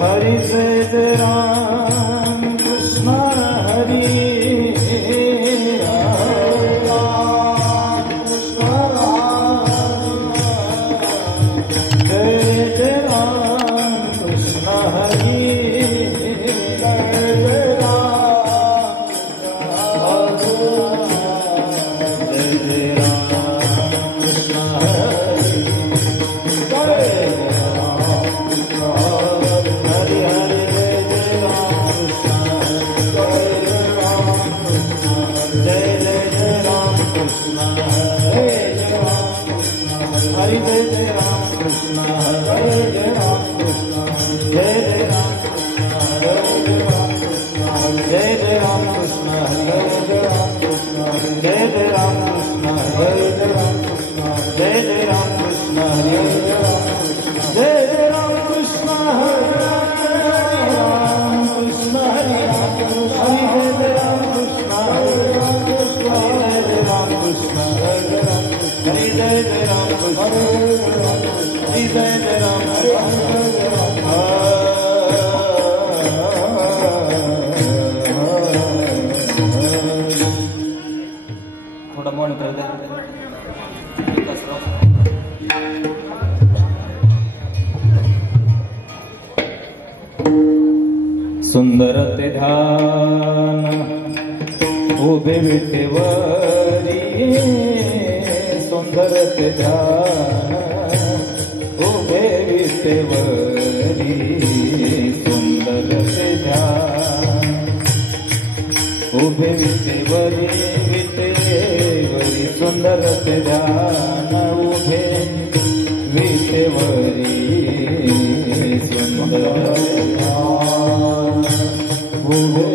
हरि जय राम कृष्ण हरि राम कृष्ण राम जय राम कृष्ण हरि जय राम जय राम कृष्ण हरि हरे जय जय राम कृष्ण हरे जय राम कृष्ण जय जय राम कृष्ण हरे जय राम कृष्ण जय जय राम कृष्ण हरे जय राम कृष्ण जय जय राम कृष्ण हरे जय राम कृष्ण जय जय राम कृष्ण हरे जय राम कृष्ण जय जय राम कृष्ण हरे राम कृष्ण हरे राम हरि जय जय राम कृष्ण हरे राम कृष्ण जय जय राम कृष्ण हरे जय राम हरि जय जय राम कृष्ण हरि जय जय राम हरे थोड़ा मौन कर दे सुंदर ते ध्यान उभे विठेवरी सुंदर ते ध्यान उभे विठेवरी सुंदर ते ध्यान उभे विठेवरी विठेवरी सुंदर ते ध्यान उभे विठेवरी सुंदर ते ध्यान उभे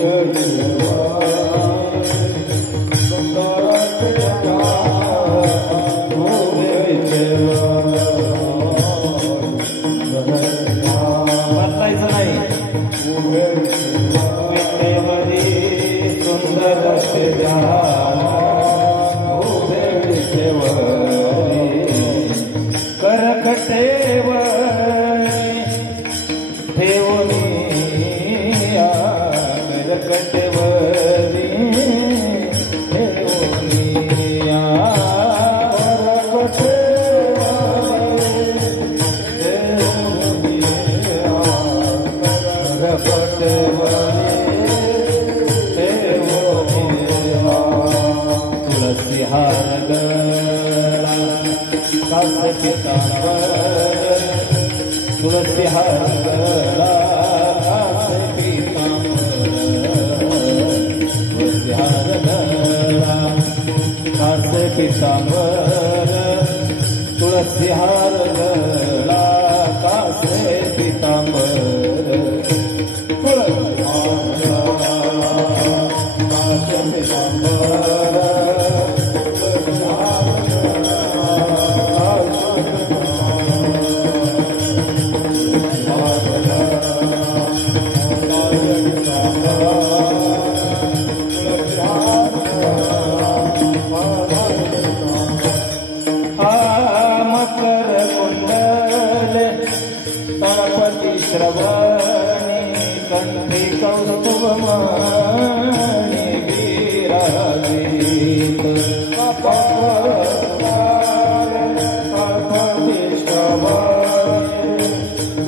तुलसी हर गला तुलसी हर गला कासे पीतांबर तुलसी हर गला कासे पीतांबर तुलसी कासे पीतांबर श्रवणी कंठी कौस्तुभमणि विराजित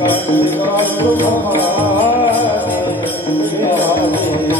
कंठी कौस्तुभमणि विराजित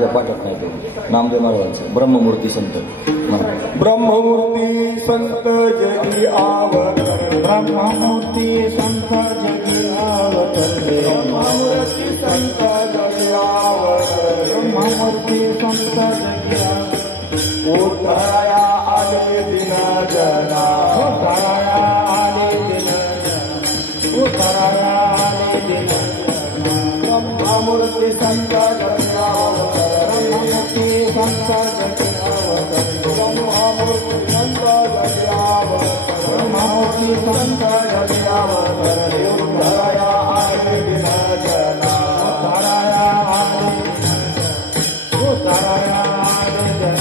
माझ्या पाठात नाही तो नामदेव महाराजांचं ब्रह्ममूर्ती संत. ब्रह्ममूर्ती संत जगी अवतरले, ब्रह्ममूर्ती संत जगी अवतरले, ब्रह्ममूर्ती संत जगी अवतरले, ब्रह्ममूर्ती संत जगी उतराया आले दिन जना, उतराया आले दिन जना, उतराया आले दिन जना. ब्रह्ममूर्ती संत जगी अवतरले, ब्रह्ममूर्ती संत जगी अवतरले, ब्रह्ममूर्ती संत जगी अवतरले, ब्रह्ममूर्ती संत जगी अवतरले. उतराया आले दिन जना, उतराया आले दिन, उतराया आले दिन.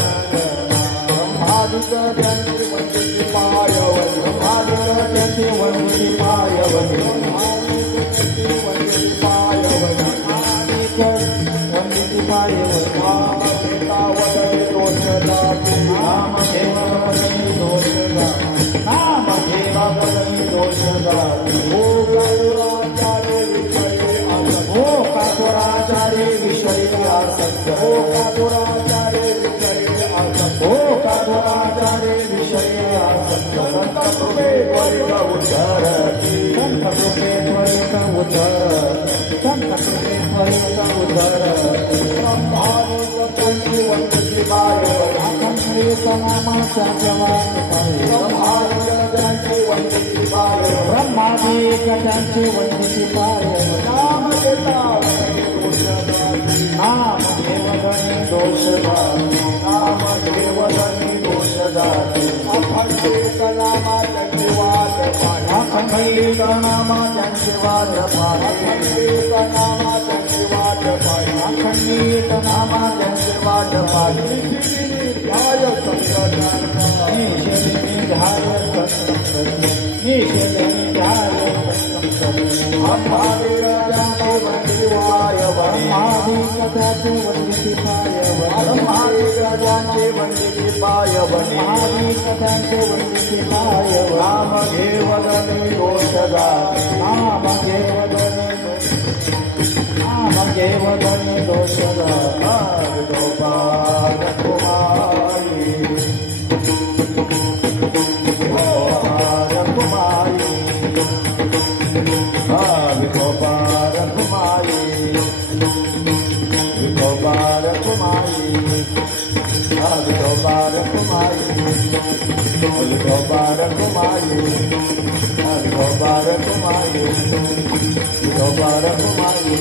ब्रह्मादिक वंदिती पायवनी, ब्रह्मादिक वंदिती पायवनी, ब्रह्मादिक वंदिती पायवनी, वंदिती पायवनी. नामदेवावदने दोष जाती, नामदेवावदने दोष जाती, नामदेवावदने दोष जाती. ओ कातुराचार्य विषये आसक्त, ओ कातुराचार्य विषये आसक्त, ओ कातुराचार्य विषये आसक्त, ओ कातुराचार्य विषये आसक्त. संत कृपे त्वरित उद्धरति, संत कृपे त्वरित उद्धरति, संत कृपे त्वरित उद्धरति. ब्रह्मादिक वंदिती पायवनी, अखंडित नामाचा जवान पाय, ब्रह्मादिक वंदिती पायवनी, ब्रह्मादिक त्यांची वंदिती पायवनी. नामदेवावदने दोष जाती, नामदेवावदने दोष जाती, नामदेवावदने दोष जाती. अखंडित नामाची वाट पाय, अखंडित नामाची वाट पाय, अखंडित नामाची वाट पाय, अखंडित नामाची वाट पाय. ध्याय संतजन, ध्याय संतजन, ध्याय संतजन. ब्रह्मादिराजाचे वंदिती पायवनी, ब्रह्मादिराजाचे वंदिती पायवनी, ब्रह्मादिराजाचे वंदिती पायवनी, ब्रह्मादिराजाचे वंदिती पायवनी. नामदेवावदने दोष जाती, नामदेवावदने नामदेवावदने दोष जाती. गोपाल कुमारी, गोपाल कुमारी, गोपाल कुमारी, गोपाल कुमारी, गोपाल कुमारी, गोपाल कुमारी, गोपाल कुमारी, गोपाल कुमारी.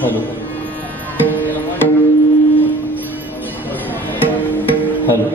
हॅलो हॅलो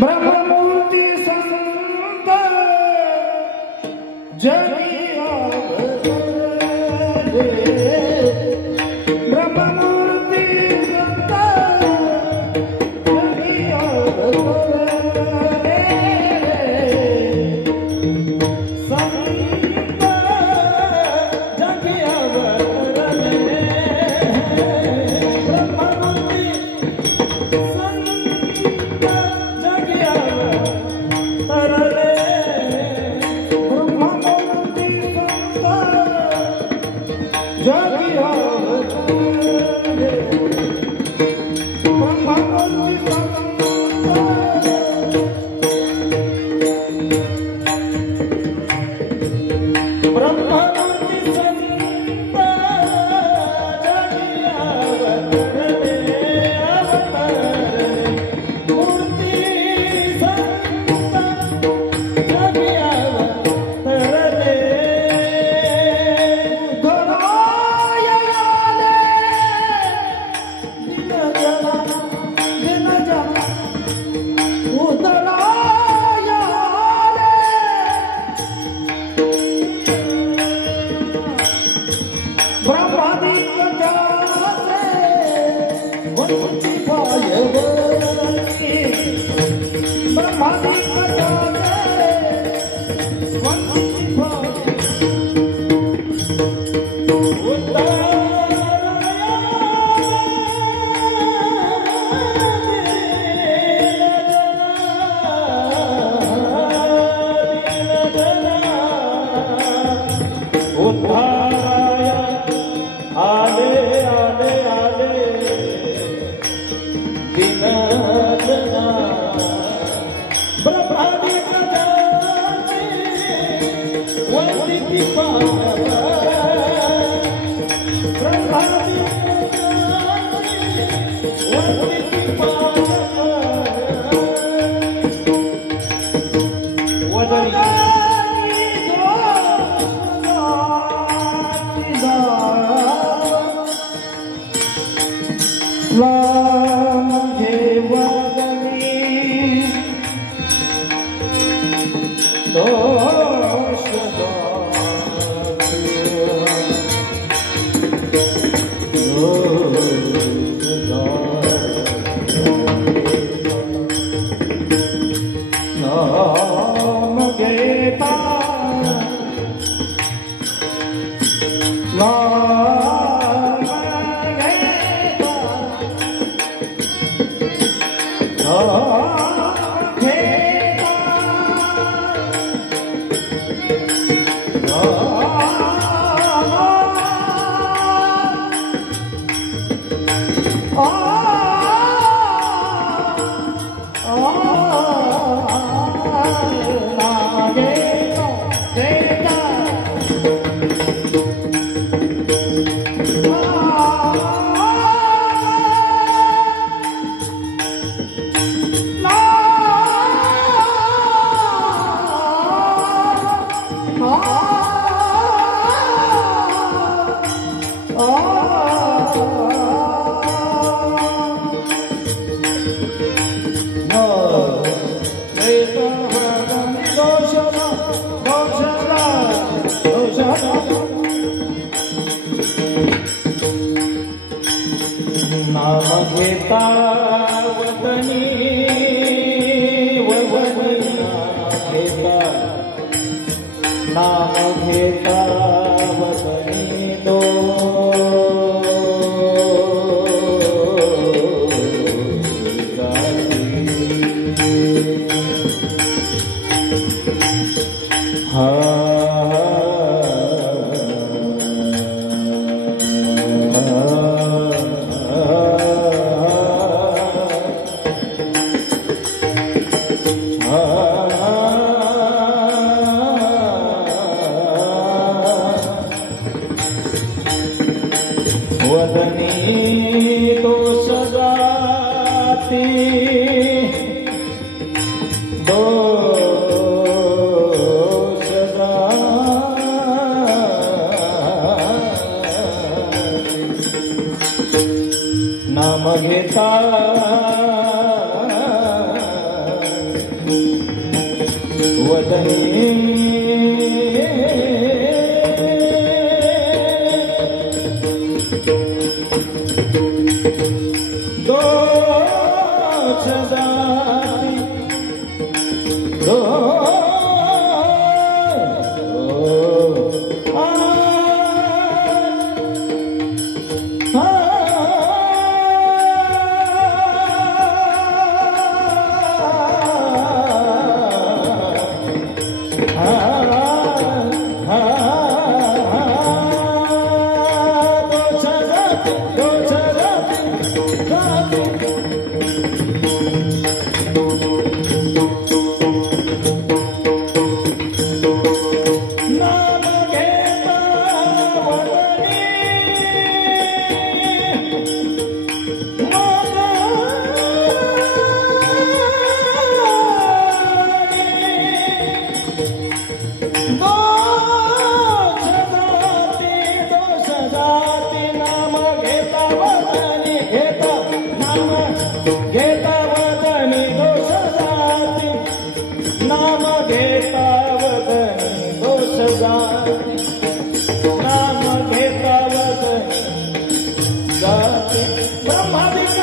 ब्रह्ममूर्ती संत जगी अवतरले, ब्रह्ममूर्ती संत जगी अवतरले, संत जगी अवतरले, ब्रह्ममूर्ती संत जगी अवतरले, ब्रह्ममूर्ती संत जगी ब्रह्ममूर्ती संत जगी अवतरले मूर्ती संत जगी अवतरले घरायले दिन जना उतरायले ब्रह्मादि प्रजाते वंती पायवती ब्रह्मादि प्रजाते वंती जाती नाम घेता जाती ब्रह्मादिक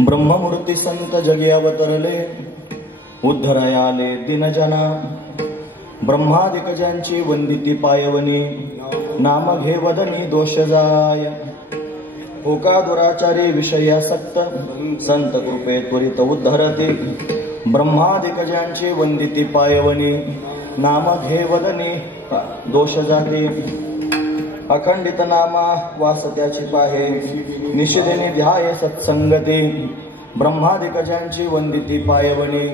ब्रह्ममूर्ती संत जगी अवतरले उद्धरायाले दिनजना ब्रह्मादिक ज्यांची वंदिती पायवनी नाम घे वदनी दोष जाय होका दुराचारी विषयासक्त संत कृपे त्वरित उद्धरते ब्रह्मादिक ज्यांची वंदिती पायवनी नाम घे वदनी दोष जाते अखंडित नामा वासत्याची पाहे निषेधने ध्याय सत्संगती ब्रह्मादिक ज्यांची वंदिती पायवणी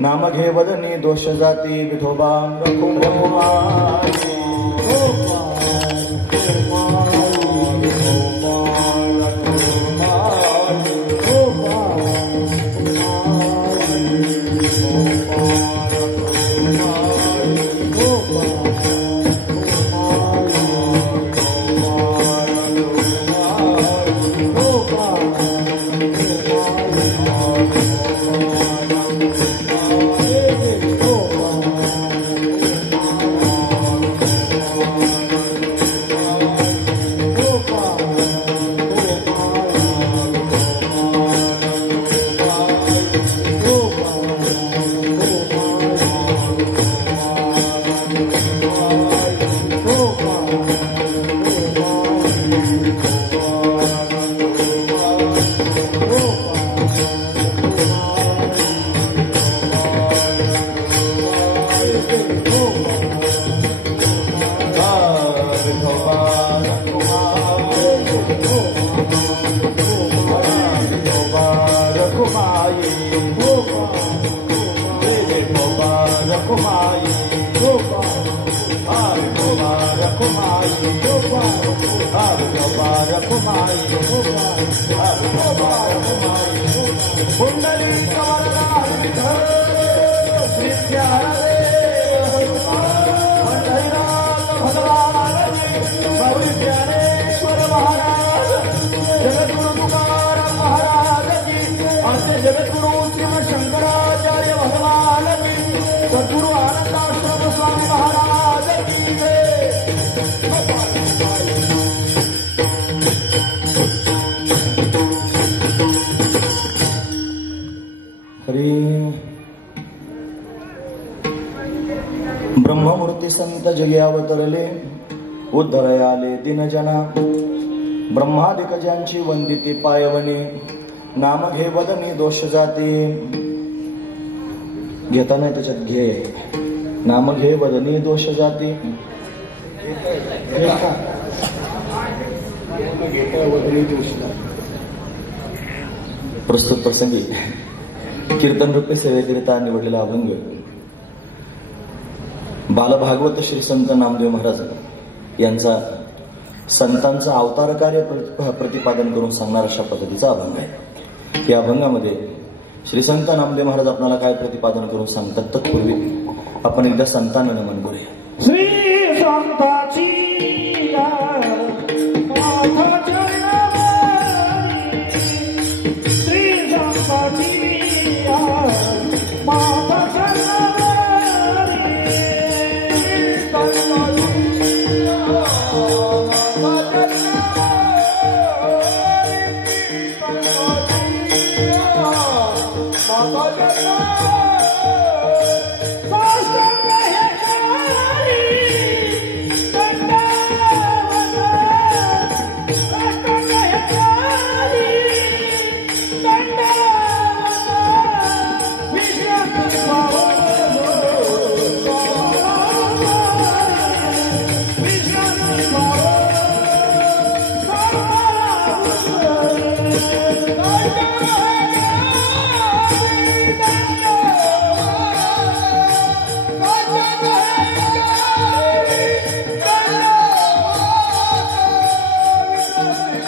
नाम घे वदनी दोष जाती विठोबा ब्रह्ममूर्ती संत जगी अवतरले उद्धरयाले दिनजना ब्रह्मादिक ज्यांची वंदिती पायवणी नाम घे वदनी दोष जाती घेताना त्याच्यात घे नाम घे वदनी दोष जाती घेता वदनी कृष्ण. प्रस्तुत प्रसंगी कीर्तन रूपे सेवेकरिता निवडलेला अभंग बालभागवत श्री संत नामदेव महाराज यांचा संतांचं अवतार कार्य प्रतिपादन करून सांगणार अशा पद्धतीचा अभंग आहे. या अभंगामध्ये श्री संत नामदेव महाराज आपल्याला काय प्रतिपादन करून सांगतात तत्पूर्वी आपण एकदा संतांना नमन करूया. श्री संताची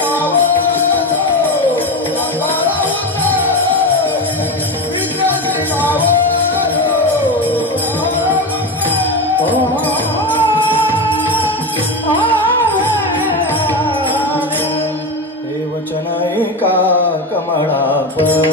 वचन ऐका कमळापती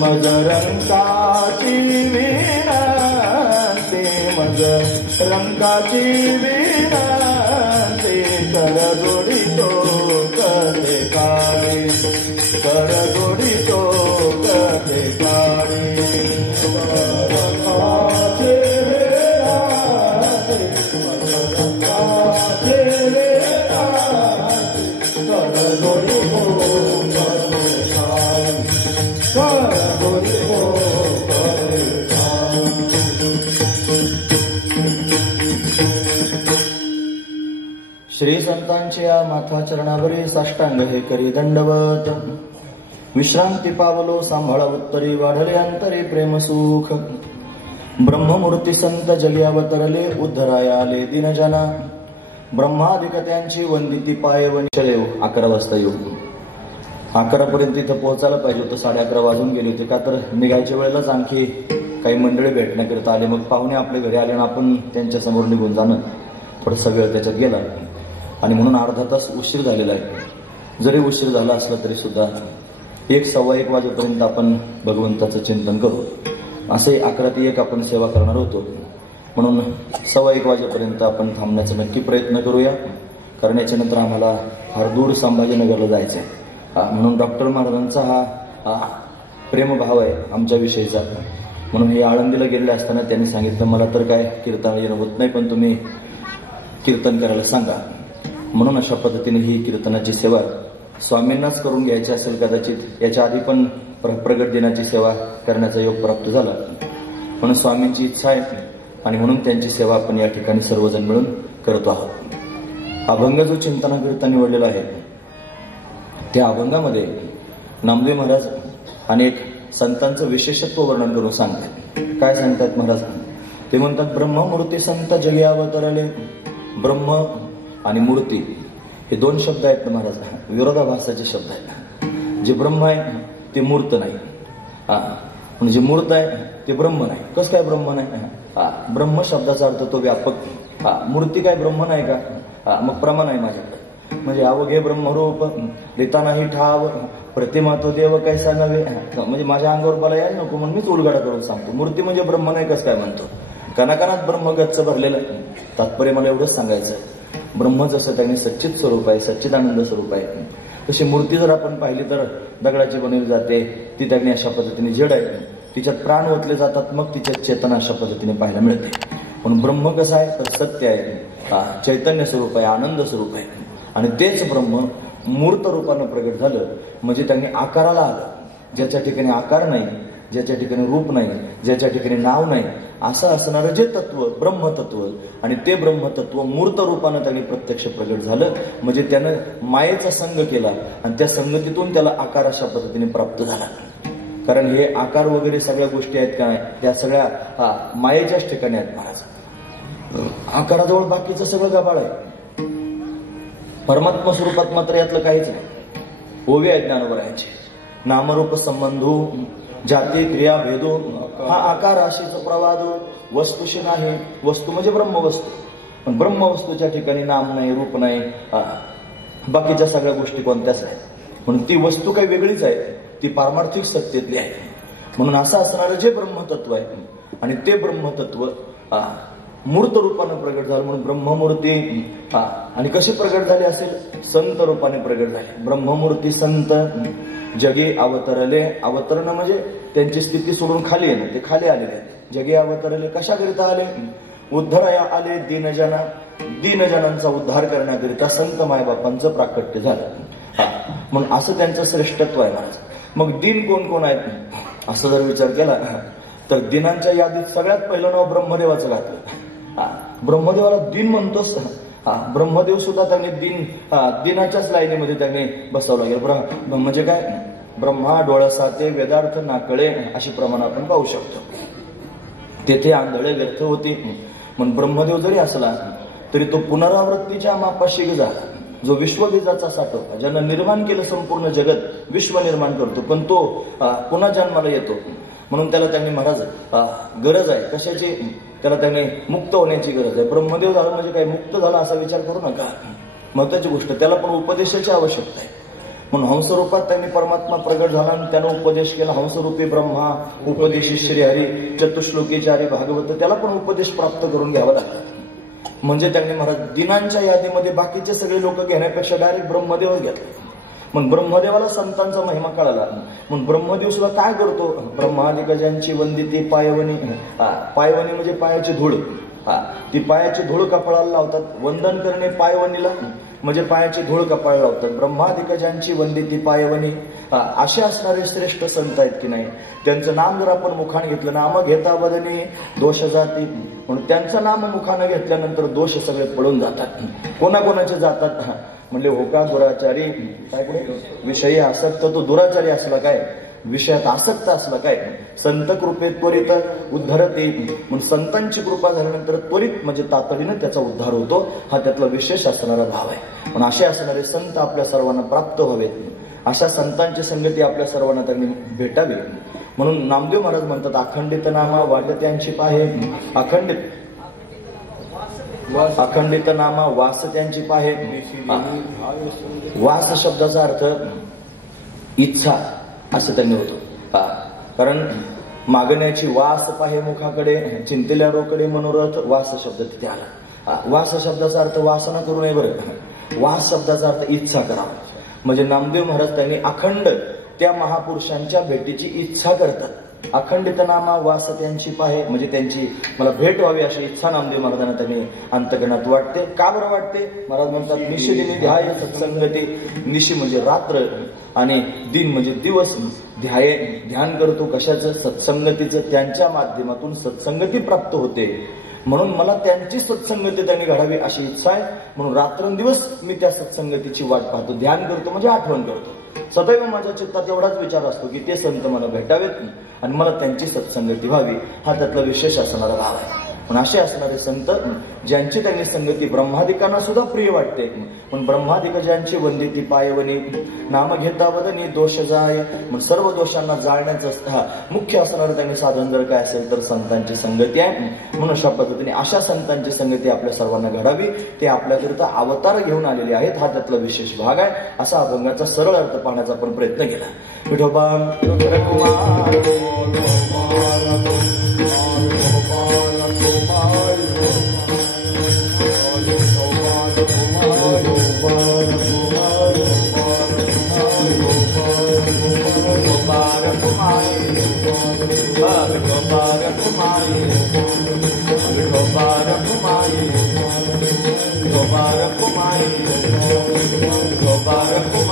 मज रंकाची विनंती मज रंकाची विनंती कर जोडितो कसे काळी कर जोडितो कसे काळी श्री संतांच्या माथा चरणावरी साष्टांग हे करी दंडवत विश्रांती पावलो सांभाळा उत्तरी वाढले अंतरी प्रेम सुख ब्रह्ममूर्ती संत जगी अवतरले उद्धराया आले दिनजना ब्रह्मादिक त्यांची वंदिती पाय वंशळ येऊ 11 वाजता येऊ 11 पर्यंत इथं पोहोचायला पाहिजे होतं 11:30 वाजून गेले होते का तर निघायच्या वेळेलाच आणखी काही मंडळी भेटण्याकरिता आले मग पाहुणे आपल्या घरी आले आणि आपण त्यांच्या समोर निघून जाणं थोडं वेळ त्याच्यात गेला आणि म्हणून अर्धा तास उशीर झालेला आहे. जरी उशीर झाला असला तरी सुद्धा 1-1:15 वाजेपर्यंत आपण भगवंताचं चिंतन करू असे 11 ते 1 आपण सेवा करणार होतो म्हणून 1:15 वाजेपर्यंत आपण थांबण्याचा नक्की प्रयत्न करूया कारण याच्यानंतर आम्हाला फार दूर संभाजीनगरला जायचं आहे. म्हणून डॉक्टर महाराजांचा हा प्रेमभाव आहे आमच्या विषयीचा म्हणून हे आळंदीला गेलेले असताना त्यांनी सांगितलं मला तर काय कीर्तन येणं होत नाही पण तुम्ही कीर्तन करायला सांगा म्हणून अशा पद्धतीने ही कीर्तनाची सेवा स्वामींनाच करून घ्यायची असेल कदाचित याच्या आधी पण प्रगट दिनाची सेवा करण्याचा योग प्राप्त झाला म्हणून स्वामींची इच्छा आहे आणि म्हणून त्यांची सेवा आपण या ठिकाणी सर्वजण मिळून करतो आहोत. अभंग जो चिंतनाकरिता निवडलेला आहे त्या अभंगामध्ये नामदेव महाराज अनेक संतांचं विशेषत्व वर्णन करून सांगतात. काय सांगतात महाराज ते म्हणतात ब्रह्ममूर्ती संत जगी अवतरले. ब्रह्म आणि मूर्ती हे 2 शब्द आहेत ना महाराज विरोधाभासाचे शब्द आहेत. जे ब्रह्म आहे ते मूर्त नाही म्हणजे जे मूर्त आहे ते ब्रह्म नाही. कसं काय ब्रह्म नाही ब्रह्म शब्दाचा अर्थ तो व्यापक मूर्ती काय ब्रह्म नाही का मग प्रमाण आहे माझ्याकडे म्हणजे अवघे ब्रह्मरूप लिता नाही ठाव प्रतिमा तो देव कैसा नव्हे म्हणजे माझ्या अंगावर मला यायला नको म्हणून मीच उलगडा करून सांगतो मूर्ती म्हणजे ब्रह्म नाही कसं काय म्हणतो कणाकणात ब्रह्म गच्च भरलेलं तात्पर्य मला एवढंच सांगायचं आहे. ब्रह्म जसं त्यांनी सच्चित स्वरूप आहे सच्चिदानंद स्वरूप आहे तशी मूर्ती जर आपण पाहिली तर दगडाची बनवली जाते ती त्यांनी अशा पद्धतीने जड आहे तिच्यात प्राण ओतले जातात मग तिच्यात चेतना अशा पद्धतीने पाहायला मिळते. पण ब्रह्म कसं आहे तर सत्य आहे चैतन्य स्वरूप आहे आनंद स्वरूप आहे आणि तेच ब्रह्म मूर्त रूपानं प्रगट झालं म्हणजे त्यांनी आकाराला आलं. ज्याच्या ठिकाणी आकार नाही, ज्याच्या ठिकाणी रूप नाही, ज्याच्या ठिकाणी नाव नाही, असं असणारं जे तत्व ब्रह्मतत्व, आणि ते ब्रह्मतत्व मूर्त रूपानं त्यांनी प्रत्यक्ष प्रगट झालं म्हणजे त्यानं मायेचा संग केला आणि त्या संगतीतून त्याला आकार अशा पद्धतीने प्राप्त झाला. कारण हे आकार वगैरे सगळ्या गोष्टी आहेत का, त्या सगळ्या मायेच्याच ठिकाणी आहेत महाराज. आकाराजवळ बाकीचं सगळं गबाळ आहे. परमात्मा स्वरूपात मात्र यातलं काहीच नाही. ओवे आहे ज्ञानोबरायांचे. नामरूप संबंधो जाती क्रिया भेदो हा आकार राशीचा प्रवाद वस्तुशी नाही. वस्तू म्हणजे ब्रह्मवस्तू, पण ब्रह्मवस्तूच्या ठिकाणी नाम नाही, रूप नाही, बाकीच्या सगळ्या गोष्टी कोणत्याच नाहीत. म्हणून ती वस्तू काही वेगळीच आहे, ती पारमार्थिक सत्तेतली आहे. म्हणून असं असणारं जे ब्रह्मतत्व आहे आणि ते ब्रह्मतत्व मूर्त रूपानं प्रगट झालं म्हणून ब्रह्ममूर्ती. आणि कशी प्रगट झाली असेल? संत रूपाने प्रगट झाले. ब्रह्ममूर्ती संत जगे अवतरले. अवतरण म्हणजे त्यांची स्थिती सोडून खाली येणं, ते खाली आलेले आहेत. जगे अवतरले कशाकरिता आले? उद्धराया आले दीनजना. दीनजनांचा उद्धार करण्याकरिता संत मायबापांचं प्राकट्य झालं. म्हणून असं त्यांचं श्रेष्ठत्व आहे महाराज. मग दीन कोण कोण आहेत असं जर विचार केला तर दिनांच्या यादीत सगळ्यात पहिलं नाव ब्रह्मदेवाचं घातलं. ब्रह्मदेवाला दिन म्हणतोस. ब्रह्मदेव सुद्धा त्यांनी दिनाच्याच लाईनीमध्ये त्यांनी बसवला गेला. म्हणजे काय? ब्रह्मा डोळसाते वेदार्थ नाकळे अशी प्रमाण आपण पाहू शकतो. तेथे आंधळे व्यर्थ होते. म्हणून ब्रह्मदेव जरी असला तरी तो पुनरावृत्तीच्या मापाशी झाला. जो विश्वबीजाचा साठवता, ज्यानं निर्माण केलं संपूर्ण जगत, विश्व निर्माण करतो, पण तो पुन्हा जन्माला येतो. म्हणून त्याला त्यांनी महाराज गरज आहे कशाची? त्याला त्यांनी मुक्त होण्याची गरज आहे. ब्रह्मदेव झाला म्हणजे काही मुक्त झाला असा विचार करू नका. महत्वाची गोष्ट, त्याला पण उपदेशाची आवश्यकता आहे. म्हणून हंसरूपात त्यांनी परमात्मा प्रगट झाला आणि त्यानं उपदेश केला. हंसरूपी ब्रह्मा उपदेशी श्रीहरी चतुश्लोकीचारी भागवत, त्याला पण उपदेश प्राप्त करून घ्यावा लागला. म्हणजे त्यांनी महाराज दिनांच्या यादीमध्ये बाकीचे सगळे लोक घेण्यापेक्षा डायरेक्ट ब्रह्मदेवच घेतले. मग ब्रह्मदेवाला संतांचा महिमा कळाला. म्हणून ब्रह्मदेव सुद्धा काय करतो? ब्रह्मादिगजांची वंदिती पायवनी. पायवनी म्हणजे पायाची धूळ. ती पायाची धूळ कपाळाला लावतात. वंदन करणे पायवनीला म्हणजे पायाची धूळ कपाळाला लावतात. ब्रह्मादिगजांची वंदिती पायवनी. असे असणारे श्रेष्ठ संत आहेत की नाही, त्यांचं नाम जर आपण मुखाने घेतलं, नाम घेता वदनी दोष जाती. म्हणून त्यांचं नाम मुखाने घेतल्यानंतर दोष सगळे पळून जातात. कोणाकोणाचे जातात म्हणले हो का? दुराचारी. काय पुढे? विषयी आसक्त. तो दुराचारी असला काय? विषयात आसक्त असला काय? संत कृपेत त्वरित उद्धरते. म्हणून संतांची कृपा झाल्यानंतर त्वरित म्हणजे तातडीनं त्याचा उद्धार होतो. हा त्यातला विशेष असणारा भाव आहे. पण असे असणारे संत आपल्या सर्वांना प्राप्त व्हावेत. अशा संतांची संगती आपल्या सर्वांना त्यांनी भेटावी. म्हणून नामदेव महाराज म्हणतात अखंडित नामा वाटत्यांची पाहे. अखंडित नामा वास त्यांची पाहे. वास शब्दाचा अर्थ इच्छा असं त्यांनी होतो. कारण मागण्याची वास पाहे मुखाकडे, चिंतेल्या रोकडे मनोरथ. वास शब्द तिथे आला. वास शब्दाचा अर्थ वासना करू नये बरं. वास शब्दाचा अर्थ इच्छा करा. म्हणजे नामदेव महाराज त्यांनी अखंड त्या महापुरुषांच्या भेटीची इच्छा करतात. अखंडित नामा वास त्यांची पाहे म्हणजे त्यांची मला भेट व्हावी अशी इच्छा नामदेव महाराजांना त्यांनी अंतकरणात वाटते. का बरं वाटते? महाराज म्हणतात निशिदिनी ध्याय सत्संगती. निशी म्हणजे रात्र आणि दिन म्हणजे दिवस. ध्यान करतो कशाचं? सत्संगतीचं. त्यांच्या माध्यमातून सत्संगती प्राप्त होते. म्हणून मला त्यांची सत्संगती त्यांनी घडावी अशी इच्छा आहे. म्हणून रात्रंदिवस मी त्या सत्संगतीची वाट पाहतो. ध्यान करतो म्हणजे आठवण करतो. सदैव माझ्या चित्तात एवढाच विचार असतो की ते संत मला भेटावेत आणि मला त्यांची सत्संगती व्हावी. हा त्यातला विशेष असणारा भाव आहे. पण असे असणारे संत ज्यांची त्यांनी संगती ब्रह्मादिकांना सुद्धा प्रिय वाटते. पण ब्रह्मादिक ज्यांची वंदिती पायवनी. नाम घेता वदनी दोष जाय. मग सर्व दोषांना जाळण्याचं मुख्य असणारं त्यांनी साधन जर काय असेल तर संतांची संगती आहे. म्हणून अशा पद्धतीने अशा संतांची संगती आपल्या सर्वांना घडावी. ते आपल्याकरिता अवतार घेऊन आलेले आहेत. हा त्यातला विशेष भाग आहे. असा अभंगाचा सरळ अर्थ पाहण्याचा आपण प्रयत्न केला. विठोबा Gopara Kumari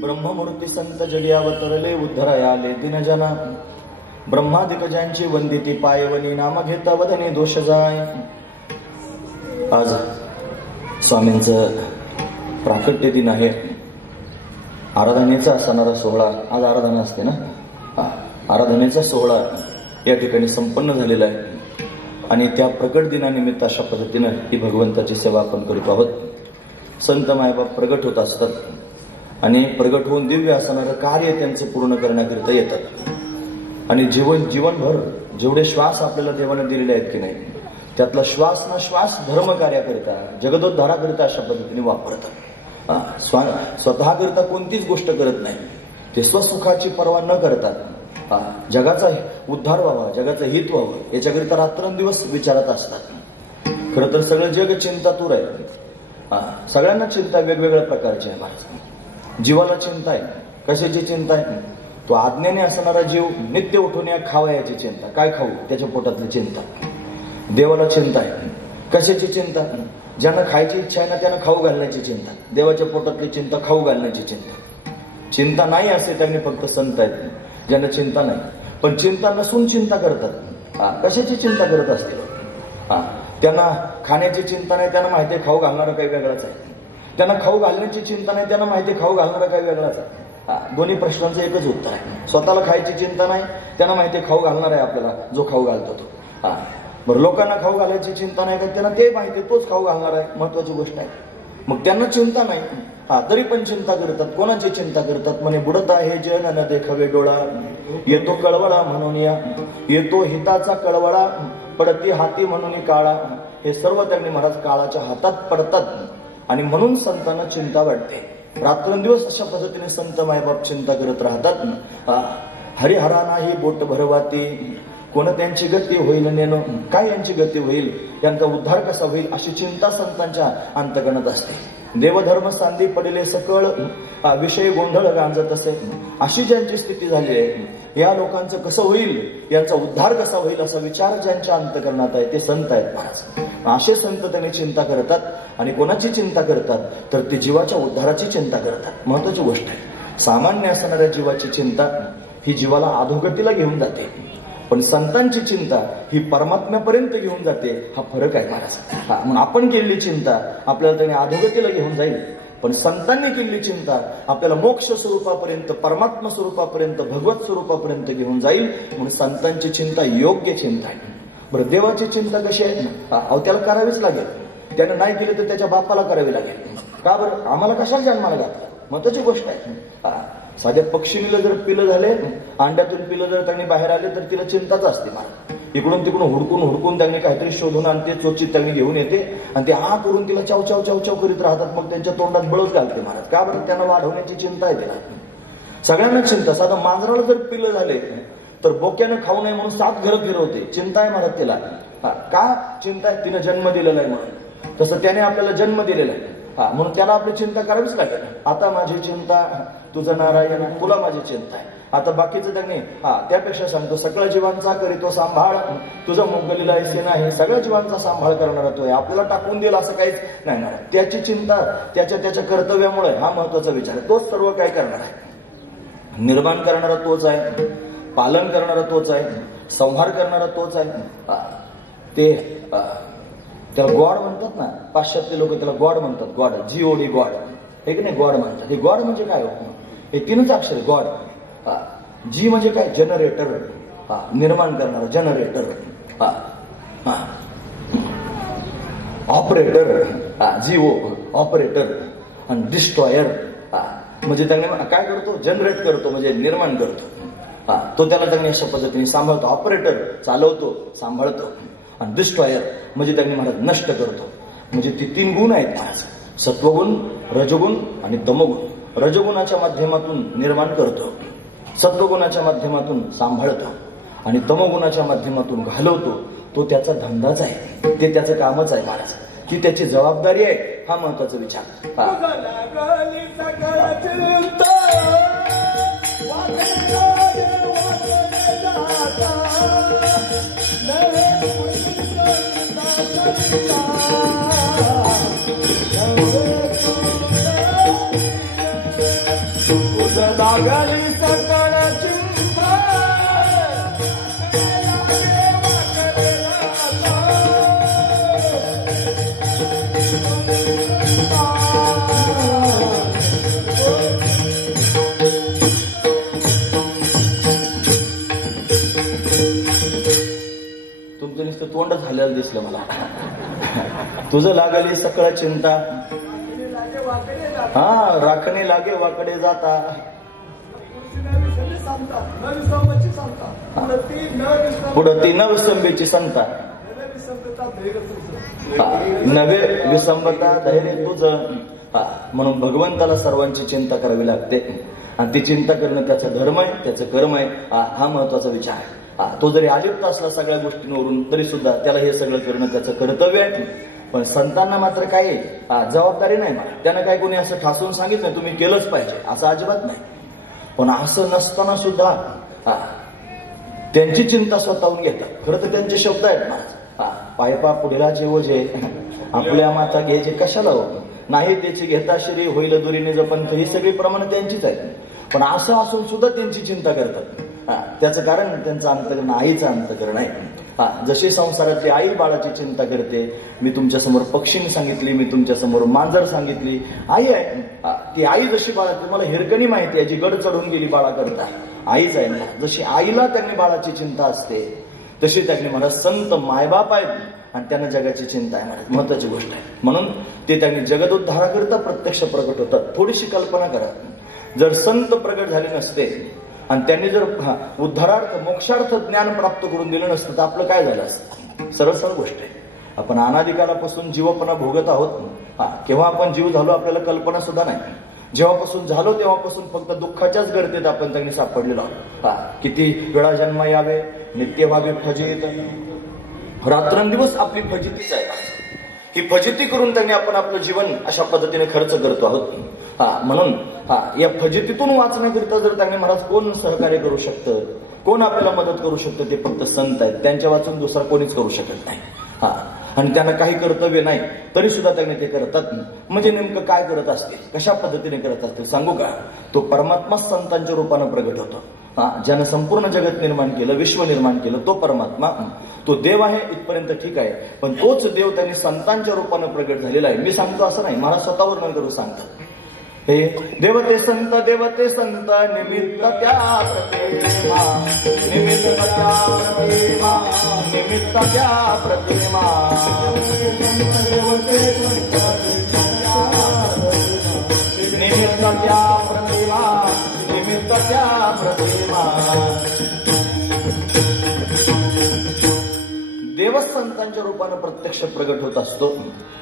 ब्रह्ममूर्ती संत जगी अवतरले उद्धरायाले दिनजना ब्रह्मादिकजांची वंदिती पायवनी नाम घेता वदने दोष जाय. आज स्वामींचं प्राकट्य दिन आहे. आराधनेचा असणारा सोहळा, आज आराधना असते ना, आराधनेचा सोहळा या ठिकाणी संपन्न झालेला आहे. आणि त्या प्रकट दिनानिमित्त अशा पद्धतीनं ही भगवंताची सेवा आपण करीत आहोत. संत मायबाप प्रगट होत असतात आणि प्रगट होऊन दिव्य असणारं कार्य त्यांचं पूर्ण करण्याकरिता येतात. आणि जीवनभर जेवढे श्वास आपल्याला देवाने दिलेले आहेत की नाही, त्यातला श्वास ना श्वास धर्म कार्याकरिता, जगदोद्धाराकरिता अशा पद्धतीने वापरतात. स्वतःकरिता कोणतीच गोष्ट करत नाही. ते स्वसुखाची पर्वा न करतात. जगाचा उद्धार व्हावा, जगाचं हित व्हावं याच्याकरिता रात्रंदिवस विचारत असतात. खरं तर सगळं जग चिंतातूर आहे. सगळ्यांना चिंता वेगवेगळ्या प्रकारची आहे. महाराज, जीवाला चिंता आहे. कशाची चिंता आहे? तो आज्ञेने असणारा जीव नित्य उठून या खावा याची चिंता, काय खाऊ त्याच्या पोटातली चिंता. देवाला चिंता आहे. कशाची चिंता? ज्यांना खायची इच्छा आहे ना त्यांना खाऊ घालण्याची चिंता. देवाच्या पोटातली चिंता खाऊ घालण्याची चिंता. चिंता नाही असे त्यांनी फक्त संत आहेत ज्यांना चिंता नाही. पण चिंता नसून चिंता करतात. कशाची चिंता करत असतील? त्यांना खाण्याची चिंता नाही, त्यांना माहिती आहे खाऊ घालणारा काही वेगळाच आहे. त्यांना खाऊ घालण्याची चिंता नाही, त्यांना माहिती आहे खाऊ घालणारा काही वेगळाच आहे. दोन्ही प्रश्नांचं एकच उत्तर आहे. स्वतःला खायची चिंता नाही, त्यांना माहिती आहे खाऊ घालणार आहे आपल्याला जो खाऊ घालतो तो. बरं, लोकांना खाऊ घालायची चिंता नाही का? त्यांना ते माहिती तोच खाऊ घालणार आहे. महत्वाची गोष्ट आहे. मग त्यांना चिंता नाही, तरी पण चिंता करतात. कोणाची चिंता करतात? म्हणे बुडत आहे जन न देखावे डोळा, येतो कळवळा म्हणून या, येतो हिताचा कळवळा, पडती हाती म्हणून काळा. हे सर्व त्यांनी महाराज काळाच्या हातात पडतात. आणि म्हणून संतांना चिंता वाटते. रात्रंदिवस अशा पद्धतीने संत मायबाप चिंता करत राहतात. हरिहरा नाही बोट भरवाती, कोण त्यांची गती होईल नेनो, काय यांची गती होईल, यांचा उद्धार कसा होईल, अशी चिंता संतांच्या अंतकरणात असते. देवधर्म सांदी पडले सकळ, विषय गोंधळ गांजत असे. अशी ज्यांची स्थिती झाली आहे, या लोकांचं कसं होईल, यांचा उद्धार कसा होईल असा विचार ज्यांच्या अंतकरणात आहे ते संत आहेत महाराज. असे संत त्यांनी चिंता करतात. आणि कोणाची चिंता करतात? तर ते जीवाच्या उद्धाराची चिंता करतात. महत्वाची गोष्ट आहे. सामान्य असणाऱ्या जीवाची चिंता ही जीवाला अधोगतीला घेऊन जाते, पण संतांची चिंता ही परमात्म्यापर्यंत घेऊन जाते. हा फरक आहे महाराज. म्हणून आपण केलेली चिंता आपल्याला त्याने अधोगतीला घेऊन जाईल, पण संतांनी केलेली चिंता आपल्याला मोक्ष स्वरूपापर्यंत, परमात्मा स्वरूपापर्यंत, भगवत स्वरूपापर्यंत घेऊन जाईल. म्हणून संतांची चिंता योग्य चिंता आहे. बरं, देवाची चिंता कशी आहे? त्याला करावीच लागेल. त्याने नाही केली तर त्याच्या बापाला करावी लागेल. का बरं? आम्हाला कशाला जन्माला घातला? महत्वाची गोष्ट आहे. साध्या पक्षीला जर पिलं झाले, अंड्यातून पिलं जर त्यांनी बाहेर आले तर तिला चिंताच असते मला. इकडून तिकडून हुडकून त्यांनी काहीतरी शोधून आणते, चोचीत त्यांनी घेऊन येते आणि ते हा करून तिला चाव चाव चाव चाव करीत राहतात. मग त्यांच्या तोंडात बळच घालते महाराज. का बरं? त्यांना वाढवण्याची चिंता आहे तिला. सगळ्यांना चिंता. साधं मांजराला जर पिलं झाले तर बोक्यानं खाऊ नये म्हणून 7 घरं फिरवते. चिंता आहे महाराज तिला. का चिंता आहे? तिनं जन्म दिलेला आहे म्हणून. तसं त्याने आपल्याला जन्म दिलेला आहे, म्हणून त्याला आपली चिंता करावीच लागेल. आता माझी चिंता तुझं नारायण, तुला माझी चिंता आहे. आता बाकीचं त्यांनी त्यापेक्षा सांगतो, सकळ जीवांचा करीतो सांभाळ, तुझं मुंगलीला ऐसे नाही. सगळ्या जीवांचा सांभाळ करणारा तो आहे. आपल्याला टाकून देईल असं काहीच नाही. त्याची चिंता त्याच्या कर्तव्यामुळे हा महत्वाचा विचार आहे. तोच सर्व काय करणार आहे. निर्माण करणारा तोच आहे, पालन करणारा तोच आहे, संहार करणारा तोच आहे. ते त्याला गॉड म्हणतात ना, पाश्चात्य लोक त्याला गॉड म्हणतात. God, GOD, God. हे की नाही, गॉड म्हणतात. हे गॉड म्हणजे काय? हे 3च अक्षर गॉड. जी म्हणजे काय? जनरेटर, निर्माण करणारा, जनरेटर. Operator, GO, operator. आणि डिस्ट्रॉयर म्हणजे त्यांनी काय करतो? जनरेट करतो, म्हणजे निर्माण करतो. तो त्याला त्यांनी अशा पद्धतीने सांभाळतो. ऑपरेटर चालवतो, सांभाळतो. आणि डिस्ट्रॉयर म्हणजे त्यांनी महाराज नष्ट करतो. म्हणजे ती 3 गुण आहेत महाराज, सत्वगुण, रजगुण आणि तमगुण. रजगुणाच्या माध्यमातून निर्माण करतो, सत्वगुणाच्या माध्यमातून सांभाळतो आणि तमगुणाच्या माध्यमातून घालवतो. तो त्याचा धंदाच आहे, ते त्याचं कामच आहे महाराज. ही त्याची जबाबदारी आहे. हा महत्वाचा विचार. लागली सकळ चिंता तुमचं नुसतं तोंड झालेलं दिसलं मला. तुझं लागली सकळ चिंता हा राखणे लागे वाकडे जाता पुढं ती नवसंबीची संता नवे विसंबता धैर्य तुझं. म्हणून भगवंताला सर्वांची चिंता करावी लागते आणि ती चिंता करणं त्याचा धर्म आहे, त्याचं कर्म आहे. हा महत्वाचा विचार आहे. तो जरी अलिप्त असला सगळ्या गोष्टींवरून तरी सुद्धा त्याला हे सगळं करणं त्याचं कर्तव्य आहे. पण संतांना मात्र काय जबाबदारी नाही. त्यानं काय कोणी असं ठासून सांगितलं तुम्ही केलंच पाहिजे असं अजिबात नाही. पण असं नसताना सुद्धा त्यांची चिंता स्वतःहून घेतात. खरं तर त्यांचे शब्द आहेत ना, पायपा पुढेला जेवजे आपल्या माता घ्यायचे कशाला हो नाही त्याची घेता श्री होईल दुरीने जपंत ही सगळी प्रमाण त्यांचीच आहेत. पण असं असून सुद्धा त्यांची चिंता करतात. त्याचं कारण त्यांचं अंतकरण आईचं अंतकरण आहे. जशी संसारातली आई बाळाची चिंता करते. मी तुमच्या समोर पक्षीने सांगितली, मी तुमच्या समोर मांजर सांगितली. आई आहे ती आई जशी बाळा तुम्हाला हिरकणी माहिती आहे जी गड चढून गेली बाळा करता आईच आहे ना. जशी आईला त्यांनी बाळाची चिंता असते तशी त्यांनी मला संत मायबाप आहेत आणि त्यांना जगाची चिंता आहे म्हणत महत्वाची गोष्ट आहे. म्हणून ते त्यांनी जगदोद्धाराकरिता प्रत्यक्ष प्रकट होतात. थोडीशी कल्पना करा, जर संत प्रगट झाले नसते आणि त्यांनी जर उद्धारार्थ मोक्षार्थ ज्ञान प्राप्त करून दिलं नसतं तर आपलं काय झालं असतं. सरळ सरळ गोष्ट आहे. आपण अनादिकालापासून जीवपणा भोगत आहोत. केव्हा आपण जीव झालो आपल्याला कल्पना सुद्धा नाही. जेव्हापासून झालो तेव्हापासून फक्त दुःखाच्याच गर्दीत आपण त्यांनी सापडलेलो आहोत. किती वेळा जन्म यावे नित्य व्हावे फजित, रात्रंदिवस आपली फजितीच आहे. ही फजिती करून त्यांनी आपण आपलं जीवन अशा पद्धतीने खर्च करतो आहोत. म्हणून या फजितीतून वाचण्याकरिता जर त्यांनी महाराज कोण सहकार्य करू शकतं, कोण आपल्याला मदत करू शकतं, ते फक्त संत आहेत. त्यांच्या वाचून दुसरा कोणीच करू शकत नाही. आणि त्यांना काही कर्तव्य नाही तरी सुद्धा त्यांनी ते करतात. म्हणजे नेमकं काय करत असतील, कशा पद्धतीने करत असतील सांगू का. तो परमात्मा संतांच्या रूपानं प्रगट होतो. ज्यानं संपूर्ण जगत निर्माण केलं, विश्व निर्माण केलं, तो परमात्मा तो देव आहे इथपर्यंत ठीक आहे. पण तोच देव त्यांनी संतांच्या रूपानं प्रगट झालेला आहे. मी सांगतो असं नाही, मला स्वतःवर न करू सांगतात. हे देवते संत निमित्त त्या प्रतिमा, निमित्त त्या प्रतिमा, निमित्त त्या प्रतिमा, निमित्त त्या प्रतिमा, निमित्त त्या प्रतिमा. देवच संतांच्या रूपानं प्रत्यक्ष प्रगट होत असतो.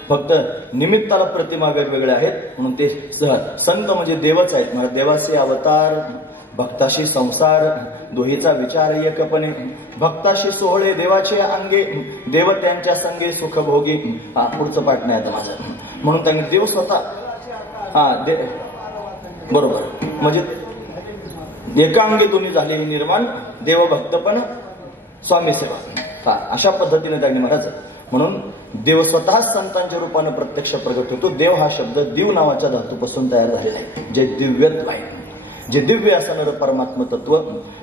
फक्त निमित्ताला प्रतिमा वेगवेगळ्या आहेत म्हणून ते संत म्हणजे देवच आहेत. मला देवाचे अवतार, भक्ताशी संसार, दोहीचा विचार एकपणे, भक्ताशी सोहळे देवाचे अंगे, देव त्यांच्या संगे सुखभोगी. पुढचं पाठ नाही आता माझं. म्हणून त्यांनी देव स्वतः बरोबर म्हणजे एका अंगेतून झाले हे निर्माण देव भक्त पण स्वामी सेवा. अशा पद्धतीने त्यांनी महाराज म्हणून देव स्वतः संतांच्या रूपानं प्रत्यक्ष प्रगट होतो. देव हा शब्द दिव नावाच्या धातूपासून तयार झालेला आहे, जे दिव्यत्व आहे. जे दिव्य असणारं परमात्म तत्व,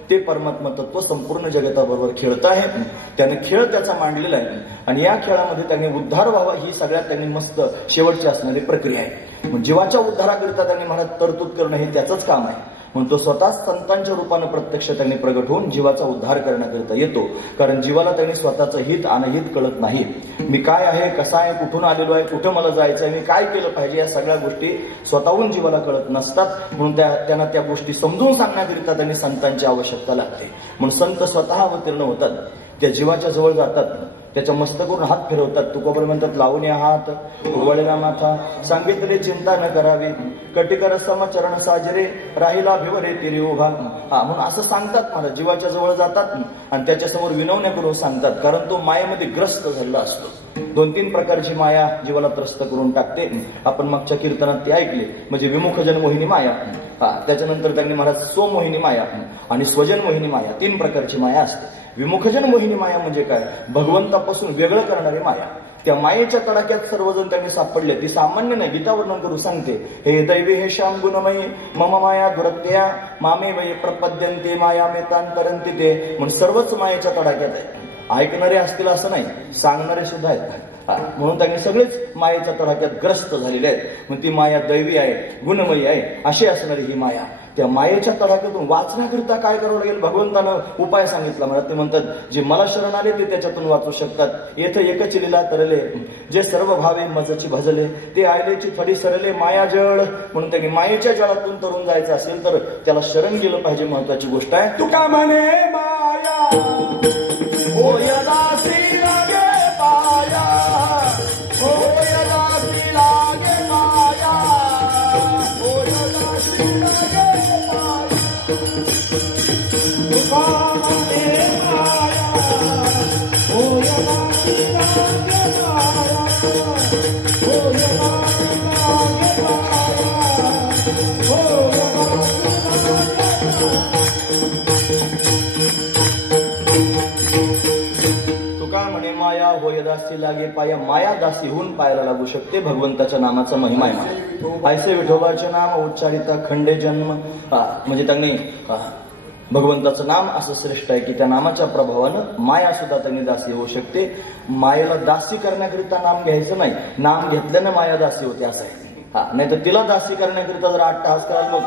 ते परमात्म तत्व संपूर्ण जगताबरोबर खेळत आहे. त्याने खेळ त्याचा मांडलेला आहे आणि या खेळामध्ये त्याने उद्धार व्हावा ही सगळ्यात त्यांनी मस्त शेवटची असणारी प्रक्रिया आहे. जीवाच्या उद्धाराकरिता त्यांनी महाराज तरतूद करणं हे त्याचंच काम आहे. म्हणून तो स्वतः संतांच्या रूपानं प्रत्यक्ष त्यांनी प्रगट होऊन जीवाचा उद्धार करण्याकरिता येतो. कारण जीवाला त्यांनी स्वतःचं हित अनहित कळत नाही. मी काय आहे, कसा आहे, कुठून आलेलो आहे, कुठं मला जायचं आहे, मी काय केलं पाहिजे, या सगळ्या गोष्टी स्वतःहून जीवाला कळत नसतात. म्हणून त्यांना त्या गोष्टी समजून सांगण्याकरिता त्यांनी संतांची आवश्यकता लागते. म्हणून संत स्वतः अवतीर्ण होतात, त्या जीवाच्या जवळ जातात, त्याच्या मस्तकावरून हात फिरवतात. तुकोबर म्हणतात लावून या हात उघडलेला माथा, सांगितले चिंता न करावी, कटिकर समचरण साजरे, राहिला भिवरे तिरी उभा. म्हणून असं सांगतात मला. जीवाच्या जवळ जातात आणि त्याच्यासमोर विनवण्या करून सांगतात. कारण तो मायेमध्ये ग्रस्त झालेला असतो. 2-3 प्रकारची माया जीवाला त्रस्त करून टाकते. आपण मागच्या कीर्तनात ते ऐकले. म्हणजे विमुखजन मोहिनी माया, त्याच्यानंतर त्यांनी महाराज स्वमोहिनी माया आणि स्वजन मोहिनी माया, 3 प्रकारची माया असते. विमुखजन मोहिनी माया म्हणजे काय, भगवंतापासून वेगळं करणारी माया. त्या मायेच्या तडाख्यात सर्वजण त्यांनी सापडले. ती सामान्य नाही, गीता वर्णन करू सांगते. हे दैवी हे श्याम गुणमयी मम माया दुरत्या मामे वै प्रपद्यंते माया मेतांतरंती ते. म्हणून सर्वच मायेच्या तडाख्यात आहे. ऐकणारे असतील असं नाही, सांगणारे सुद्धा आहेत. म्हणून त्यांनी सगळेच मायेच्या तडाख्यात ग्रस्त झालेले आहेत. मग ती माया दैवी आहे, गुणमयी आहे, अशी असणारी ही माया. त्या मायेच्या तडाख्यातून वाचण्याकरिता काय करावं लागेल? भगवंतानं उपाय सांगितला. मला ते म्हणतात जे मला शरण आले ते त्याच्यातून वाचू शकतात. येथे एकच लिला तरले जे सर्व भावे मजची भजले ते आयलेची थडी सरले माया जळ. म्हणून त्यांनी मायेच्या जळातून तरुण जायचं असेल तर त्याला शरण गेलं पाहिजे. महत्वाची गोष्ट आहे. तुका म्हणे माया होय दासी लागे पाया, होय दासी लागे पाया, होय दासी लागे पाया. तुका म्हणे माया होय दासी लागे पाया, होय दासी लागे पाया, होय दासी लागे पाया. माया होय दासी लागे पाया. माया दासी होऊन पायाला लागू शकते. भगवंताच्या नामाचा महिमा आहे. ऐसे विठोबाचे नाम उच्चारिता खंडे जन्म. म्हणजे त्यांनी भगवंताचं नाम असं श्रेष्ठ आहे की त्या नामाच्या प्रभावानं माया सुद्धा त्यांनी दासी होऊ शकते. मायेला दासी करण्याकरिता नाम घ्यायचं नाही, नाम घेतल्यानं माया दासी होते असं आहे. नाही तर तिला दासी करण्याकरिता जर 8 तास करायला मग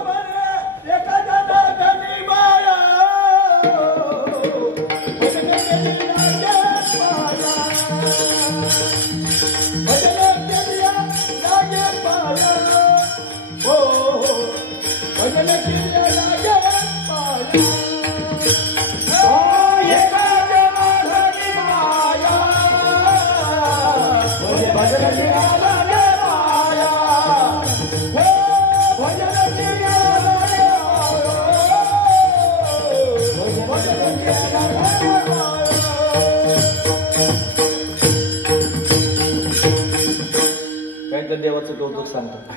देवाचं कौतुक सांगतात.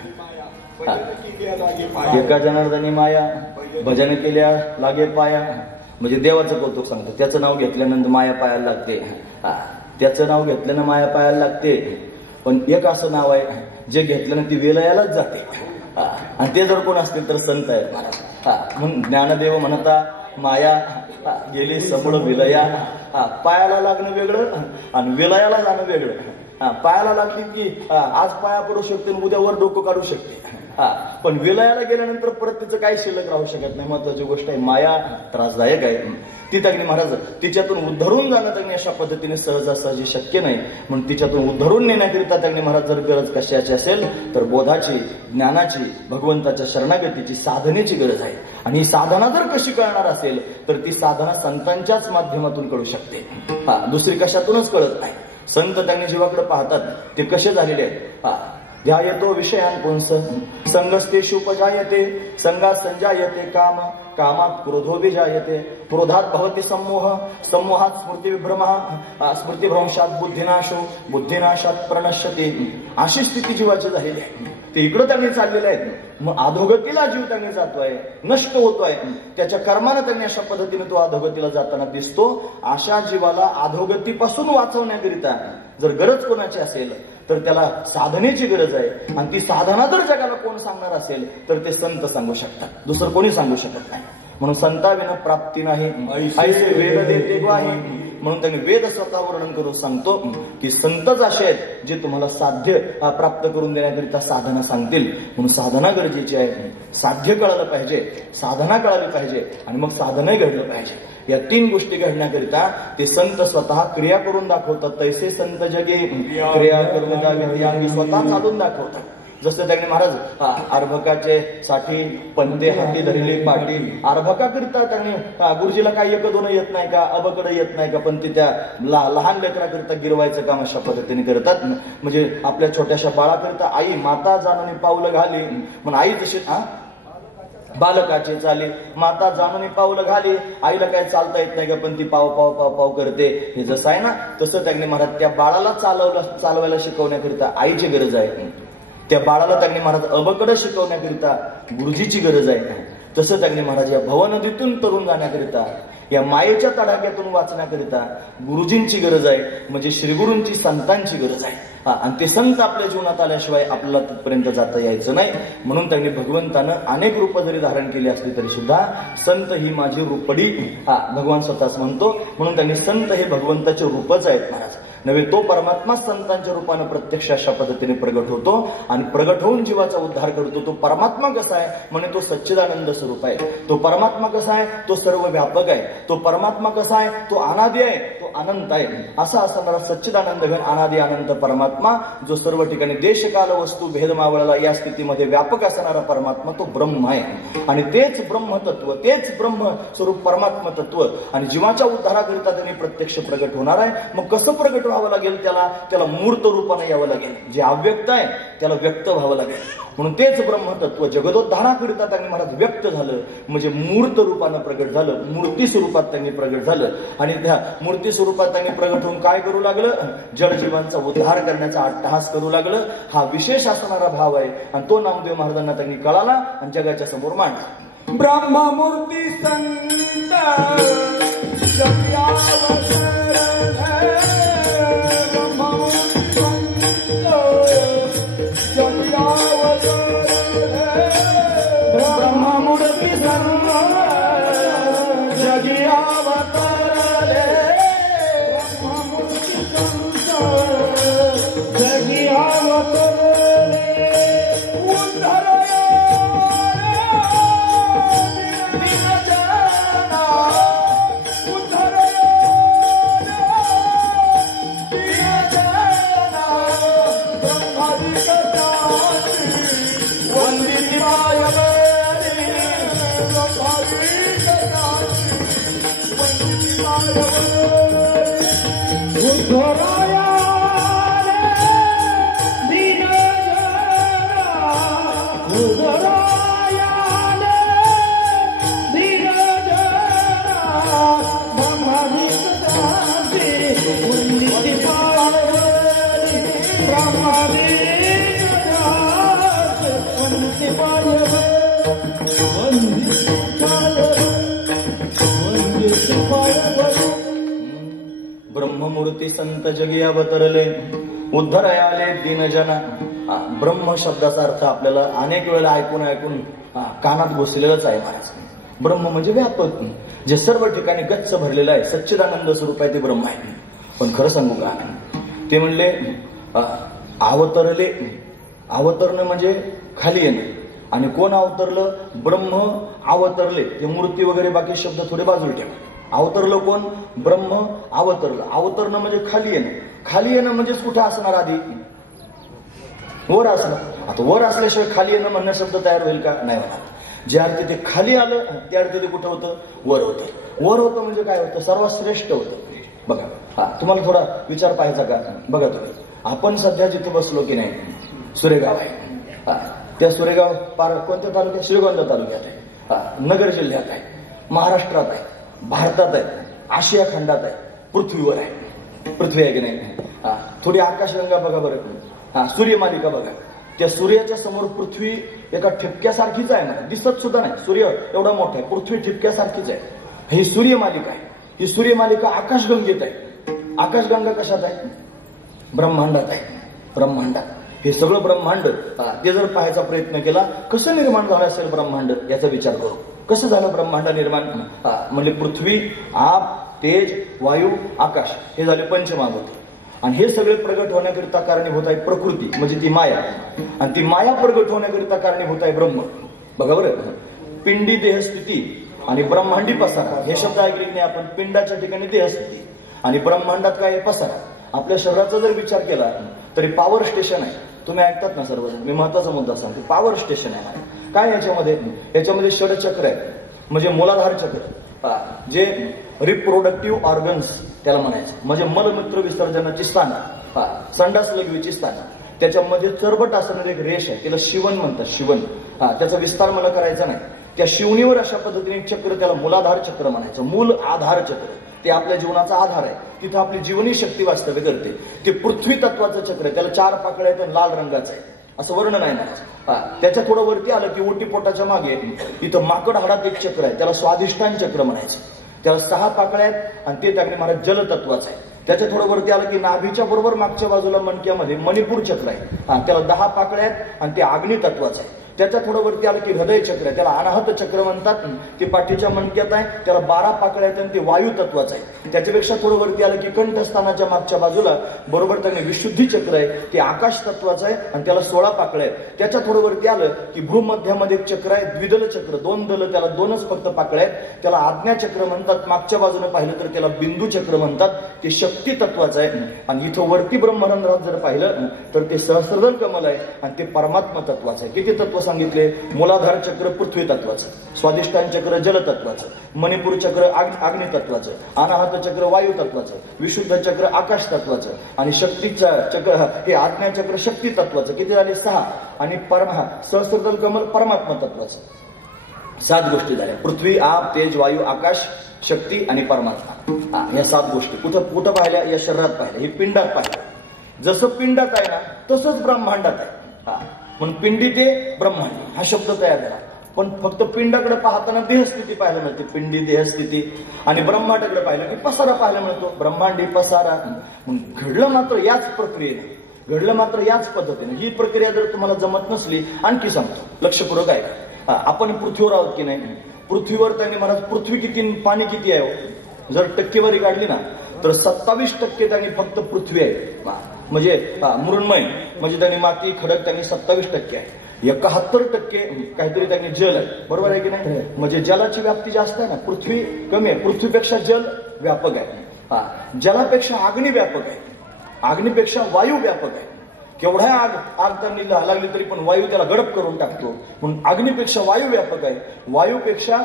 एका जनार्दनी माया भजन केल्या लागे पाया. म्हणजे देवाचं कौतुक सांगतात. त्याचं नाव घेतल्यानंतर माया पायाला लागते. त्याचं नाव घेतल्यानं माया पायाला लागते. पण एक असं नाव आहे जे घेतल्यानं ती विलयालाच जाते. आणि ते जर कोण असतील तर संत आहे. म्हणून ज्ञानदेव म्हणता माया गेली समूळ विलया. पायाला लागणं वेगळं आणि विलयाला जाणं वेगळं. पायाला लागली की आज पाया पडू शकते, उद्या वर डोकं काढू शकते. पण विलयाला गेल्यानंतर परत तिचं काही शिल्लक राहू शकत नाही. महत्वाची गोष्ट आहे माया त्रासदायक आहे. ती त्यांनी महाराज तिच्यातून उद्धरून जाणं त्यांनी अशा पद्धतीने सहजासहजी शक्य नाही. म्हणून तिच्यातून उद्धरून नेण्याकरिता त्यांनी महाराज जर गरज कशाची असेल तर बोधाची, ज्ञानाची, भगवंताच्या शरणागतीची, साधनेची गरज आहे. आणि ही साधना जर कशी कळणार असेल तर ती साधना संतांच्याच माध्यमातून कळू शकते. दुसरी कशातूनच कळत नाही. संत त्यांनी जीवाकडे पाहतात ते कसे झालेले आहेत. ध्यायतो विषयान पुंस संगस्तेषु उपजायते संगात संजायते काम कामात क्रोधो विजायते क्रोधात भवति सम्मोह सम्मोहात स्मृती विभ्रमः स्मृतिभ्रंशात बुद्धिनाशो बुद्धिनाशात प्रणश्यते. अशी स्थिती जीवाची झालेली आहे. ते इकडं त्यांनी चाललेले आहेत. मग अधोगतीला जीव त्यांनी जातोय, नष्ट होतोय. त्याच्या कर्मानं त्यांनी अशा पद्धतीने तो अधोगतीला जाताना दिसतो. अशा जीवाला अधोगतीपासून वाचवण्याकरिता जर गरज कोणाची असेल तर त्याला साधनेची गरज आहे. आणि ती साधना जर जगाला कोण सांगणार असेल तर ते संत सांगू शकतात. दुसरं कोणी सांगू शकत नाही. म्हणून संताविना प्राप्ती नाही ऐसे वेद देते ग्वाही. म्हणून त्यांनी वेद स्वतः वर्णन करून सांगतो की संतच असे आहेत जे तुम्हाला साध्य प्राप्त करून देण्याकरिता साधना सांगतील. म्हणून साधना गरजेची आहे. साध्य कळालं पाहिजे, साधना कळाली पाहिजे आणि मग साधनही घडलं पाहिजे. या 3 गोष्टी घडण्याकरिता ते संत स्वतः क्रिया करून दाखवतात. तैसे संत जगे क्रिया करून विद्यांगी स्वतः चालून दाखवतात. जसं त्यांनी महाराज अर्भकाचे साठी पंते हाती धरले पाटी. अर्भकाकरिता त्यांनी गुरुजीला काही 1-2 येत नाही का, अबकडे येत नाही का, पण ते त्या लहान लेकराकरिता गिरवायचं काम अशा पद्धतीने करतात. म्हणजे आपल्या छोट्याशा बाळाकरिता आई माता जाणून पावलं घाली. म्हणून आई तशी बालकाचे चाले माता जाणून पावलं घाली. आईला काय चालता येत नाही का, पण ती पाव पाव पाव पाव करते. हे जसं आहे ना तसं त्यांनी महाराज त्या बाळाला चालवायला शिकवण्याकरिता आईची गरज आहे. त्या बाळाला त्यांनी महाराज अबकडं शिकवण्याकरिता गुरुजीची गरज आहे. तसं त्यांनी महाराज या भवनदीतून तरुण जाण्याकरिता या मायेच्या तडाख्यातून वाचण्याकरिता गुरुजींची गरज आहे, म्हणजे श्रीगुरूंची, संतांची गरज आहे. आणि ते संत आपल्या जीवनात आल्याशिवाय आपल्याला तिथपर्यंत जाता यायचं नाही. म्हणून त्यांनी भगवंतानं अनेक रूप जरी धारण केली असली तरी सुद्धा संत ही माझी रूपडी, भगवान स्वतःच म्हणतो. म्हणून त्यांनी संत हे भगवंताचे रूपच आहेत महाराज. नव्हे तो परमात्मा संतांच्या रूपानं प्रत्यक्ष अशा पद्धतीने प्रगट होतो आणि प्रगट होऊन जीवाचा उद्धार करतो. तो परमात्मा कसा आहे म्हणे, तो सच्चिदानंद स्वरूप आहे. तो परमात्मा कसा आहे, तो सर्व व्यापक आहे. तो परमात्मा कसा आहे, तो अनादी आहे, तो अनंत आहे. असा असणारा सच्चिदानंद घन अनादी अनंत परमात्मा, जो सर्व ठिकाणी देशकाल वस्तू भेदमावळला या स्थितीमध्ये व्यापक असणारा परमात्मा, तो ब्रह्म आहे. आणि तेच ब्रह्मतत्व, तेच ब्रह्म स्वरूप परमात्मा तत्व आणि जीवाच्या उद्धाराकरिता त्यांनी प्रत्यक्ष प्रगट होणार आहे. मग कसं प्रगट व्हावं लागेल, त्याला मूर्त रूपाने यावं लागेल. जे अव्यक्त आहे त्याला व्यक्त व्हावं लागेल. म्हणून तेच ब्रह्मतत्व जगदोद्धाराकरिता त्यांनी महाराज व्यक्त झालं, म्हणजे मूर्त रूपानं प्रगट झालं. मूर्ती स्वरूपात त्यांनी प्रगट झालं आणि त्या मूर्ती स्वरूपात त्यांनी प्रगट होऊन काय करू लागलं, जडजीवांचा उद्धार करण्याचा अट्टहास करू लागलं. हा विशेष असणारा भाव आहे आणि तो नामदेव महाराजांना त्यांनी कळाला आणि जगाच्या समोर मांडला. ब्रह्ममूर्ती संत ब्रह्ममूर्ती संत जगी अवतरले उद्धरायाले दीनजना. ब्रह्म शब्दाचा अर्थ आपल्याला अनेक वेळेला ऐकून कानात घुसलेलंच आहे महाराज. ब्रह्म म्हणजे व्यापक, जे सर्व ठिकाणी गच्च भरलेलं आहे, सच्चिदानंद स्वरूप आहे, ते ब्रह्म आहे. पण खरं सांगू का, ते म्हणले अवतरले. अवतरणं म्हणजे खाली येणं. आणि कोण अवतरलं, ब्रह्म अवतरले. ते मूर्ती वगैरे बाकी शब्द थोडे बाजूला ठेवा. अवतरलं कोण, ब्रह्म अवतरलं. अवतरणं म्हणजे खाली येणं. खाली येणं म्हणजेच कुठं असणार, आधी वर असलं. आता वर असल्याशिवाय खाली येणं म्हणणं शब्द तयार होईल का, नाही होणार. जे अर्थी ते खाली आलं त्या अर्थी ते कुठं होतं, वर होतं. वर होतं म्हणजे काय होतं, सर्वात श्रेष्ठ होतं. बघा, तुम्हाला थोडा विचार पाहायचा का, बघा तुम्ही. आपण सध्या जिथे बसलो की नाही, सुरेगाव आहे. त्या सुरेगाव पार कोणत्या तालुक्यात, श्रीगोंदा तालुक्यात आहे, नगर जिल्ह्यात आहे, महाराष्ट्रात आहे, भारतात आहे, आशिया खंडात आहे, पृथ्वीवर आहे. पृथ्वी आहे की नाही. थोडी आकाशगंगा बघा बरं, सूर्यमालिका बघा. त्या सूर्याच्या समोर पृथ्वी एका ठिपक्यासारखीच आहे ना, दिसत सुद्धा नाही. सूर्य एवढा मोठा आहे, पृथ्वी ठिपक्यासारखीच आहे. ही सूर्यमालिका आहे. ही सूर्यमालिका आकाशगंगेत आहे. आकाशगंगा कशात आहे, ब्रह्मांडात आहे. ब्रह्मांडात हे सगळं ब्रह्मांड, ते जर पाहायचा प्रयत्न केला, कसं निर्माण झालं असेल ब्रह्मांड याचा विचार करू. कसं झालं ब्रह्मांड निर्माण, म्हणजे पृथ्वी, आप, तेज, वायू, आकाश हे झाले पंचमहाभूत. आणि हे सगळे प्रगट होण्याकरिता कारणीभूत आहे प्रकृती, म्हणजे ती माया. आणि ती माया प्रगट होण्याकरिता कारणीभूत आहे ब्रह्म. बघा बरं, पिंडी देहस्थिती आणि ब्रह्मांडी पसारा हे शब्द ऐकले नाही आपण. पिंडाच्या ठिकाणी देहस्थिती आणि ब्रह्मांडात काय आहे, पसारा. आपल्या शरीराचा जर विचार केला तरी पॉवर स्टेशन आहे. तुम्ही ऐकतात ना सर्व, मी महत्वाचा मुद्दा सांगतो. पॉवर स्टेशन आहे काय याच्यामध्ये षडचक्र आहे, म्हणजे मूलाधार चक्र, जे रिप्रोडक्टिव्ह ऑर्गन्स त्याला म्हणायचं, म्हणजे मलमूत्र विसर्जनाची स्थान, संडास लघवीची स्थान. त्याच्यामध्ये चरबट असणारी एक रेष आहे, त्याला शिवन म्हणतात. शिवन, त्याचा विस्तार मला करायचा नाही. त्या शिवणीवर अशा पद्धतीने चक्र, त्याला मूलाधार चक्र म्हणायचं. मूल आधार चक्र ते आपल्या जीवनाचा आधार आहे. तिथं आपली जीवनी शक्ती वास्तव्य करते. ते पृथ्वी तत्वाचं चक्र आहे. त्याला 4 पाकळ्या आहेत, लाल रंगाचं आहे, असं वर्णन आहे ना. त्याच्या थोडं वरती आलं की ओटीपोटाच्या मागे इथं माकड हाडात एक चक्र आहे, त्याला स्वाधिष्ठान चक्र म्हणायचं. त्याला 6 पाकळ्या आहेत आणि ते त्यांनी महाराज जलतत्वाचं आहे. त्याच्या थोडं वरती आलं की नाभीच्या बरोबर मागच्या बाजूला मणक्यामध्ये मणिपूर चक्र आहे, त्याला 10 पाकळ्या आहेत आणि ते अग्नी तत्वाचं आहे. त्याच्या थोडं वरती आलं की हृदय चक्र आहे, त्याला अनाहत चक्र म्हणतात, ते पाठीच्या मणक्यात आहे, त्याला 12 पाकळ्या आहेत आणि ते वायू तत्वाचं आहे. त्याच्यापेक्षा थोडं वरती आलं की कंठस्थानाच्या मागच्या बाजूला बरोबर त्याने विशुद्धी चक्र आहे, ते आकाश तत्वाचं आहे आणि त्याला 16 पाकळ्या आहेत. त्याच्या थोडं वरती आलं की भ्रूमध्यामध्ये एक चक्र आहे, द्विदल चक्र, 2 दल, त्याला 2च फक्त पाकळ्या आहेत, त्याला आज्ञा चक्र म्हणतात. मागच्या बाजूने पाहिलं तर त्याला बिंदू चक्र म्हणतात, ते शक्ती तत्वाचं आहे. आणि इथं वरती ब्रह्मरंध्रात जर पाहिलं तर ते सहस्रदल कमल आहे आणि ते परमात्मा तत्वाचं आहे. किती तत्व सांगितले? मूलाधार चक्र पृथ्वी तत्वाचं, स्वादिष्टान चक्र जल तत्वाचं, मणिपूर चक्र अग्नि तत्वाचं, अनाहत चक्र वायू तत्वाचं, विशुद्ध चक्र आकाश तत्वाचं आणि शक्तीचं चक्र हे आज्ञा चक्र शक्ती तत्वाचं. किती झाले? 6. आणि सहस्रदल कमल परमात्मा तत्वाचं. 7 गोष्टी झाल्या. पृथ्वी, आप, तेज, वायू, आकाश, शक्ती आणि परमात्मा. या 7 गोष्टी कुठं पाहिल्या? या शरीरात पाहिल्या, हे पिंडात पाहिलं. जसं पिंडात आहे ना तसंच ब्रह्मांडात आहे. म्हणून पिंडी ते ब्रह्मांड हा शब्द तयार झाला. पण फक्त पिंडाकडे पाहताना देहस्थिती पाहायला मिळते, पिंडी देहस्थिती, आणि ब्रह्मांडाकडे पाहिलं की पसारा पाहायला मिळतो, ब्रह्मांडी पसारा. घडलं मात्र याच प्रक्रियेने, घडलं मात्र याच पद्धतीने. ही प्रक्रिया जर तुम्हाला जमत नसली, आणखी सांगतो, लक्षपूर्वक आहे. आपण पृथ्वीवर आहोत की नाही? पृथ्वीवर त्यांनी महाराज पृथ्वी किती, पाणी किती आहे? जर टक्केवारी काढली ना तर 27% त्यांनी फक्त पृथ्वी आहे, म्हणजे मृण्मय, म्हणजे त्यांनी माती खडक त्यांनी 27% आहे. 71% काहीतरी त्यांनी जल आहे, बरोबर आहे की नाही? म्हणजे जलाची व्याप्ती जास्त आहे ना, पृथ्वी कमी आहे. पृथ्वीपेक्षा जल व्यापक आहे, जलापेक्षा अग्नी व्यापक आहे, अग्नीपेक्षा वायू व्यापक आहे. केवढ्या आग त्यांनी लागली तरी पण वायू त्याला गडप करून टाकतो. म्हणून अग्नीपेक्षा वायू व्यापक आहे, वायूपेक्षा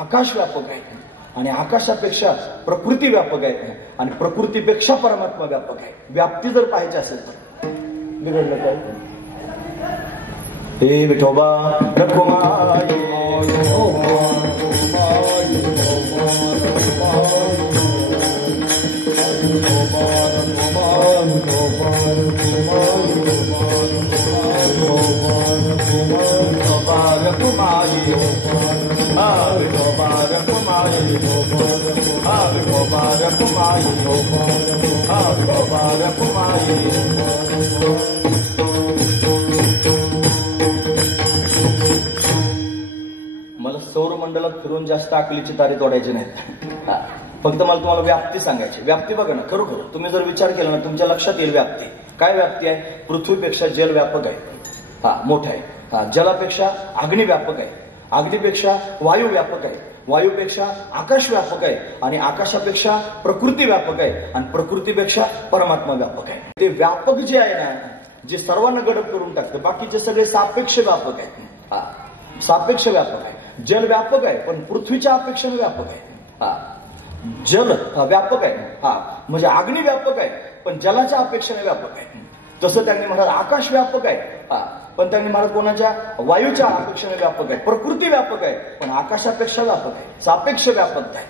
आकाश व्यापक आहे, आणि आकाशापेक्षा प्रकृती व्यापक आहे, आणि प्रकृतीपेक्षा परमात्मा व्यापक आहे. व्याप्ती जर पाहायची असेल तर बिघडलं काय? हे विठोबा रखुमाई मला सौरमंडलात फिरून जास्त अकलीची तारे तोडायची नाही. फक्त मला तुम्हाला व्याप्ती सांगायची. व्याप्ती बघा ना, खरोखर तुम्ही जर विचार केला ना तुमच्या लक्षात येईल व्याप्ती. काय व्याप्ती आहे? पृथ्वीपेक्षा जल व्यापक आहे, मोठा आहे. जलापेक्षा अग्नी व्यापक आहे, अग्नीपेक्षा वायू व्यापक आहे, वायूपेक्षा आकाश व्यापक आहे, आणि आकाशापेक्षा प्रकृती व्यापक आहे, आणि प्रकृतीपेक्षा परमात्मा व्यापक आहे. ते व्यापक जे आहे ना, जे सर्वांना गडप करून टाकतं, बाकीचे सगळे सापेक्ष व्यापक आहेत. सापेक्ष व्यापक आहे. जल व्यापक आहे पण पृथ्वीच्या अपेक्षेने व्यापक आहे. जल व्यापक आहे, म्हणजे अग्नी व्यापक आहे पण जलाच्या अपेक्षेने व्यापक आहे. तसं त्यांनी म्हणाल आकाश व्यापक आहे, पण त्यांनी महाराज कोणाच्या? वायूच्या अपेक्षेने व्यापक आहे. प्रकृती व्यापक आहे पण आकाशापेक्षा व्यापक आहे, सापेक्ष व्यापक आहे.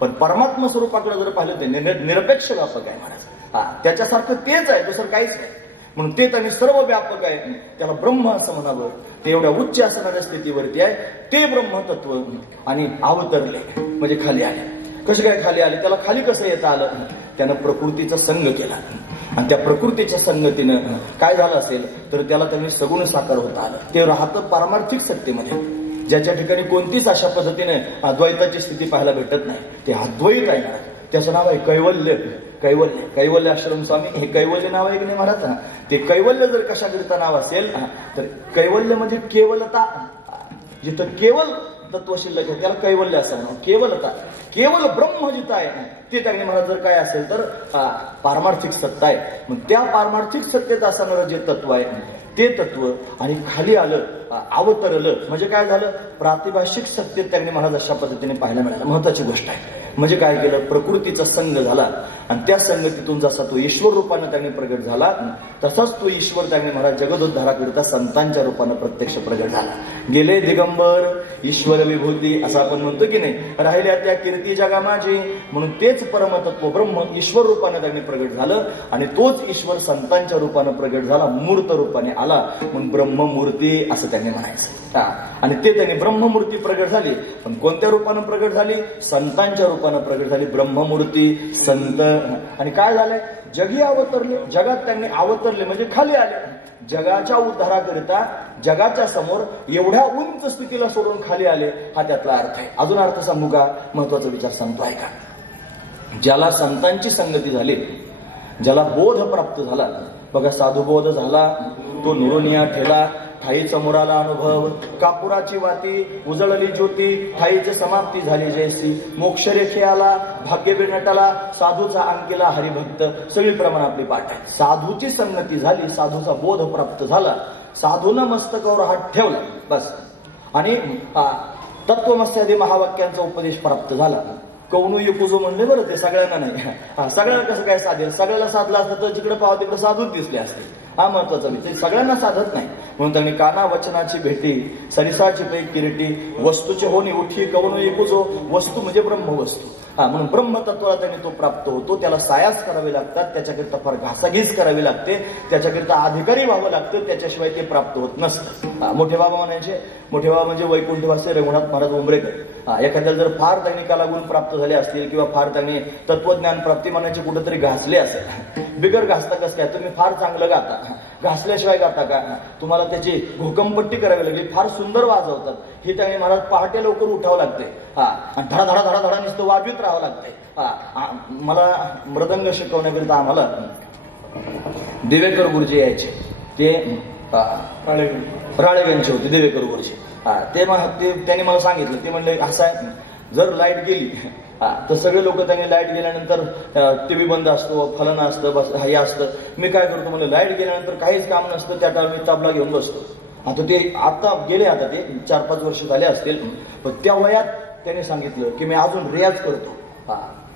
पण परमात्मा स्वरूपाकडे जर पाहिलं ते निरपेक्ष व्यापक आहे महाराज. त्याच्यासारखं तेच आहे, दुसरं काहीच नाही. म्हणून ते त्यांनी सर्व व्यापक आहे, त्याला ब्रह्म असं म्हणावं. ते एवढ्या उच्च असणाऱ्या स्थितीवरती आहे, ते ब्रह्मतत्व. आणि अवतरले म्हणजे खाली आले. कसे काय खाली आले? त्याला खाली कसं येता आलं? त्यानं प्रकृतीचा संग केला, आणि त्या प्रकृतीच्या संगतीनं काय झालं असेल तर त्याला त्यांनी सगुण साकार होता आलं. ते राहतं पारमार्थिक सत्तेमध्ये, ज्याच्या ठिकाणी कोणतीच अशा पद्धतीने अद्वैताची स्थिती पाहायला भेटत नाही. ते अद्वैत आहे. त्याचं नाव आहे कैवल्य. कैवल्य, कैवल्य आश्रम स्वामी, हे कैवल्य नाव आहे की नाही महाराज? ते कैवल्य जर कशाकरिता नाव असेल तर कैवल्य म्हणजे केवलता. जिथं केवल तत्व शिल्लक आहे त्याला कैवल्य असं म्हणा. केवलता, केवल ब्रह्म जिथं आहे ते त्यांनी महाराज जर काय असेल तर पारमार्थिक सत्ता आहे. मग त्या पारमार्थिक सत्तेत असणारं जे तत्व आहे ते तत्व आणि खाली आलं, अवतरलं म्हणजे काय झालं? प्रातिभाषिक सत्तेत त्यांनी महाराज अशा पद्धतीने पाहायला मिळालं. महत्वाची गोष्ट आहे. म्हणजे काय केलं? प्रकृतीचा संग झाला, आणि त्या संगतीतून जसा तो ईश्वर रूपानं त्यांनी प्रगट झाला तसाच तो ईश्वर त्यांनी महाराज जगदोद्धाराकरिता संतांच्या रूपानं प्रत्यक्ष प्रगट झाला. गेले दिगंबर ईश्वर विभूती असं आपण म्हणतो की नाही? राहिल्या त्या कीर्ती जगा माझी. म्हणून तेच परमतत्व ब्रह्म ईश्वर रूपानं त्यांनी प्रगट झालं, आणि तोच ईश्वर संतांच्या रूपानं प्रगट झाला, मूर्त रूपाने आला. म्हणून ब्रह्ममूर्ती असं त्यांनी म्हणायचं. आणि ते त्यांनी ब्रह्ममूर्ती प्रगट झाली. पण कोणत्या रूपानं प्रगट झाली? संतांच्या रूपानं प्रगट झाली. ब्रह्ममूर्ती संत. आणि काय झालंय? जगी अवतरले. जगात त्यांनी अवतरले म्हणजे खाली आले. जगाच्या उद्धाराकरिता जगाच्या समोर एवढ्या उंच स्थितीला सोडून खाली आले, हा त्यातला अर्थ आहे. अजून अर्थ सांगू का? महत्वाचा विचार सांगतो ऐका. ज्याला संतांची संगती झाली, ज्याला बोध प्राप्त झाला, बघा साधुबोध झाला, तो नुरुनिया ठेला, ठाई समोराला अनुभव, कापुराची वाती उजळली ज्योती, ठाईची समाप्ती झाली जैसी, मोक्षरेखे आला, भाग्य नटाला, साधूचा अंकिला हरिभक्त. सगळी प्रमाण आपली पाठ आहे. साधूची संगती झाली, साधूचा बोध प्राप्त झाला, साधूनं मस्तकावर हात ठेवला बस, आणि तत्वमस्यादी महावाक्यांचा उपदेश प्राप्त झाला. कौनू युकुजो म्हणले बरं, ते सगळ्यांना नाही. सगळ्यांना कसं काय साधेल? सगळ्याला साधलं असतं तर जिकडे पाहावं तिकडे साधूच दिसले असते. हा महत्वाचा विषय. सगळ्यांना साधत नाही. म्हणून त्यांनी काना वचनाची भेटी, सरिसाची पैक किरीटी, वस्तूचे होणी उठी, कौनू युकुजो. वस्तू म्हणजे ब्रह्मवस्तू. म्हणून ब्रह्मतत्वाला त्यांनी तो प्राप्त होतो. त्याला सायास करावे लागतात, त्याच्याकरिता फार घासाघीस करावी लागते, त्याच्याकरिता अधिकारी व्हावं लागतं, त्याच्याशिवाय ते प्राप्त होत नसतं. मोठे बाबा म्हणायचे, मोठे बाबा म्हणजे वैकुंठवासी रघुनाथ महाराज उंबरेकर. एखाद्याला जर फार त्यांनी कलागुण प्राप्त झाले असतील किंवा फार त्यांनी तत्वज्ञान प्राप्ती म्हणायचे कुठेतरी घासले असेल, बिगर घासता कसं काय? तुम्ही फार चांगलं गाता, घासल्याशिवाय गाता का? तुम्हाला त्याची घोकंपट्टी करावी लागली. फार सुंदर वाजवतात, हे त्यांनी महाराज पहाटे लवकर उठावं लागते. आणि धडा धडा धडा धडा नुसतं वाजवीत राहावं लागते. मला मृदंग शिकवण्याकरिता आम्हाला देवेकर गुरुजी यायचे. ते राळेगणचे होते देवेकर गुरुजी. ते त्यांनी मला सांगितलं, ते म्हणले असं आहे, जर लाईट गेली तर सगळे लोक त्यांनी लाईट गेल्यानंतर टीव्ही बंद असतो, फलन असतं, बस हे असतं. मी काय करतो म्हणजे लाईट गेल्यानंतर काहीच काम नसतं, त्या टाळी मी तबला घेऊन बसतो. आता ते आता गेले, आता ते 4-5 वर्ष झाले असतील. पण त्या वयात त्यांनी सांगितलं की मी अजून रियाज करतो.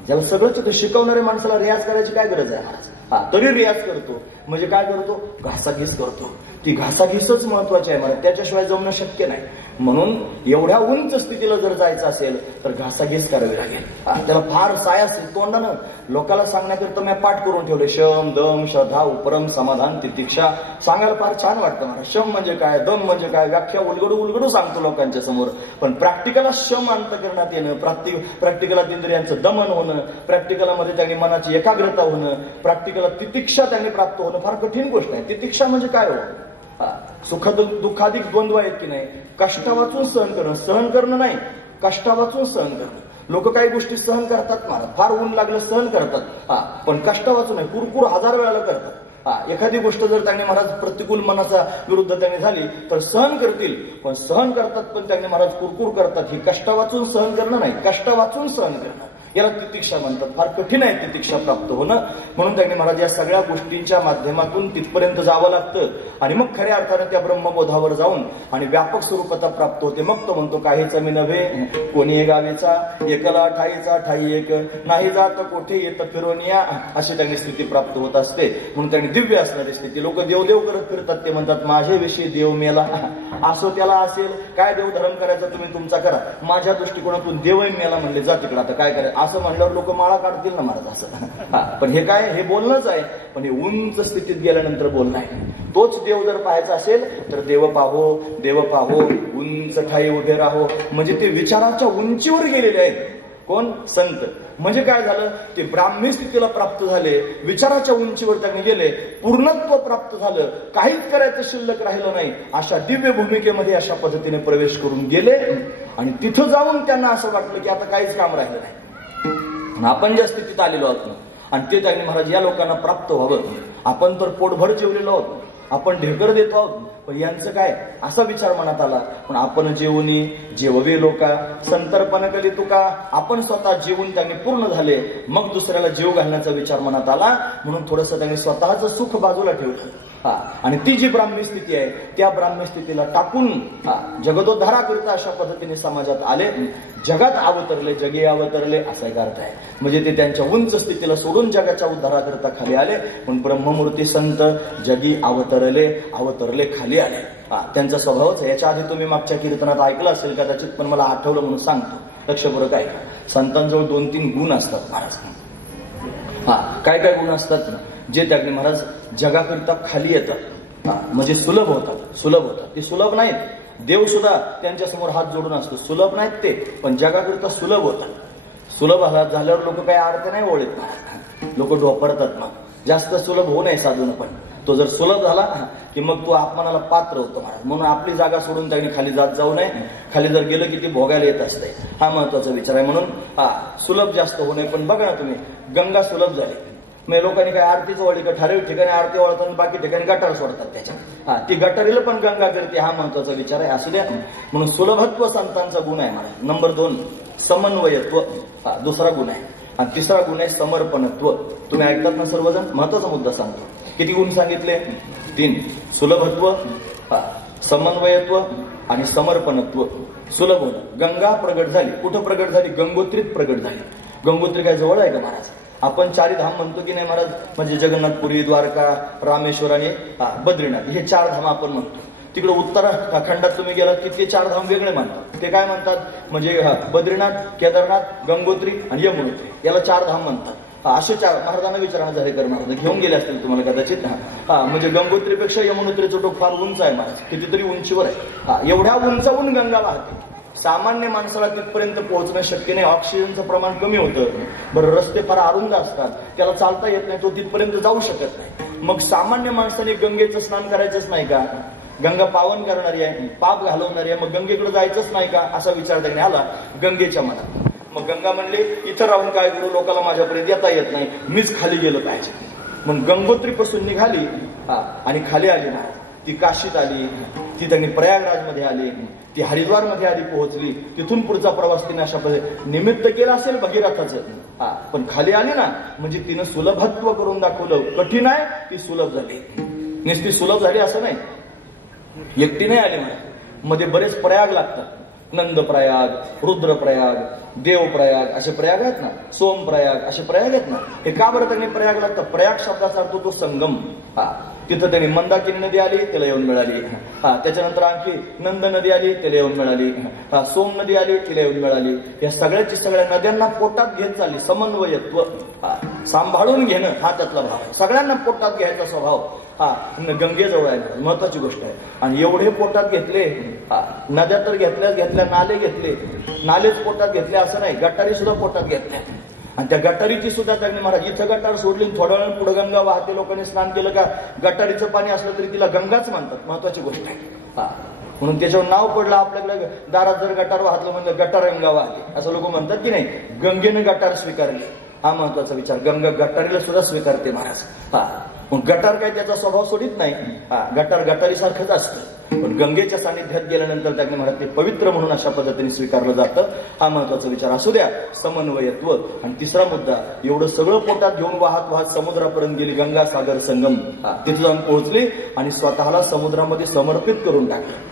ज्याला सगळंच शिकवणाऱ्या माणसाला रियाज करायची काय गरज आहे महाराज? तरी रियाज करतो. म्हणजे काय करतो? घासाघीस करतो. ती घासाघीसच महत्वाची आहे मला, त्याच्याशिवाय जमणं शक्य नाही. म्हणून एवढ्या उंच स्थितीला जर जायचं असेल तर घासाघीस करावी लागेल. त्याला फार सायास तोंडानं लोकांना सांगण्याकरिता मी पाठ करून ठेवले. शम, दम, श्रद्धा, उपरम, समाधान, तितिक्षा. सांगायला फार छान वाटतं मला. शम म्हणजे काय, दम म्हणजे काय, व्याख्या उलगडू सांगतो लोकांच्या समोर. पण प्रॅक्टिकला शम अंत करण्यात येणं, प्रॅक्टिकला इंद्रियांचं दमन होणं, प्रॅक्टिकलामध्ये त्यांनी मनाची एकाग्रता होणं, प्रॅक्टिकला तितिक्षा त्यांनी प्राप्त होणं फार कठीण गोष्ट आहे. तितिक्षा म्हणजे काय हो? सुख दुःखाधिक द्वंद्व आहेत की नाही. कष्टा वाचून सहन करणं, सहन करणं नाही, कष्टा वाचून सहन करणं. लोक काही गोष्टी सहन करतात महाराज, फार ऊन लागलं सहन करतात, पण कष्टा वाचून नाही, कुरकुर 1000 वेळाला करतात. एखादी गोष्ट जर त्यांनी महाराज प्रतिकूल मनाचा विरुद्ध त्यांनी झाली तर सहन करतील, पण सहन करतात पण त्यांनी महाराज कुरकुर करतात. ही कष्टा वाचून सहन करणं नाही, कष्टा वाचून सहन करणं, याला तितिक्षा म्हणतात. फार कठीण आहे तितिक्षा प्राप्त होणं. म्हणून त्यांनी महाराज या सगळ्या गोष्टींच्या माध्यमातून तिथपर्यंत जावं लागतं आणि मग खऱ्या अर्थानं त्या ब्रह्मबोधावर जाऊन आणि व्यापक स्वरूपता प्राप्त होते. मग तो म्हणतो काहीच मी नव्हे कोणी गावीचा, एकला ठाईचा ठाई एक, नाही जात कोठे येत फिरोनिया, अशी त्यांनी स्थिती प्राप्त होत असते. म्हणून त्यांनी दिव्य असणारी स्थिती. लोक देवदेव करत फिरतात, ते म्हणतात माझ्याविषयी देव मेला, असो त्याला असेल, काय देवधर्म करायचा तुम्ही तुमचा करा, माझ्या दृष्टिकोनातून देवही मेला म्हणले, जा तिकडे आता काय करायचं. असं म्हणल्यावर लोक माळा काढतील ना महाराज असं. पण हे काय, हे बोलणंच आहे, पण हे उंच स्थितीत गेल्यानंतर बोलणं आहे. तोच देव जर पाहायचा असेल तर देव पाहो, देव पाहो, उंच ठाई उभे राहो. म्हणजे ते विचाराच्या उंचीवर गेलेले आहेत. कोण? संत. म्हणजे काय झालं, ते ब्राह्मी स्थितीला प्राप्त झाले, विचाराच्या उंचीवर त्यांनी गेले, पूर्णत्व प्राप्त झालं, काहीच करायचं शिल्लक राहिलं नाही. अशा दिव्य भूमिकेमध्ये अशा पद्धतीने प्रवेश करून गेले आणि तिथं जाऊन त्यांना असं वाटलं की आता काहीच काम राहिलं नाही, आपण ज्या स्थितीत आलेलो आहोत आणि ते त्यांनी महाराज या लोकांना प्राप्त व्हावं. आपण तर पोटभर जेवलेलो आहोत, आपण ढेकर देतो आहोत, पण यांचं काय, असा विचार मनात आला. पण आपण जेवणी जेववे लोका, संतर्पण कली तुका. आपण स्वतः जेवून त्यांनी पूर्ण झाले, मग दुसऱ्याला जेव घालण्याचा विचार मनात आला. म्हणून थोडंसं त्यांनी स्वतःचं सुख बाजूला ठेवलं आणि ती जी ब्राह्मी स्थिती आहे त्या ब्राह्मी स्थितीला टाकून जगदोद्धाराकरिता अशा पद्धतीने समाजात आले, जगात अवतरले, जगी अवतरले असा एक अर्थ आहे. म्हणजे ते त्यांच्या उंच स्थितीला सोडून जगाच्या उद्धाराकरिता खाली आले. पण ब्रह्ममूर्ती संत जगी अवतरले, अवतरले खाली आले. त्यांचा स्वभावच. याच्या आधी तुम्ही मागच्या कीर्तनात ऐकलं असेल कदाचित, पण मला आठवलं म्हणून सांगतो, लक्षपूर्वक ऐका. संतांजवळ 2-3 गुण असतात महाराज. काय काय गुण असतात ना, जे त्यांनी महाराज जगाकरिता खाली येतात, म्हणजे सुलभ होतात. सुलभ होतात, ते सुलभ नाहीत, देव सुद्धा त्यांच्या समोर हात जोडून असतो. सुलभ नाहीत ते, पण जगाकरिता सुलभ होतात. सुलभ झाल्यावर लोक काही अर्थ नाही ओळखत, लोक ढोपरतात. मग जास्त सुलभ होऊ नये साधून, पण तो जर सुलभ झाला की मग तो अपमानाला पात्र होतो महाराज. म्हणून आपली जागा सोडून त्यांनी खाली जात जाऊ नये. खाली जर गेलं की ती भोगायला येत असते. हा महत्वाचा विचार आहे. म्हणून सुलभ जास्त होऊ नये. पण बघा ना तुम्ही, गंगा सुलभ झाली, मग लोकांनी काय आरतीचं वळी का ठराविक ठिकाणी आरती वळतात, बाकी ठिकाणी गटार सोडतात त्याच्या. ती गटारीला पण गंगा करते. हा महत्वाचा विचार आहे. असू द्या. म्हणून सुलभत्व संतांचा गुण आहे महाराज. नंबर 2 समन्वयत्व, दुसरा गुण आहे. आणि तिसरा गुण आहे समर्पणत्व. तुम्ही ऐकतात ना सर्वजण, महत्वाचा मुद्दा सांगतो. किती गुण सांगितले? 3. सुलभत्व, समन्वयत्व आणि समर्पणत्व. सुलभ होणं. गंगा प्रगट झाली. कुठं प्रगट झाली? गंगोत्रीत प्रगट झाली. गंगोत्री काय जवळ आहे का महाराज? आपण 4 धाम म्हणतो की नाही महाराज, म्हणजे जगन्नाथपुरी, द्वारका, रामेश्वर आणि बद्रीनाथ, हे 4 धाम आपण म्हणतो. तिकडे उत्तराखंडात तुम्ही गेलात की ते 4 धाम वेगळे म्हणतात. ते काय म्हणतात? म्हणजे बद्रीनाथ, केदारनाथ, गंगोत्री आणि यमुनोत्री, याला 4 धाम म्हणतात. असे 4 महाराजांना विचारणा झालेकर महाराज घेऊन गेले असतील तुम्हाला कदाचित. म्हणजे गंगोत्रीपेक्षा यमुनोत्रीचं टोक फार उंच आहे महाराज, कितीतरी उंचीवर आहे. एवढ्या उंचावून गंगा वाहते. सामान्य माणसाला तिथपर्यंत पोहोचणं शक्य नाही. ऑक्सिजनचं प्रमाण कमी होतं. बरं, रस्ते फार अरुंद असतात, त्याला चालता येत नाही, तो तिथपर्यंत जाऊ शकत नाही. मग सामान्य माणसाने गंगेचं स्नान करायचंच नाही का? गंगा पावन करणारी आहे, पाप घालवणारी आहे, मग गंगेकडे जायचंच नाही का, असा विचार त्यांनी आला गंगेच्या मनात. मग गंगा म्हणले, इथं राहून काय करू, लोकांना माझ्यापर्यंत येता येत नाही, मीच खाली गेलं पाहिजे. मग गंगोत्रीपासून निघाली आणि खाली आली ना. ती काशीत आली, ती त्यांनी प्रयागराजमध्ये आली, ती हरिद्वार मध्ये आली, पोहोचली. तिथून पुढचा प्रवास तिने अशा निमित्त केला असेल भगीरथाचं, पण खाली आली ना, म्हणजे तिनं सुलभत्व करून दाखवलं. कठीण आहे, ती सुलभ झाली. नुसती सुलभ झाली असं नाही, एकटी नाही आली म्हणा. मध्ये बरेच प्रयाग लागतात. नंदप्रयाग, रुद्रप्रयाग, देवप्रयाग असे प्रयाग आहेत ना, सोमप्रयाग असे प्रयाग आहेत ना. हे का बरं त्यांनी प्रयाग लागतात? प्रयाग शब्दाचा अर्थ तो संगम. तिथं त्यांनी मंदाकिनी नदी आली, त्याला येऊन मिळाली. त्याच्यानंतर आणखी नंद नदी आली, त्याला येऊन मिळाली. सोम नदी आली, तिला येऊन मिळाली. या सगळ्याची सगळ्या नद्यांना पोटात घेत चालली. समन्वयत्व, सांभाळून घेणं हा त्यातला भाव आहे. सगळ्यांना पोटात घ्यायचा स्वभाव गंगेजवळ आहे. महत्वाची गोष्ट आहे. आणि एवढे पोटात घेतले, नद्या तर घेतल्या, नाले घेतले, नालेच पोटात घेतले असं नाही, गटारी सुद्धा पोटात घेतल्या. आणि त्या गटारीची सुद्धा त्यांनी महाराज, इथं गटार सोडली, थोड्या वेळ पुढे गंगा वाहते, लोकांनी स्नान केलं का गटारीचं पाणी असलं तरी तिला गंगाच म्हणतात. महत्वाची गोष्ट आहे. म्हणून त्याच्यावर नाव पडलं. आपल्याकडे दारात जर गटार वाहतलं म्हणजे गटार गंगा वाहते असं लोक म्हणतात की नाही. गंगेनं गटार स्वीकारली, हा महत्वाचा विचार. गंगा गटारीला सुद्धा स्वीकारते महाराज. मग गटार काय त्याचा स्वभाव सोडित नाही. गटार गटारीसारखंच असतं, पण गंगेच्या सानिध्यात गेल्यानंतर त्याने महाराज ते पवित्र म्हणून अशा पद्धतीने स्वीकारलं जातं. हा महत्वाचा विचार. असू द्या. समन्वयत्व. आणि तिसरा मुद्दा, एवढं सगळं पोटात घेऊन वाहत वाहत समुद्रापर्यंत गेली. गंगा सागर संगम, तिथे जाऊन पोहोचली आणि स्वतःला समुद्रामध्ये समर्पित करून टाकलं.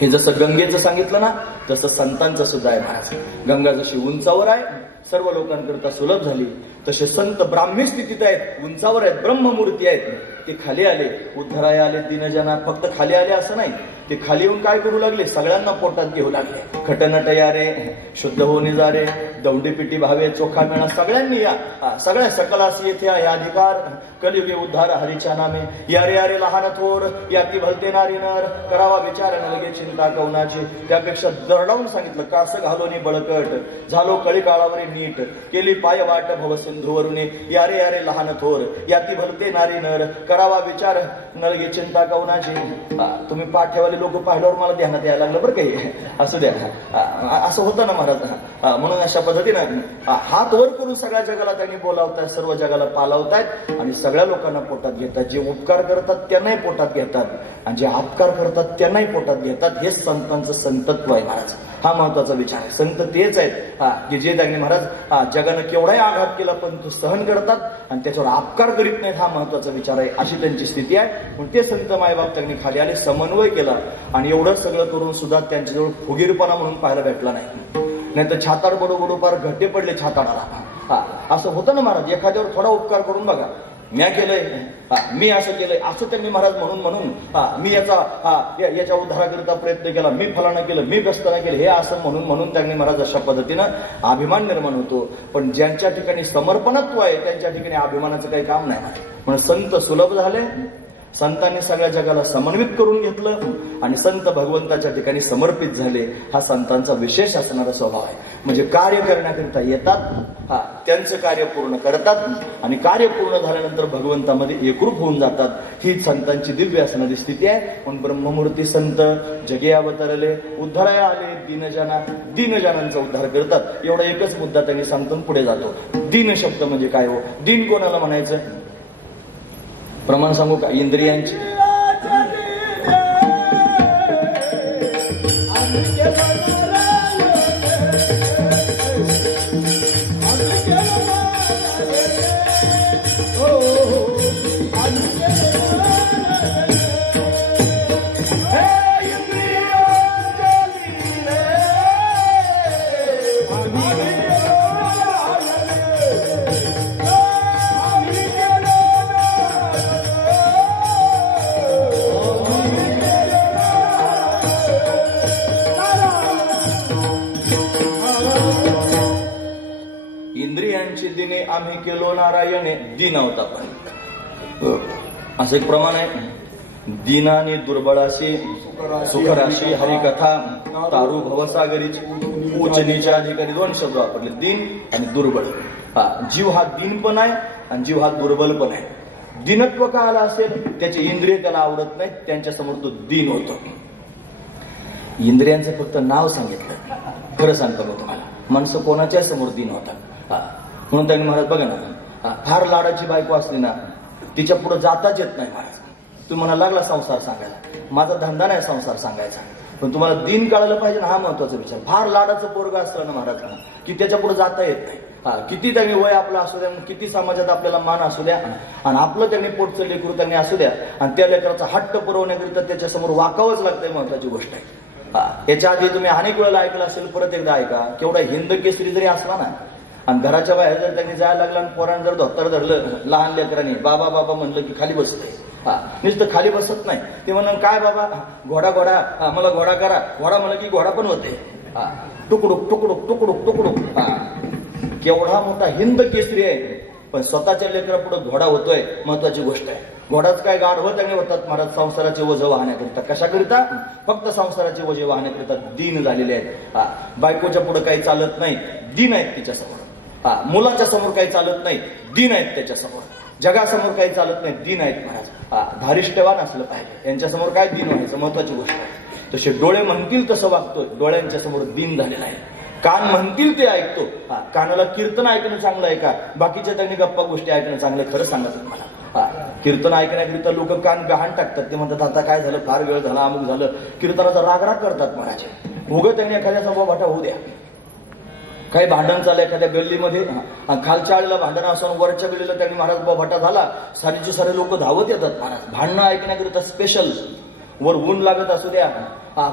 हे जसं गंगेचं सांगितलं ना, तसं संतांचं सुद्धा आहे महाराज. गंगा जशी उंचावर आहे, सर्व लोकांकरता सुलभ झाली, तसे संत ब्राह्मी स्थितीत आहेत, उंचावर आहेत, ब्रह्ममूर्ती आहेत. ते खाली आले, उद्धराया आले दीनजना. फक्त खाली आले असं नाही, ते खाली येऊन काय करू लागले? सगळ्यांना पोटात घेऊ लागले. खटनट यारे, शुद्ध होणे जारे, दौंडी पिटी भावे, चोखा मेळा, सगळ्यांनी या. सगळ्या सकलासी येथे आहे अधिकार. कलियुगे उद्धार हरीच्या नामे. यारे यारे लहान थोर, याती भलते नारी नर, करावा विचार न लगे चिंता कवनाची. त्यापेक्षा दरडावून सांगितलं, कास घालोनी बळकट, झालो कळी काळावरी नीट, केली पाय वाट भव सिंधूवरुनी. यारे यारे लहान थोर, याती भलते नारी नर, करावा विचार न लगे चिंता कवनाची. तुम्ही पाठ्यावाले लोक पाहिल्यावर मला ध्यानात यायला लागलं बरं काही. असू द्या, असं होतं ना महाराज. म्हणून अशा पद्धतीनं हात वर करून सगळ्या जगाला त्यांनी बोलावतायत, सर्व जगाला पालावतायत आणि सगळ्या लोकांना पोटात घेतात. जे उपकार करतात त्यांनाही पोटात घेतात आणि जे अपकार करतात त्यांनाही पोटात घेतात. हेच संतांचं संतत्व आहे महाराज. हा महत्वाचा विचार आहे. संत तेच आहेत की जे त्यांनी महाराज जगानं केवढाही आघात केला पण तो सहन करतात आणि त्याच्यावर अपकार करीत नाहीत. हा महत्वाचा विचार आहे. अशी त्यांची स्थिती आहे. म्हणून ते संत मायबाप त्यांनी खाली आले, समन्वय केला आणि एवढं सगळं करून सुद्धा त्यांच्याजवळ फुगीरपणा म्हणून पाहायला भेटला नाही तर छाताड बडोबडो पार घट्टे पडले छाताडाला. असं होतं ना महाराज. एखाद्यावर थोडा उपकार करून बघा, म्या केलंय, मी असं केलंय, असं त्यांनी महाराज म्हणून मी याच्या उद्धाराकरिता प्रयत्न केला, मी फलाना केलं, मी व्यस्तना केलं, हे असं म्हणून त्यांनी महाराज अशा पद्धतीनं अभिमान निर्माण होतो. पण ज्यांच्या ठिकाणी समर्पणत्व आहे त्यांच्या ठिकाणी अभिमानाचं काही काम नाही. म्हणून संत सुलभ झाले संतांनी सगळ्या जगाला समन्वित करून घेतलं आणि संत भगवंताच्या ठिकाणी समर्पित झाले. हा संतांचा विशेष असणारा स्वभाव आहे. म्हणजे कार्य करण्याकरिता येतात, त्यांचं कार्य पूर्ण करतात आणि कार्य पूर्ण झाल्यानंतर भगवंतामध्ये एकरूप होऊन जातात. ही संतांची दिव्य असणारी स्थिती आहे. म्हणून ब्रह्ममूर्ती संत जगे अवतरले, उद्धाराया आले दीनजना, दीनजनांचा उद्धार करतात. एवढा एकच मुद्दा त्यांनी सांगतो पुढे जातो. दीन शब्द म्हणजे काय हो? दीन कोणाला म्हणायचं? प्रमाण सांगू का? इंद्रियांची दिने आम्ही केलो नारायणे दीन अवतापन. असं एक प्रमाण आहे. दीनाने दुर्बळाशी सुखराशी हरिकथा तारू भवसागरीची उच्च नीचा अधिकारी 2 शब्द वापरले, दीन आणि दुर्बळ. जीव हा दीन पण आहे आणि जीव हा दुर्बल पण आहे. दिनत्व का आला असेल? त्याचे इंद्रिय त्याला आवडत नाही, त्यांच्या समोर तो दीन होतो. इंद्रियांचं फक्त नाव सांगितलं. खरं सांगतो मी तुम्हाला, माणसं कोणाच्या समोर दीन होतात. म्हणून त्यांनी महाराज बघा ना, फार लाडाची बायको असली ना, तिच्या पुढे जाताच येत नाही महाराज. तुम्हाला लागला संसार सांगायला, माझा धंदा नाही संसार सांगायचा, पण तुम्हाला दीन कळायला पाहिजे ना, हा महत्वाचा विचार. फार लाडाचं पोरग असलं ना महाराज की त्याच्या पुढे जाता येत नाही. किती त्यांनी वय आपलं असू द्या, किती समाजात आपल्याला मान असू द्या, आणि आपलं त्यांनी पोटचं लेकरू त्यांनी असू द्या, आणि त्या लेकराचा हट्ट पुरवण्याकरिता त्याच्यासमोर वाकावंच लागतंय. महत्वाची गोष्ट आहे. याच्या आधी तुम्ही अनेक वेळेला ऐकलं असेल, परत एकदा ऐका. केवढा हिंद केसरी जरी असला ना, आणि घराच्या बाहेर जर त्यांनी जायला लागला आणि पोरांनी जर धोतर धरलं, लहान लेकरांनी बाबा बाबा म्हणलं की खाली बसतंय. नुसतं खाली बसत नाही, ते म्हणून काय बाबा घोडा घोडा, मला घोडा करा. घोडा म्हणलं की घोडा पण होते. तुकडुक तुकडुक तुकडुक तुकडुक. केवढा मोठा हिंद केसरी आहे, पण स्वतःच्या लेकरापुढे घोडा होतोय. महत्वाची गोष्ट आहे. घोडाच काय गाढवं त्यांनी होतात महाराज संसाराचे ओझं वाहण्याकरिता. कशाकरिता? फक्त संसाराचे ओझे वाहण्याकरिता दीन झालेले आहेत. बायकोच्या पुढे काही चालत नाही, दीन आहेत तिच्यासमोर. मुलाच्या समोर काही चालत नाही, दीन आहेत त्याच्यासमोर. जगासमोर काही चालत नाही, दीन आहेत महाराज. धारिष्ठवान असलं पाहिजे. यांच्यासमोर काय दीन व्हायचं? महत्वाची गोष्ट आहे. तसे डोळे म्हणतील तसं वागतोय, डोळ्यांच्या समोर दीन झालेला आहे. कान म्हणतील ते ऐकतो. कानाला कीर्तन ऐकणं चांगलं आहे का? बाकीच्या त्यांनी गप्पा गोष्टी ऐकणं चांगलं? खरं सांगा तुम्हाला. कीर्तन ऐकण्याकरिता लोक कान गहाण टाकतात. ते म्हणतात आता काय झालं, फार वेळ झाला, अमुक झालं. कीर्तनाचा रागराग करतात महाराज. उगं त्यांनी एखाद्याचा बोभाटा होऊ द्या. काही भांडण चाललं एखाद्या गल्लीमध्ये, खालच्या आळीला भांडण असून वरच्या गल्लीला त्यांनी महाराज बोभाटा झाला, सारीचे सारे लोक धावत येतात महाराज. भांडणं ऐकण्याकरिता स्पेशल. वर ऊन लागत असू द्या,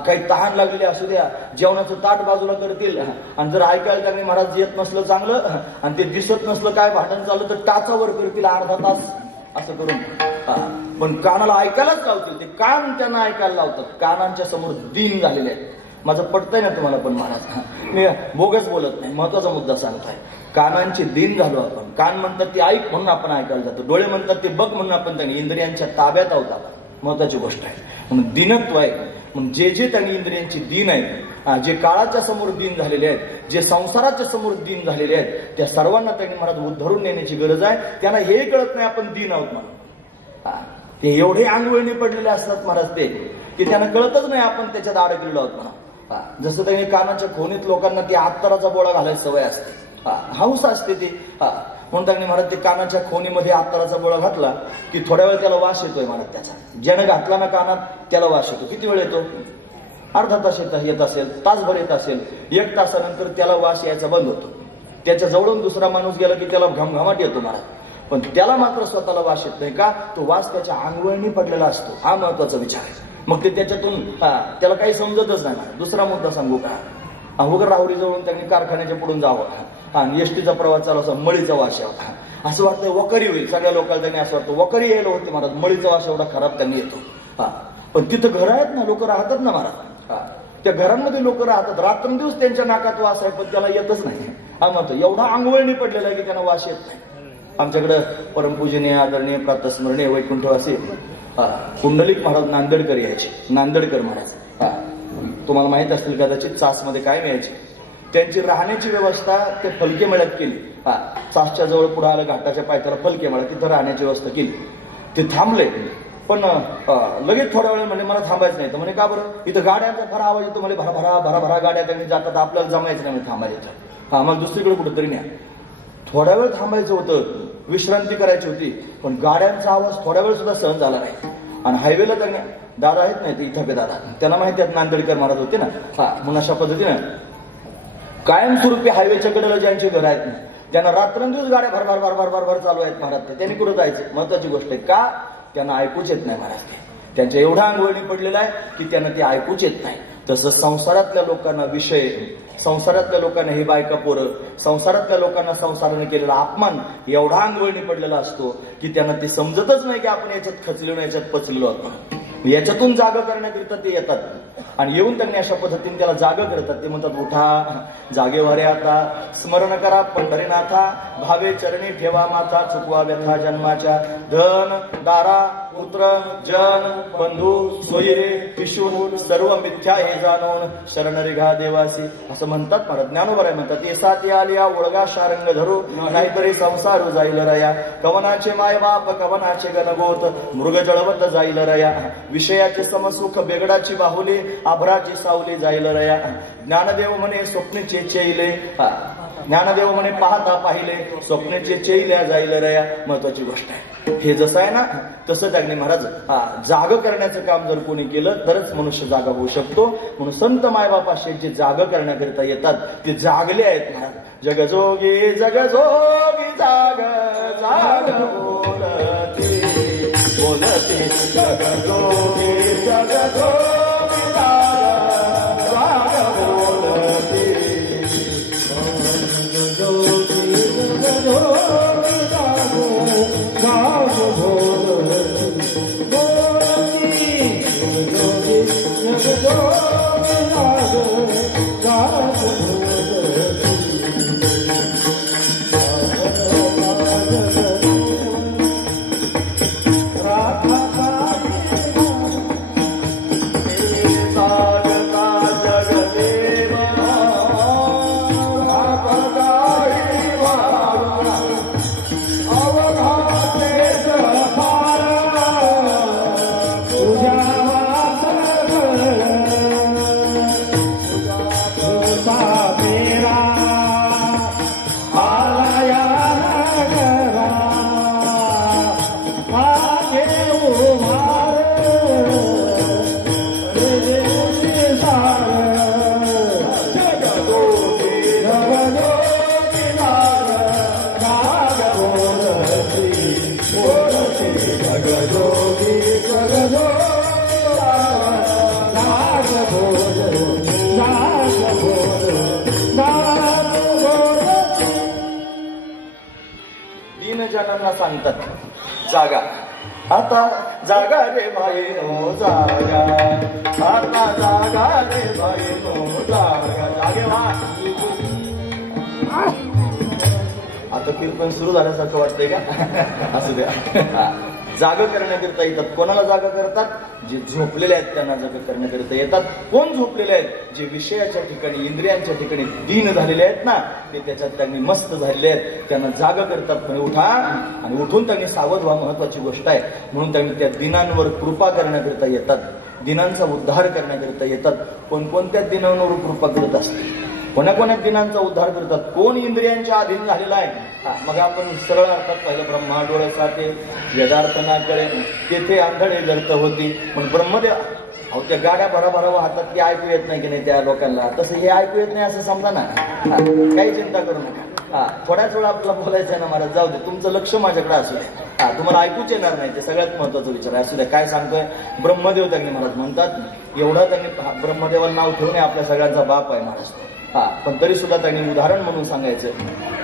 काही तहान लागलेली असू द्या, जेवणाचं ताट बाजूला करतील, आणि जर ऐकायला त्यांनी महाराज येत नसलं चांगलं, आणि ते दिसत नसलं काय भांडण चाललं, तर टाचावर करतील अर्धा तास असं करून. पण कानाला ऐकायलाच लावतील. ते कान त्यांना ऐकायला लावतात. कानांच्या समोर दीन झालेले आहेत. माझं पटतंय ना तुम्हाला? पण महाराज मी बोगस बोलत नाही, महत्वाचा मुद्दा सांगताय. कानांचे दीन झालो आपण. कान म्हणतात ते ऐक म्हणून आपण ऐकायला जातो, डोळे म्हणतात ते बघ म्हणून आपण त्यांनी इंद्रियांच्या ताब्यात आहोत आपण. महत्वाची गोष्ट आहे. म्हणून दिनत्व आहे. म्हणून जे त्यांनी इंद्रियांची दीन आहेत, जे काळाच्या समोर दीन झालेले आहेत, जे संसाराच्या समोर दीन झालेले आहेत, त्या सर्वांना त्यांनी महाराज उद्धरून नेण्याची गरज आहे. त्यांना हे कळत नाही आपण दीन आहोत म्हणून. ते एवढे अंगवळणी पडलेले असतात महाराज ते, की त्यांना कळतच नाही आपण त्याच्यात अडकलेलो आहोत म्हणून. जसं त्यांनी कानाच्या खोनीत लोकांना ती अत्तराचा बोळा घालायची सवय असते, हौस असते ती. म्हणून त्यांनी महाराज ते कानाच्या खोनीमध्ये अत्तराचा बोळा घातला की थोड्या वेळ त्याला वास येतोय महाराज त्याचा. ज्याने घातला ना कानात त्याला वास येतो. किती वेळ येतो? अर्धा तास येत असेल, तासभर येत असेल, 1 तासानंतर त्याला वास यायचा बंद होतो. त्याच्या जवळून दुसरा माणूस गेला की त्याला घमघमाट येतो महाराज, पण त्याला मात्र स्वतःला वास येत नाही. का? तो वास त्याच्या अंगवळणी पडलेला असतो. हा महत्वाचा विचार आहे. मग ते त्याच्यातून त्याला काही समजतच नाही. दुसरा मुद्दा सांगू का? अगोदर राहुरी जवळून त्यांनी कारखान्याच्या पुढून जावं आणि एसटीचा प्रवास चालू असा, मळीचा वास होता. असं वाटतं वकरी होईल. सगळ्या लोकांना त्यांनी असं वाटतं वकरी यायला होते महाराज. मळीचा वास एवढा खराब त्यांनी येतो. पण तिथं घर आहेत ना, लोक राहतात ना महाराज. त्या घरांमध्ये लोक राहतात, रात्रंदिवस त्यांच्या नाकात वास आहे, पण त्याला येतच नाही. हा म्हणतो एवढा अंगवळणी पडलेला आहे की त्यांना वास येत नाही. आमच्याकडे परमपूजनीय आदरणीय प्रातस्मरणीय वैकुंठवासी पुंडलिक महाराज नांदेडकर यायचे, नांदेडकर महाराज. तुम्हाला माहित असतील कदाचित चासमध्ये काय मिळायचे. त्यांची राहण्याची व्यवस्था ते फलके मेळ्यात केली. चासच्या जवळ पुढे आलं, घाटाच्या पायथ्याला फलके मेळा, तिथं राहण्याची व्यवस्था केली. ते थांबले, पण लगेच थोड्या वेळ म्हणजे मला थांबायचं नाही. तर म्हणे का बरं, इथं गाड्यांचा फार आवाज येतो, म्हणजे भरा भरा भरा गाड्या त्यांनी जातात, आपल्याला जमायचं नाही थांबायचं. मग दुसरीकडे कुठेतरी न्या. थोड्या वेळ थांबायचं होतं, विश्रांती करायची होती, पण गाड्यांचा आवाज थोड्या वेळ सुद्धा सहन झाला नाही. आणि हायवेला त्यांनी दादा आहेत नाही, इथं दादा त्यांना माहिती आहेत नांदेडकर महाराज होते ना. म्हणून अशा पद्धतीनं कायमस्वरूपी हायवेच्या कडेला ज्यांची घर आहेत ना, त्यांना रात्रंदिवस गाड्या भर भर भर भर भर भर चालू आहेत महाराज. त्यांनी कुठं जायचं, महत्वाची गोष्ट आहे. का? त्यांना ऐकूच येत नाही महाराज. त्यांच्या एवढा अंगवळणी पडलेला आहे की त्यांना ते ऐकूच येत नाही. तसं संसारातल्या लोकांना विषय, संसारातल्या लोकांना ही बायका पोरं, संसारातल्या लोकांना संसाराने केलेला अपमान एवढा अंगवळणी पडलेला असतो की त्यांना ते समजतच नाही की आपण याच्यात खचलेलो, याच्यात पचलेलो आहोत. याच्यातून जागा करण्याकरिता ते येतात आणि येऊन त्यांनी अशा पद्धतीने त्याला जागा करतात. ते म्हणतात, उठा जागेवारे आता, स्मरण करा पंढरीनाथा, भावे चरणी ठेवा माथा, चुकवा व्यथा जन्माच्या. धन दारा पुत्र जन बंधू सोयरे पिशून सर्व मिथ्या हे जाणून शरण रिघा देवासी, असं म्हणतात महाराज. ज्ञानोबराय म्हणतात, येसाती आलिया ओळगा शारंग धरू, नाहीतरी संसार जाईल रया. कवनाचे मायबाप कवनाचे गणगोत, मृग जळवत जाईल रया. विषयाचे समसुख बेगडाची बाहुली, आभराची सावली जाईल रया. ज्ञानदेव म्हणे स्वप्नेचे चेले, ज्ञानदेव म्हणे पाहता पाहिले, स्वप्नेचे चेल्या जाईल रया. महत्वाची गोष्ट आहे. हे जसं आहे ना तसं त्यांनी महाराज जाग करण्याचं काम जर कोणी केलं तरच मनुष्य जागा होऊ शकतो. म्हणून संत मायबापाशी जे जाग करण्याकरिता येतात ते जागले आहेत महाराज. जगजोगी जगजोगी जाग जाग बोलती बोलती, जगजोगी जगजोगी जाग जाग बोलती, जगजोगी जगजोगी जाग दीनजनांना सांगतात जागा. आता जागा रे भाई नो जागा, आता जागा रे भाई नो जागा. जागे वा. आता कीर्तन सुरू झाल्यासारखं वाटतंय का? असू द्या. जागा करण्याकरिता येतात. कोणाला जागा करतात? जे झोपलेले आहेत त्यांना जागा करण्याकरिता येतात. कोण झोपलेले आहेत? जे विषयाच्या ठिकाणी इंद्रियांच्या ठिकाणी दीन झालेले आहेत ना, ते त्याच्यात त्यांनी मस्त झालेले आहेत, त्यांना जागा करतात. म्हणे उठा आणि उठून त्यांनी सावध व्हा. महत्वाची गोष्ट आहे. म्हणून त्यांनी त्या दिनांवर कृपा करण्याकरिता येतात, दिनांचा उद्धार करण्याकरिता येतात. कोणकोणत्या दिनांवर कृपा करत असते, कोणा दिनांचा उद्धार करतात. कोण इंद्रियांच्या अधीन झालेला आहे? मग आपण सरळ अर्थात पाहिलं, ब्रह्मा डोळसाते यदार्थनाकडे तेथे आंधळे जर्त होती. पण ब्रह्मदेव अहो त्या गाड्या भराभरा वाहतात, ते ऐकू येत नाही की नाही त्या लोकांना? तसं हे ऐकू येत नाही असं समजा ना. काही चिंता करू नका. थोड्याच वेळा आपल्याला बोलायचं आहे ना महाराज, जाऊ दे, तुमचं लक्ष माझ्याकडे असू द्या. तुम्हाला ऐकूच येणार नाही, ते सगळ्यात महत्वाचा विचार आहे. असू द्या. काय सांगतोय? ब्रह्मदेव त्यांनी महाराज म्हणतात, एवढा त्यांनी ब्रह्मदेवाला नाव ठेवणे आपल्या सगळ्यांचा बाप आहे महाराज. पण तरी सुद्धा त्यांनी उदाहरण म्हणून सांगायचं,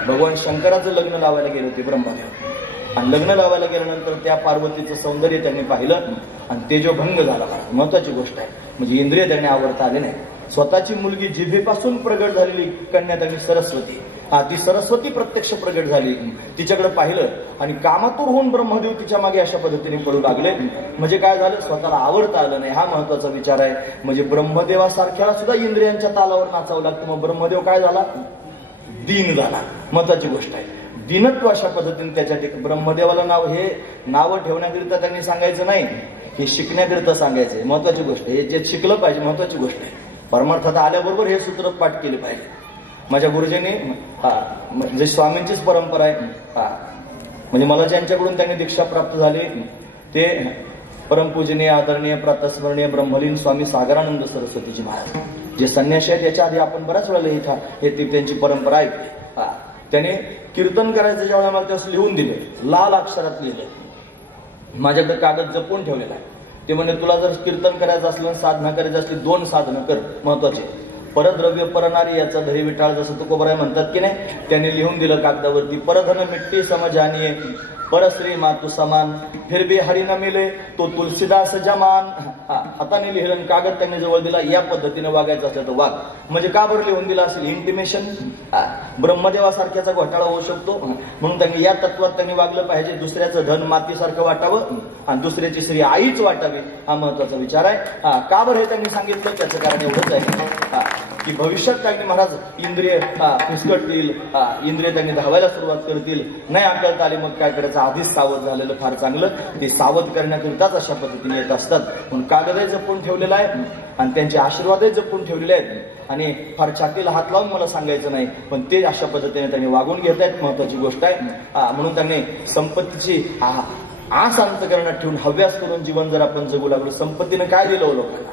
भगवान शंकराचं लग्न लावायला गेले होते ब्रह्मदेव. आणि लग्न लावायला गेल्यानंतर त्या पार्वतीचं सौंदर्य त्यांनी पाहिलं आणि तेजोभंग झाला. महत्वाची गोष्ट आहे. म्हणजे इंद्रिय त्यांनी आवडता आले नाही. स्वतःची मुलगी जिभेपासून प्रगट झालेली कन्या त्यांनी सरस्वती, ती सरस्वती प्रत्यक्ष प्रगट झाली. तिच्याकडे पाहिलं आणि कामातूर होऊन ब्रह्मदेव तिच्या मागे अशा पद्धतीने पडू लागले. म्हणजे काय झालं, स्वतःला आवडता आलं नाही, हा महत्वाचा विचार आहे. म्हणजे ब्रह्मदेवासारख्याला सुद्धा इंद्रियांच्या तालावर नाचावं लागतं. मग ब्रह्मदेव काय झाला, दीन झाला. महत्वाची गोष्ट आहे, दिनत्व अशा पद्धतीने त्याच्या ब्रह्मदेवाला नाव ठेवण्याकरिता त्यांनी सांगायचं नाही, हे शिकण्याकरिता सांगायचंय. महत्वाची गोष्ट, हे जे शिकलं पाहिजे, महत्वाची गोष्ट आहे. परमार्थात आल्याबरोबर हे सूत्र पाठ केले पाहिजे. माझ्या गुरुजींनी म्हणजे स्वामींचीच परंपरा आहे. म्हणजे मला ज्यांच्याकडून त्यांनी दीक्षा प्राप्त झाली ते परमपूजनीय आदरणीय प्रातस्मरणीय ब्रह्मलीन स्वामी सागरानंद सरस्वतीजी महाराज, जे संन्यासी आहेत. याच्या आधी आपण बऱ्याच वेळा लिहिता, हे त्यांची परंपरा आहे. त्याने कीर्तन करायचं ज्यावेळेला मला ते लिहून दिले, लाल अक्षरात लिहिले, माझ्याकडे कागद जपून ठेवलेला आहे. ते म्हणजे तुला जर कीर्तन करायचं असलं, साधना करायची असली, 2 साधनं कर, महत्वाचे. परद्रव्य परनारी याचा धरी विटाळ, जसं तुकोबराय म्हणतात की नाही, त्यांनी लिहून दिलं कागदावरती, परधन मिट्टी समजानिये परश्री मातु समान, फिर भी हरी न मिले तो तुलसीदास जमान. हाताने लिहिलं, कागद त्यांनी जवळ दिला. या पद्धतीने वागायचं असलं तर वाग. म्हणजे का बरं लिहून दिला असेल, इंटिमेशन. ब्रह्मदेवासारख्याचा घोटाळा होऊ शकतो म्हणून त्यांनी या तत्वात त्यांनी वागलं पाहिजे. दुसऱ्याचं धन मातीसारखं वाटावं आणि दुसऱ्याची स्त्री आईच वाटावी, हा महत्वाचा विचार आहे. का बरं हे त्यांनी सांगितलं, त्याचं कारण एवढंच आहे की भविष्यात त्यांनी महाराज इंद्रिय फिसकटतील, इंद्रिय त्यांनी धावायला सुरुवात करतील, नाही अकळता आली, मग काय करायचं, आधीच सावध झालेलं फार चांगलं. ते सावध करण्याकरिताच अशा पद्धतीने येत असतात. म्हणून कागदही जपून ठेवलेला आहे आणि त्यांचे आशीर्वादही जपून ठेवलेले आहेत. आणि फार छातीला हात लावून मला सांगायचं नाही, पण ते अशा पद्धतीने त्यांनी वागून घेत आहेत, महत्वाची गोष्ट आहे. म्हणून त्यांनी संपत्तीची आस अंतकरणात ठेवून हव्यास करून जीवन जर आपण जगू लागलो, संपत्तीनं काय दिलं लोकांना,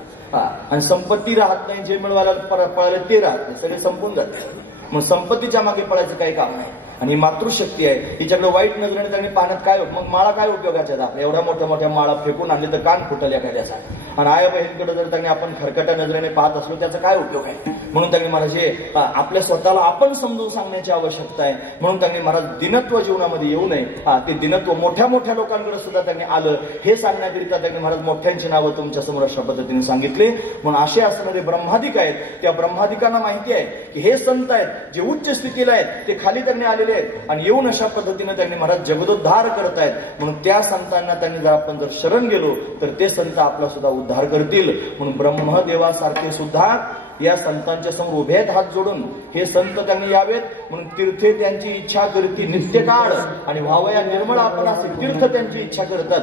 आणि संपत्ती राहत नाही, जे मिळवायला पळाले ते राहत नाही, सगळे संपून जाते. मग संपत्तीच्या मागे पळायचं काही काम नाही. आणि मातृशक्ती आहे, हिच्याकडे वाईट नजरेने त्यांनी पाहण्यात काय, मग माळा काय उपयोगाच्या आहेत आपल्या, एवढ्या मोठ्या मोठ्या माळा फेकून आणले तर कान फुटल एखाद्याचा. आणि आया बहिणीकडे जर त्यांनी आपण खरकट्या नजरेने पाहत असलो, त्याचा काय उपयोग आहे. म्हणून त्यांनी महाराज आपल्या स्वतःला आपण समजून सांगण्याची आवश्यकता आहे. म्हणून त्यांनी महाराज दिनत्व जीवनामध्ये येऊ नये. ते दिनत्व मोठ्या मोठ्या लोकांकडे सुद्धा त्यांनी आलं, हे सांगण्याकरिता त्यांनी महाराज मोठ्यांची नावं तुमच्या समोर अशा पद्धतीने सांगितले. म्हणून असे असणारे ब्रह्मादिक आहेत, त्या ब्रह्मादिकांना माहिती आहे की हे संत आहेत जे उच्च स्थितीला आहेत, ते खाली त्यांनी आलेले आहेत आणि येऊन अशा पद्धतीने त्यांनी महाराज जगदोद्धार करतायत. म्हणून त्या संतांना त्यांनी जर आपण जर शरण गेलो तर ते संत आपला सुद्धा उद्धार करतील. म्हणून ब्रह्मदेवासारखे सुद्धा या संतांच्या समोर उभे आहेत हात जोडून. हे संत त्यांनी यावेत म्हणून तीर्थे त्यांची इच्छा करती नित्यकाळ, आणि व्हावया निर्मळ आपण असे तीर्थ त्यांची इच्छा करतात.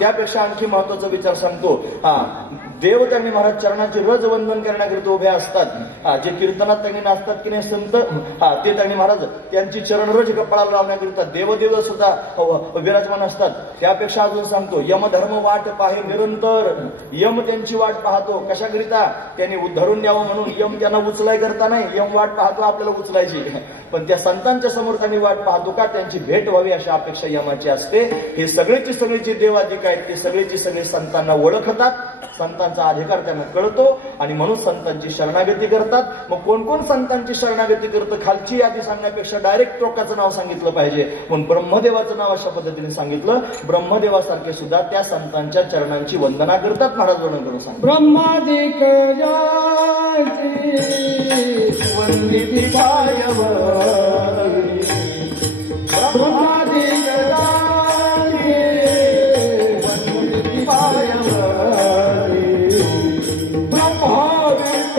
त्यापेक्षा आणखी महत्वाचा विचार सांगतो, देव त्यांनी महाराज चरणाचे रज वंदन करण्याकरिता उभे असतात. जे कीर्तनात त्यांनी नाचतात की नाही संत, ते त्यांनी महाराज त्यांची चरणरज कपाळाला लावण्याकरिता देवदेव सुद्धा विराजमान असतात. त्यापेक्षा अजून सांगतो, यमधर्म वाट पाहे निरंतर. यम त्यांची वाट पाहतो कशाकरिता, त्यांनी उद्धरून द्यावं म्हणून. यम त्यांना उचलाय करता नाही, यम वाट पाहतो आपल्याला उचलायची, पण त्या संतांच्या समोर त्यांनी वाट पाहतो का, त्यांची भेट व्हावी अशी अपेक्षा यमाची असते. हे सगळेची सगळे जे देवाधिक आहेत ते सगळेची सगळे संतांना ओळखतात, संतांचा अधिकार त्यांना कळतो आणि म्हणून संतांची शरणागती करतात. मग कोण कोण संतांची शरणागती करतं, खालची यादी सांगण्यापेक्षा डायरेक्ट टोकाचं नाव सांगितलं पाहिजे. म्हणून ब्रह्मदेवाचं नाव अशा पद्धतीने सांगितलं. ब्रह्मदेवासारखे सुद्धा त्या संतांच्या चरणांची वंदना करतात. महाराज वर्णन करून सांग, ब्रह्मादिक वंदिती पायवरी, ब्रह्मादिक वंदिती पायवरी, ब्रह्मादिक वंदिती पायवरी, ब्रह्मादिक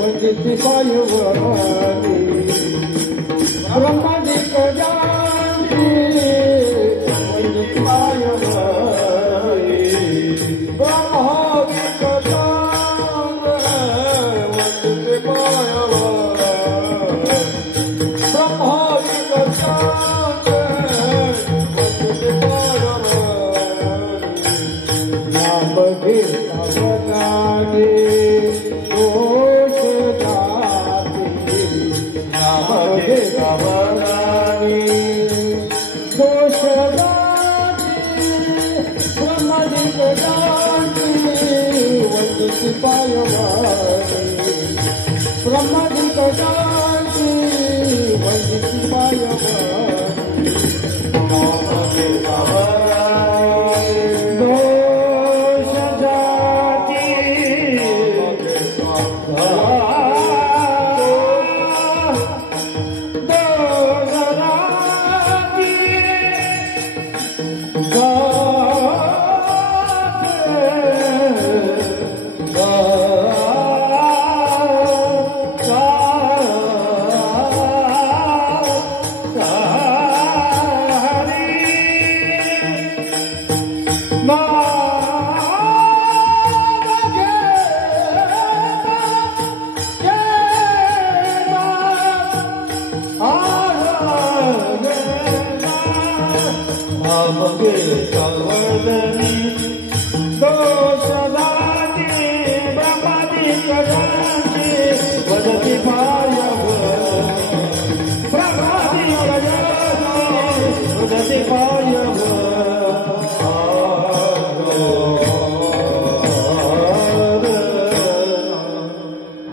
वंदिती पायवरी, ब्रह्मादिक वंदिती पायवरी, ब्रह्मादिक वंदिती पायवरी, ब्रह्मादिक वंदिती पायवरी, ब्रह्मादिक वंदिती पायवरी, नाम घेता वनाने दोष जाती, नाम घेता वनाने दोष जाती, ब्रह्मादिक जाती वंदिती पायवरी, ब्रह्मादिक शांती वंदिती पायवनी दोष जाती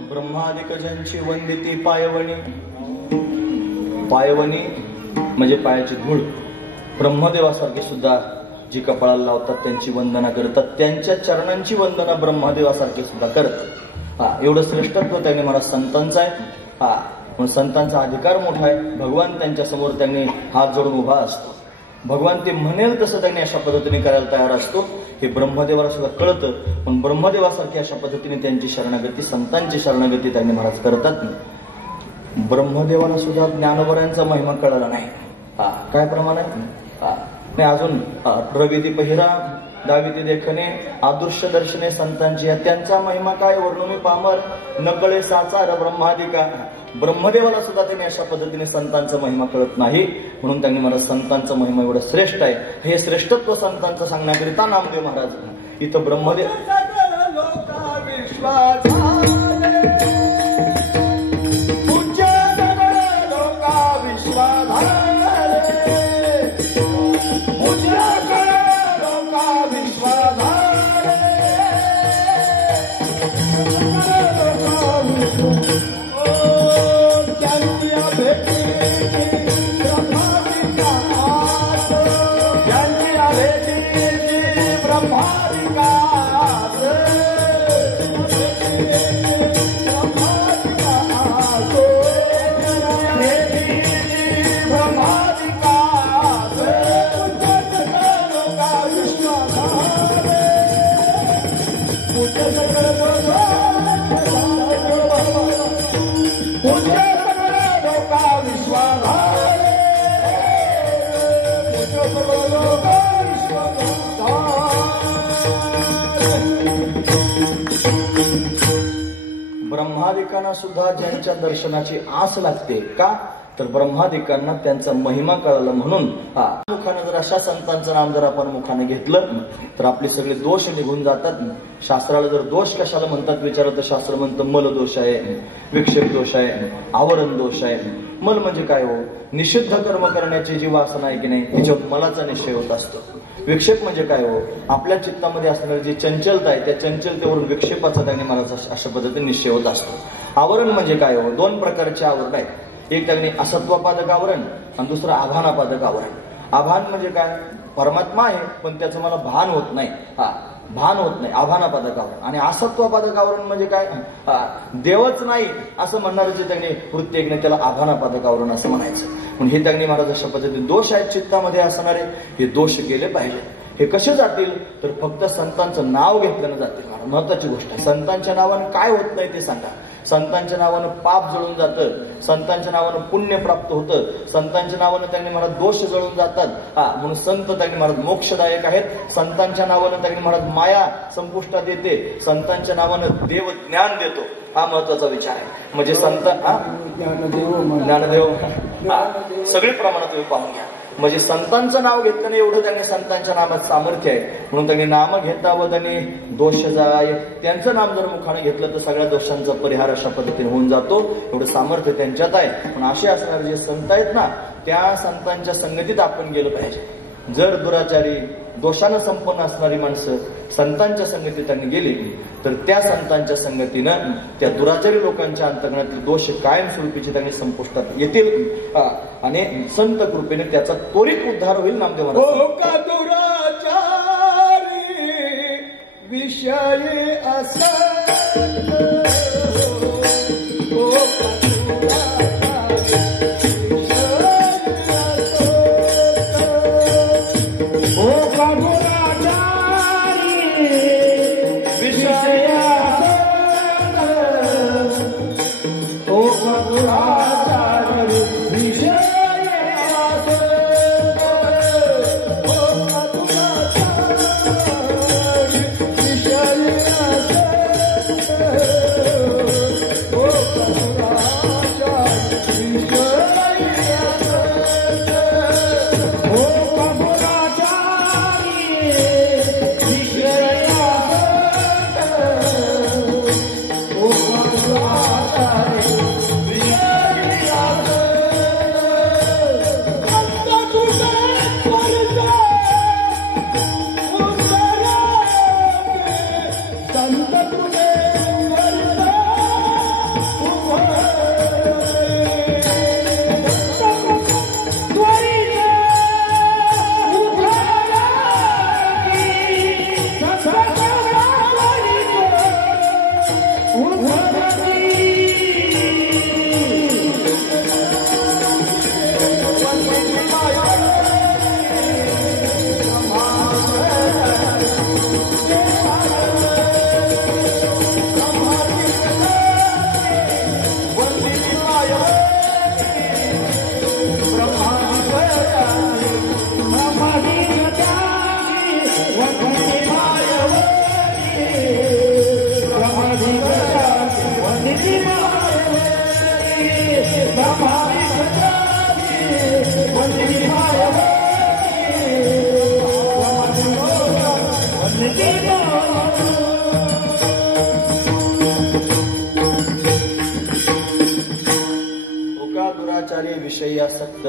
ब्रह्मादिकजनची वंदिती पायवणी. पायवणी म्हणजे पायाची धूळ. ब्रह्मदेवासारखे सुद्धा जी कपाळाला लावतात त्यांची वंदना करतात, त्यांच्या चरणांची वंदना ब्रह्मदेवासारखे सुद्धा करतात. एवढं श्रेष्ठत्व त्यांनी मला संतांचं आहे. म्हणून संतांचा अधिकार मोठा आहे. भगवान त्यांच्या समोर त्यांनी हात जोडून उभा असतो. भगवान ते म्हणेल तसं त्यांनी अशा पद्धतीने करायला तयार असतो. हे ब्रह्मदेवाला सुद्धा कळतं. पण ब्रह्मदेवासारखी अशा पद्धतीने त्यांची शरणागती, संतांची शरणागती त्यांनी महाराज करतात. ब्रह्मदेवाला सुद्धा ज्ञानोबऱ्यांचा महिमा कळाला नाही. काय प्रमाण आहे नाही अजून. रविती पहिरा दाविती देखणे आदृश्य दर्शने संतांची, त्यांचा महिमा काय वर्णुनी पामर नकळे साचार ब्रह्मादिका. ब्रह्मदेवाला सुद्धा त्यांनी अशा पद्धतीने संतांचा महिमा कळत नाही. म्हणून त्यांनी मला संतांचा महिमा एवढं श्रेष्ठ आहे. हे श्रेष्ठत्व संतांचं सांगण्याकरिता नामदेव महाराज इथं ब्रह्मदेव ब्रह्मादिकांना सुद्धा ज्यांच्या दर्शनाची आस लागते. का तर ब्रह्मादिकांना त्यांचा महिमा कळाला म्हणून. मुखानं जर अशा संतांचं नाम जर आपण मुखाने घेतलं तर आपले सगळे दोष निघून जातात. शास्त्राला जर दोष कशाला म्हणतात विचारलं तर शास्त्र म्हणतं मल दोष आहे, विक्षेप दोष आहे, आवरण दोष आहे. मल म्हणजे काय हो? निषिद्ध कर्म करण्याची जी वासना आहे की नाही तिच्या मलाचा निश्चय होत असतो. विक्षेप म्हणजे काय हो? आपल्या चित्तामध्ये असणारी जी चंचलता आहे त्या चंचलतेवरून विक्षेपाचा त्यांनी मला अशा पद्धतीने निश्चय होत असतो. आवरण म्हणजे काय हो? दोन प्रकारचे आवरण आहेत. एक त्यांनी असत्वपादक आवरण आणि दुसरं आभानापादक आवरण. आभान म्हणजे काय? परमात्मा आहे पण त्याचं मला भान होत नाही. भान होत नाही, आभानापादक आवरण. आणि असत्वपादक आवरण म्हणजे काय? देवच नाही असं म्हणणारं जे त्यांनी वृत्ती ऐकणे त्याला आभानापादक आवरण असं म्हणायचं. म्हणून हे त्यांनी महाराज अशा पद्धतीने दोष आहेत चित्तामध्ये असणारे हे दोष गेले पाहिजे. हे कसे जातील तर फक्त संतांचं नाव घेतल्यानं जातील. महत्वाची गोष्ट आहे. संतांच्या नावानं काय होत नाही ते सांगा. संतांच्या नावानं पाप जळून जातं, संतांच्या नावानं पुण्य प्राप्त होतं, संतांच्या नावानं त्यांनी महाराज दोष जळून जातात. म्हणून संत त्यांनी महाराज मोक्षदायक आहेत. संतांच्या नावानं त्यांनी महाराज माया संपुष्टात येते. संतांच्या नावानं देव ज्ञान देतो. हा महत्वाचा विचार आहे. म्हणजे संत ज्ञानदेव सगळे प्रमाणात तुम्ही पाहून घ्या. म्हणजे संतांचं नाव घेतल्याने एवढं त्यांनी संतांच्या नामात सामर्थ्य आहे. म्हणून त्यांनी नाम घेता व त्यांनी दोष जाय. त्यांचं नाम जर मुखाने घेतलं तर सगळ्या दोषांचा परिहार अशा पद्धतीने होऊन जातो. एवढं सामर्थ्य त्यांच्यात आहे. पण असे असणारे जे संत आहेत ना त्या संतांच्या संगतीत आपण गेलो पाहिजे. जर दुराचारी दोषानं संपन्न असणारी माणसं संतांच्या संगतीत त्यांनी गेली तर त्या संतांच्या संगतीनं त्या दुराचारी लोकांच्या अंतर्गणातील दोष कायमस्वरूपीचे त्यांनी संपुष्टात येतील आणि संत कृपेने त्याचा त्वरित उद्धार होईल. नामदेव महाराज विषय विषयी आसक्त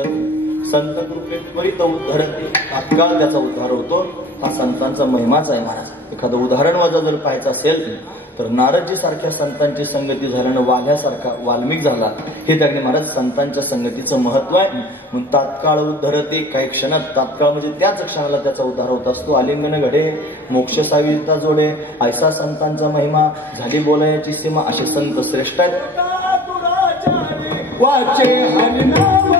संत कृपेत त्वरित उद्धरते, तात्काळ त्याचा उद्धार होतो. हा संतांचा महिमाच आहे महाराज. एखादं उदाहरण माझं जर पाहायचं असेल तर नारदजी सारख्या संतांची संगती झाल्यानं वाल्यासारखा वाल्मिक झाला. हे त्याने महाराज संतांच्या संगतीचं महत्व आहे. म्हणून तात्काळ उद्धरते, काही क्षणात, तात्काळ म्हणजे त्याच क्षणाला त्याचा उद्धार होत असतो. आलिंगन घडे, मोक्ष साविता जोडे, ऐसा संतांचा महिमा, झाली बोलायची सीमा, असे संत श्रेष्ठ आहेत. वाचे हरिनाम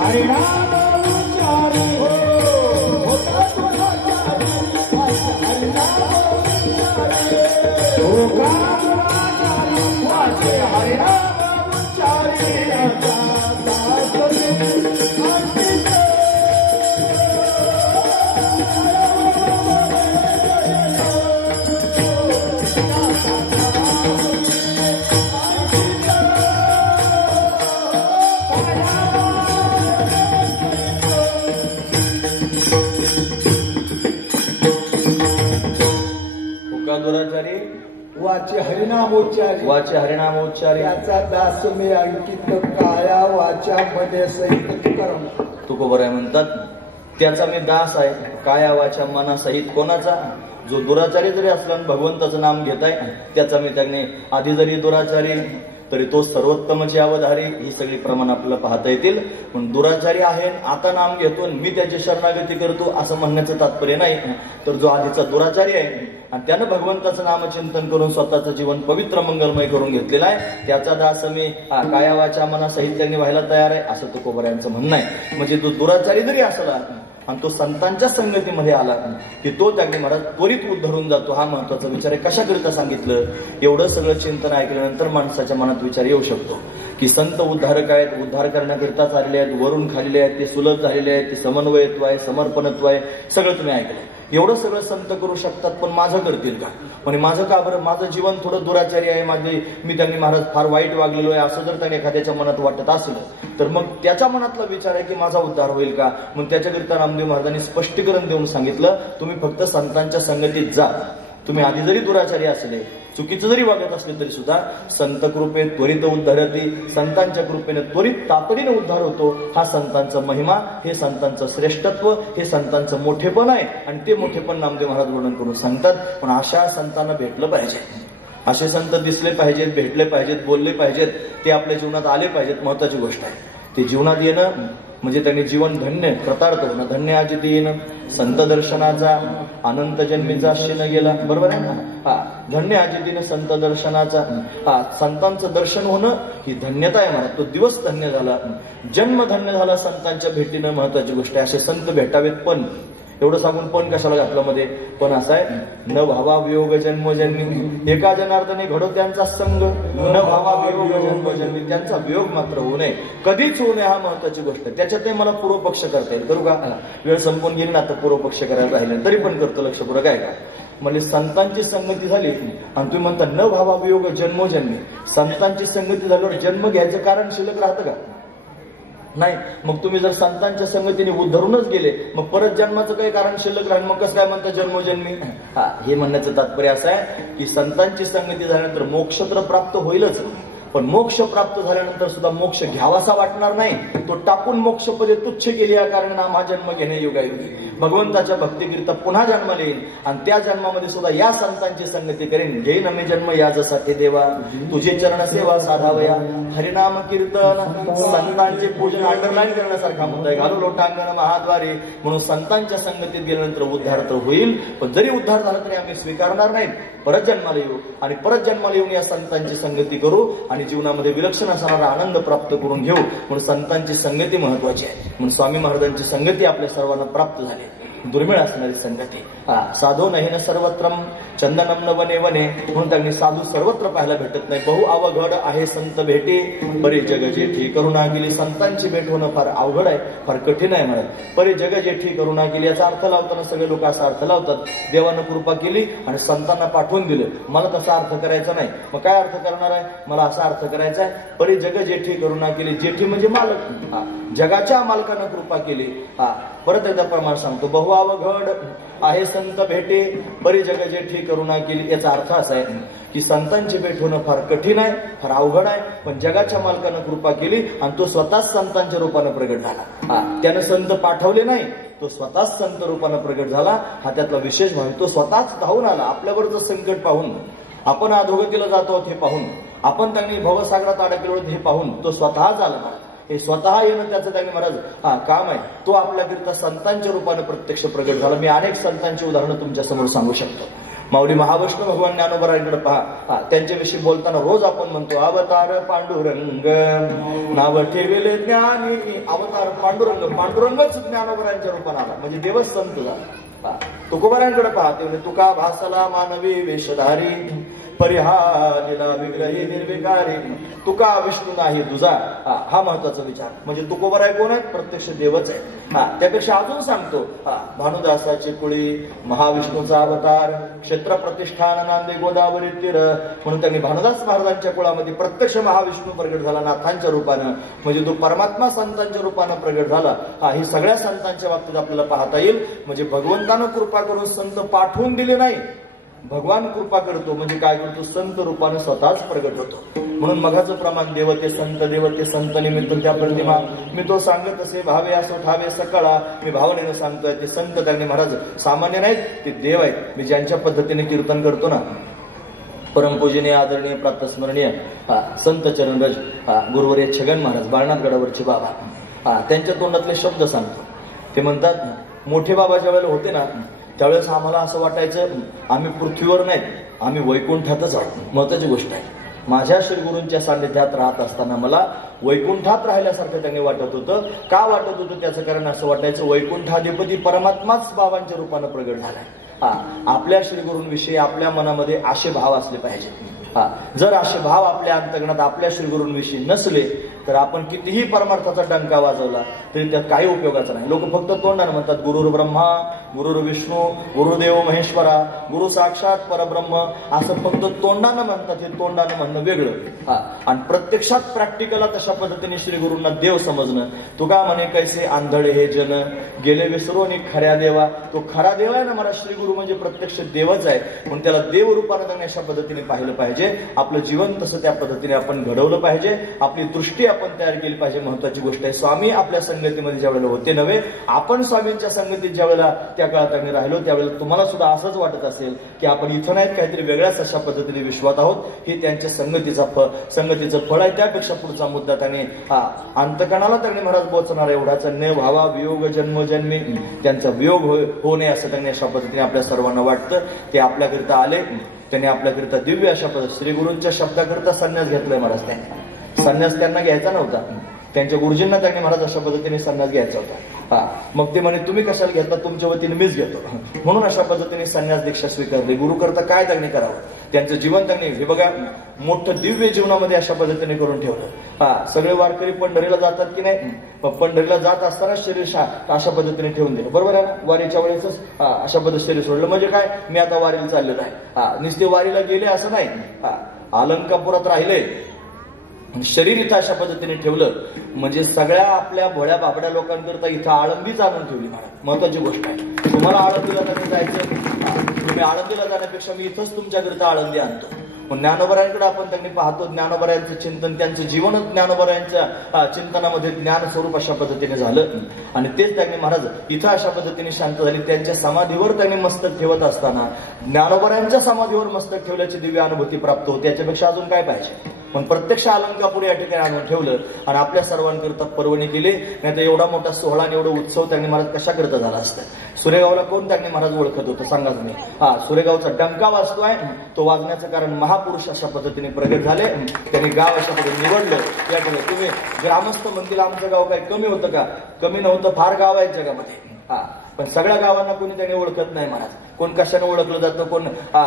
हरिनाम वाचे हरिनामोच्चारी, वाचे हरिनामोच्चारी, याचा दास मी अंकित काया वाचा मध्ये सहित करम. तुकोबराय म्हणतात त्याचा मी दास आहे, काया वाचा मनासहित. कोणाचा? जो दुराचारी जरी असला भगवंताचं नाम घेत आहे त्याचा मी त्याने, आधी जरी दुराचारी तरी तो सर्वोत्तमची अवधारी. ही सगळी प्रमाण आपल्याला पाहता येतील. पण दुराचारी आहे आता नाम घेतो मी त्याची शरणागती करतो असं म्हणण्याचं तात्पर्य नाही. तर जो आधीचा दुराचारी आहे आणि त्यानं भगवंताचं नामचिंतन करून स्वतःचं जीवन पवित्र मंगलमय करून घेतलेलं आहे त्याचा दास मी काया वाचा मनासहित त्यांनी व्हायला तयार आहे असं तुकोबरायांचं म्हणणं आहे. म्हणजे तो दुराचारी जरी असला आणि तो संतांच्या संगतीमध्ये आला की तो त्याने महाराज त्वरित उद्धरून जातो. हा महत्वाचा विचार आहे. कशाकरिता सांगितलं? एवढं सगळं चिंतन ऐकल्यानंतर माणसाच्या मनात विचार येऊ शकतो की संत उद्धारक आहेत, उद्धार करण्याकरिताच आलेले आहेत, वरून खाल्लेले आहेत, ते सुलभ झालेले आहेत, ते समन्वयत्व आहे, समर्पणत्व आहे, सगळं तुम्ही ऐकलं. एवढं सगळं संत करू शकतात पण माझं करतील का? म्हणजे माझं का बरं? माझं जीवन थोडं दुराचारी आहे, मी त्यांनी महाराज फार वाईट वागलेलो आहे असं जर त्याने एखाद्याच्या मनात वाटत असेल तर मग त्याच्या मनातला विचार आहे की माझा उद्धार होईल का? मग त्याच्याकरिता रामदेव महाराजांनी स्पष्टीकरण देऊन सांगितलं तुम्ही फक्त संतांच्या संगतीत जा. तुम्ही आधी जरी दुराचारी असले चुकीचं जरी वागत असले तरी सुद्धा संत कृपेत त्वरित उद्धारती, संतांच्या कृपेने त्वरित तातडीने उद्धार होतो. हा संतांचा महिमा, हे संतांचं श्रेष्ठत्व, हे संतांचं मोठेपण आहे. आणि ते मोठेपण नामदेव महाराज वर्णन करून सांगतात. पण अशा संतांना भेटलं पाहिजे, असे संत दिसले पाहिजेत, भेटले पाहिजेत, बोलले पाहिजेत, ते आपल्या जीवनात आले पाहिजेत. महत्वाची गोष्ट आहे ते जीवनात येणं म्हणजे त्यांनी जीवन धन्य कृतार्थ होणं. धन्य आजिती येणं, संत दर्शनाचा अनंत जन्मीचा शिन गेला. बरोबर आहे ना? हा, धन्य आजितीनं संत दर्शनाचा, हा, संतांचं दर्शन होणं ही धन्यता आहे म्हणा. तो दिवस धन्य झाला, जन्म धन्य झाला संतांच्या भेटीनं. महत्वाची गोष्ट आहे. असे संत भेटावेत. पण एवढं सांगून पण कशाला घातलं मध्ये? पण असं आहे, न भावा वियोग जन्मजन्मी, एका जनार्दनी घडो त्यांचा संग, न भावा वियोग जन्मजन्मी, त्यांचा वियोग मात्र होऊ नये, कधीच होऊ नये. हा महत्वाची गोष्ट आहे. त्याच्यातही मला पूर्वपक्ष करता येईल. करू का? वेळ संपून गेली ना, आता पूर्वपक्ष करायला राहिलं तरी पण करतो. लक्षपूर्वक आहे का? म्हणजे संतांची संगती झाली आणि तुम्ही म्हणता न भावा वियोग जन्मोजन्मी, संतांची संगती झाल्यावर जन्म घ्यायचं कारण शिल्लक राहतं का? नाही. मग तुम्ही जर संतांच्या संगतीने उद्धरूनच गेले, मग परत जन्माचं काही कारण शिल्लक राहील. मग कसं काय म्हणता जन्मोजन्मी? हा, हे म्हणण्याचं तात्पर्य असं आहे की संतांची संगती झाल्यानंतर मोक्ष तर प्राप्त होईलच, पण मोक्ष प्राप्त झाल्यानंतर सुद्धा मोक्ष घ्यावासा वाटणार नाही. तो टाकून मोक्षपदे तुच्छ केली या कारण नाम हा जन्म घेणे योगायोगी. भगवंताच्या भक्तीकरिता पुन्हा जन्माला येईल आणि त्या जन्मामध्ये सुद्धा या संतांची संगती करेन. घेईन मी जन्म याजसाठी देवा, तुझे चरण सेवा साधावया, हरिनाम कीर्तन. संतांचे पूजन अंडरलाईन करण्यासारखा मुद्दा आहे. घालू लोटांगण महाद्वारे. म्हणून संतांच्या संगतीत गेल्यानंतर उद्धार तर होईल, पण जरी उद्धार झाला तरी आम्ही स्वीकारणार नाहीत. परत जन्माला येऊ आणि परत जन्माला येऊन या संतांची संगती करू आणि जीवनामध्ये विलक्षण असणारा आनंद प्राप्त करून घेऊ. म्हणून संतांची संगती महत्वाची आहे. म्हणून स्वामी महाराजांची संगती आपल्या सर्वांना प्राप्त झाली. दुर्मिळ असणारी संगती. साधो नाही न सर्वत्र चंदनम न वने वने. म्हणून त्यांनी साधू सर्वत्र पाहायला भेटत नाही. बहु अवघड आहे संत भेटे, परी जग जेठी करुणा केली. संतांची भेट होणं फार अवघड आहे, फार कठीण आहे म्हणत. परी जग जेठी करुणा केली याचा अर्थ लावताना सगळे लोक असा अर्थ लावतात, देवानं कृपा केली आणि संतांना पाठवून दिलं. मला तसा अर्थ करायचा नाही. मग काय अर्थ करणार आहे? मला असा अर्थ करायचा आहे, परी जग जेठी करुणा केली. जेठी म्हणजे मालक, जगाच्या मालकानं कृपा केली. परत एकदा प्रमाण सांगतो, बहु अवघड आहे संत भेटे, परी जग जेठी करुणा केली. याचा अर्थ असा आहे की संतांची भेट होणं फार कठीण आहे, फार अवघड आहे, पण जगाच्या मालकानं कृपा केली आणि तो स्वतःच संतांच्या रूपानं प्रगट झाला. त्यानं संत पाठवले नाही, तो स्वतःच संत रूपानं प्रगट झाला. हा त्यातला विशेष भाव आहे. तो स्वतःच धावून आला. आपल्यावरचं संकट पाहून, आपण अधोगतीला जातो हे पाहून, आपण त्यांनी भवसागरात अडकलो हे पाहून तो स्वतःच आला. हे स्वतः येणं त्याचं त्यांनी महाराज काम आहे. तो आपल्याकरिता संतांच्या रूपाने प्रत्यक्ष प्रगट झाला. मी अनेक संतांची उदाहरणं तुमच्या समोर सांगू शकतो. माऊली महाविष्णू भगवान ज्ञानोबरांकडे पहा, त्यांच्याविषयी बोलताना रोज आपण म्हणतो अवतार पांडुरंग, नाव ठेविले ज्ञानी. अवतार पांडुरंग, पांडुरंगच ज्ञानोबरांच्या रूपाने आला, म्हणजे देवच संत झाला. तुकोबरांकडे पहा, ते तुका भासला मानवी वेशधारी, परिहारिला विग्रही निर्विकारी. तुका विष्णू नाही तुझा. हा महत्वाचा विचार. म्हणजे तुकोबराय कोण आहे? प्रत्यक्ष देवच आहे. त्यापेक्षा अजून सांगतो, भानुदासाची कुळी, महाविष्णूचा अवतार, क्षेत्र प्रतिष्ठान नांदे गोदावरी तीर. म्हणून त्यांनी भानुदास महाराजांच्या कुळामध्ये प्रत्यक्ष महाविष्णू प्रगट झाला नाथांच्या रूपानं. म्हणजे तो परमात्मा संतांच्या रूपानं प्रगट झाला. ही सगळ्या संतांच्या बाबतीत आपल्याला पाहता येईल. म्हणजे भगवंतानं कृपा करून संत पाठवून दिले नाही, भगवान कृपा करतो. म्हणजे काय करतो? संत रूपाने स्वतःच प्रगट होतो. म्हणून मघाचं प्रमाण देवते संत निमित्त त्या प्रतिमा. मी तो सांगत असे भावे असो ठावे सकळा. मी भावनेनं सांगतोय ते संत त्यांनी महाराज सामान्य नाहीत, ते देव आहेत. मी ज्यांच्या पद्धतीने कीर्तन करतो ना, परमपूजनीय आदरणीय प्रातस्मरणीय संत चरणरज गुरुवर्य छगन महाराज बाळनाथगडावरचे बाबा, त्यांच्या तोंडातले शब्द सांगतो. ते म्हणतात, मोठे बाबा ज्या वेळेला होते ना, त्यावेळेस आम्हाला असं वाटायचं आम्ही पृथ्वीवर नाहीत, आम्ही वैकुंठातच आहोत. महत्वाची गोष्ट आहे. माझ्या श्रीगुरूंच्या सान्निध्यात राहत असताना मला वैकुंठात राहिल्यासारखं त्यांनी वाटत होतं. का वाटत होतं? त्याचं कारण असं वाटायचं वैकुंठाधिपती परमात्माच बाबांच्या रूपानं प्रगट झालाय. आपल्या श्रीगुरूंविषयी आपल्या मनामध्ये असे भाव असले पाहिजे. जर असे भाव आपल्या अंतर्गणात आपल्या श्रीगुरूंविषयी नसले तर आपण कितीही परमार्थाचा डंका वाजवला तरी त्यात काही उपयोगाचा नाही. लोक फक्त तोंडाने म्हणतात गुरुर ब्रह्मा, गुरुर विष्णू, गुरुदेव महेश्वरा, गुरु साक्षात परब्रह्म, असं फक्त तोंडानं म्हणतात. हे तोंडानं म्हणणं वेगळं, आणि प्रत्यक्षात प्रॅक्टिकल तशा पद्धतीने श्री गुरूंना देव समजणं. तुका म्हणे कैसे आंधळे हे जन गेले विसरून खऱ्या देवा. तो खरा देव आहे ना, मला श्री गुरु म्हणजे प्रत्यक्ष देवच आहे, म्हणून त्याला देव रूपानं त्यांनी अशा पद्धतीने पाहिलं पाहिजे. आपलं जीवन तसं त्या पद्धतीने आपण घडवलं पाहिजे, आपली दृष्टी आपण तयार केली पाहिजे. महत्वाची गोष्ट आहे, स्वामी आपल्या संगतीमध्ये ज्या वेळेला होते नव्हे, आपण स्वामींच्या संगतीत ज्या वेळेला त्या काळात आम्ही राहिलो त्यावेळेला तुम्हाला सुद्धा असंच वाटत असेल की आपण इथं नाहीत, काहीतरी वेगळ्याच अशा पद्धतीने विश्वात आहोत. हे त्यांच्या संगतीचं फळ आहे. त्यापेक्षा पुढचा मुद्दा त्यांनी अंतकणाला त्यांनी महाराज बोचणार एवढाच, न व्हावा वियोग जन्मोजन्मी, त्यांचा वियोग होऊ नये असं त्यांनी अशा पद्धतीने आपल्या सर्वांना वाटतं. ते आपल्याकरिता आले, त्यांनी आपल्याकरिता दिव्य अशा पद्धती श्री गुरूंच्या शब्दाकरिता संन्यास घेतलाय महाराज. त्यांनी संन्यास त्यांना घ्यायचा नव्हता, त्यांच्या गुरुजींना त्यांनी महाराज अशा पद्धतीने संन्यास घ्यायचा होता. मग ते म्हणे तुम्ही कशाला घेतला, तुमच्या वतीने मीच घेतो, म्हणून अशा पद्धतीने संन्यास दीक्षा स्वीकारली. गुरु करता काय त्यांनी करावं, त्यांचं जीवन त्यांनी हे बघा मोठं दिव्य जीवनामध्ये अशा पद्धतीने करून ठेवलं. सगळे वारकरी पंढरीला जातात की नाही, पंढरीला जात असताना शरीर अशा पद्धतीने ठेवून दिलं, बरोबर आहे ना. वारीच्या वेळेस अशा पद्धतीने शरीर सोडलं म्हणजे काय, मी आता वारीला चाललेलो आहे. नुसते वारीला गेले असं नाही, अलंकापुरात राहिले, शरीर इथं अशा पद्धतीने ठेवलं म्हणजे सगळ्या आपल्या भोळ्या बाबड्या लोकांकरता इथं आळंदीच आणून ठेवली. महत्वाची गोष्ट आहे. तुम्हाला आळंदीला जायचं, तुम्ही आळंदीला जाण्यापेक्षा मी इथंच तुमच्याकरिता आळंदी आणतो. मग ज्ञानोबरायांकडे आपण त्यांनी पाहतो, ज्ञानोबरायांचं चिंतन, त्यांचं जीवनच ज्ञानोबरायांच्या चिंतनामध्ये ज्ञान स्वरूप अशा पद्धतीने झालं. आणि तेच त्यांनी महाराज इथं अशा पद्धतीने शांत झाली. त्यांच्या समाधीवर त्यांनी मस्तक ठेवत असताना ज्ञानोबरायांच्या समाधीवर मस्तक ठेवल्याची दिव्य अनुभूती प्राप्त होते. याच्यापेक्षा अजून काय पाहिजे. पण प्रत्यक्ष अलंकापूर या ठिकाणी आणून ठेवलं आणि आपल्या सर्वांकरता पर्वणी केली. नाही तर एवढा मोठा सोहळा आणि एवढा उत्सव त्यांनी महाराज कशाकरता झाला असतं. सुरेगावला कोण त्यांनी महाराज ओळखत होतं सांगा तुम्ही. सुरेगावचा डंका वाजतोय, तो वाजण्याचं कारण महापुरुष अशा पद्धतीने प्रगट झाले. त्यांनी गाव अशा पद्धतीने निवडलं. या ठिकाणी तुम्ही ग्रामस्थ म्हणतील आमचं गाव काही कमी होतं का, कमी नव्हतं, फार गाव आहेत जगामध्ये. पण सगळ्या गावांना कोणी त्यांनी ओळखत नाही महाराज. कोण कशाने ओळखलं जातं, कोण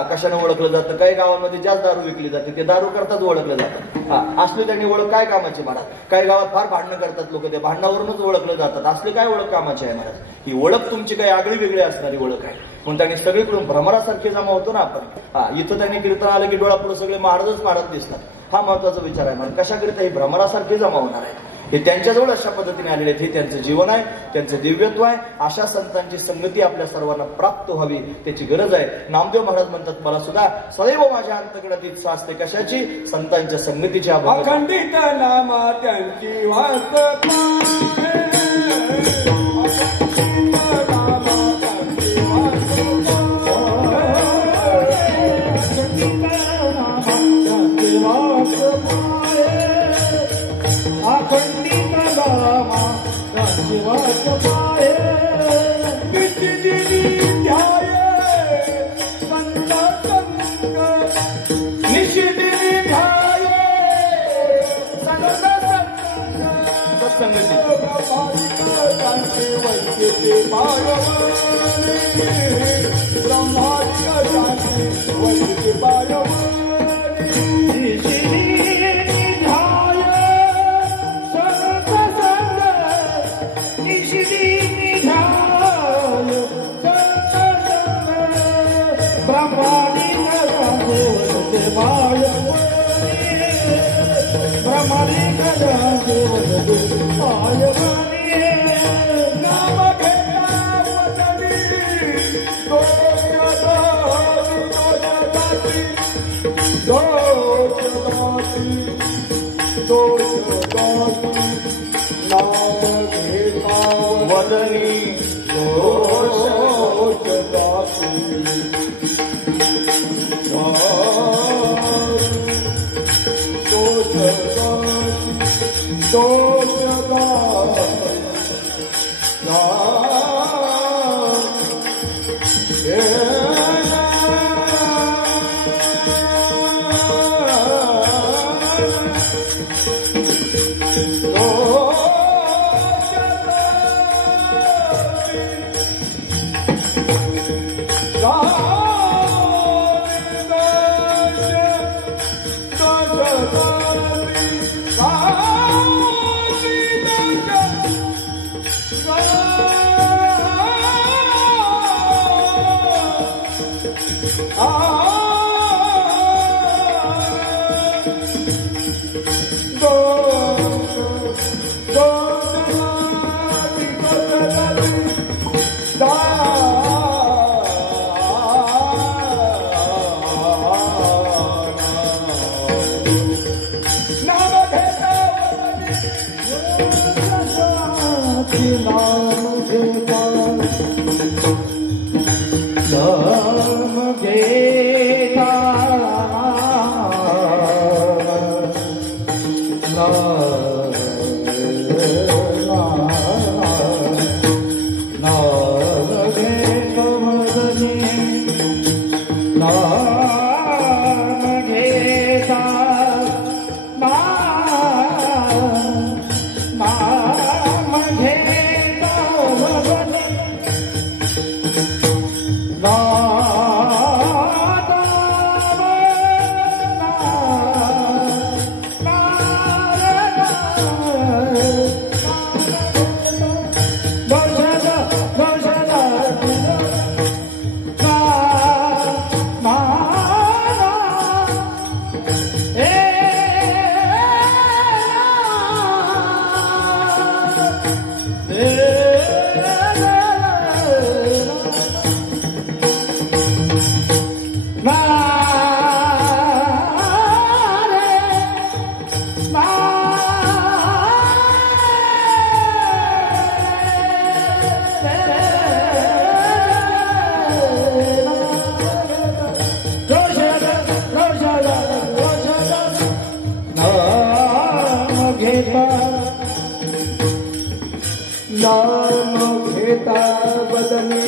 कशाने ओळखलं जातं. काही गावांमध्ये जास्त दारू विकली जाते, ते दारू करताच ओळखलं जातं. असले त्यांनी ओळख काय कामाची महाराज. काही गावात फार भांडणं करतात लोक, ते भांडणावरूनच ओळखलं जातात. असले काय ओळख कामाची आहे महाराज. ही ओळख तुमची काही आगळी वेगळी असणारी ओळख आहे. म्हणून त्यांनी सगळीकडून भ्रमरासारखे जमा होतो ना आपण. इथं त्यांनी कीर्तन आलं की डोळापुढे सगळे महाराजच महाराज दिसतात. हा महत्वाचा विचार आहे महाराज. कशाकरिता ही भ्रमरासारखे जमा होणार आहे. हे त्यांच्याजवळ अशा पद्धतीने आलेले आहेत. हे त्यांचं जीवन आहे, त्यांचं दिव्यत्व आहे. अशा संतांची संगती आपल्या सर्वांना प्राप्त व्हावी त्याची गरज आहे. नामदेव महाराज म्हणतात, मला सुद्धा सदैव माझ्या अंतकडात इच्छा असते कशाची, संतांच्या संगतीची. अखंडित नामा त्यांची वास्तव नाम घेता बदनी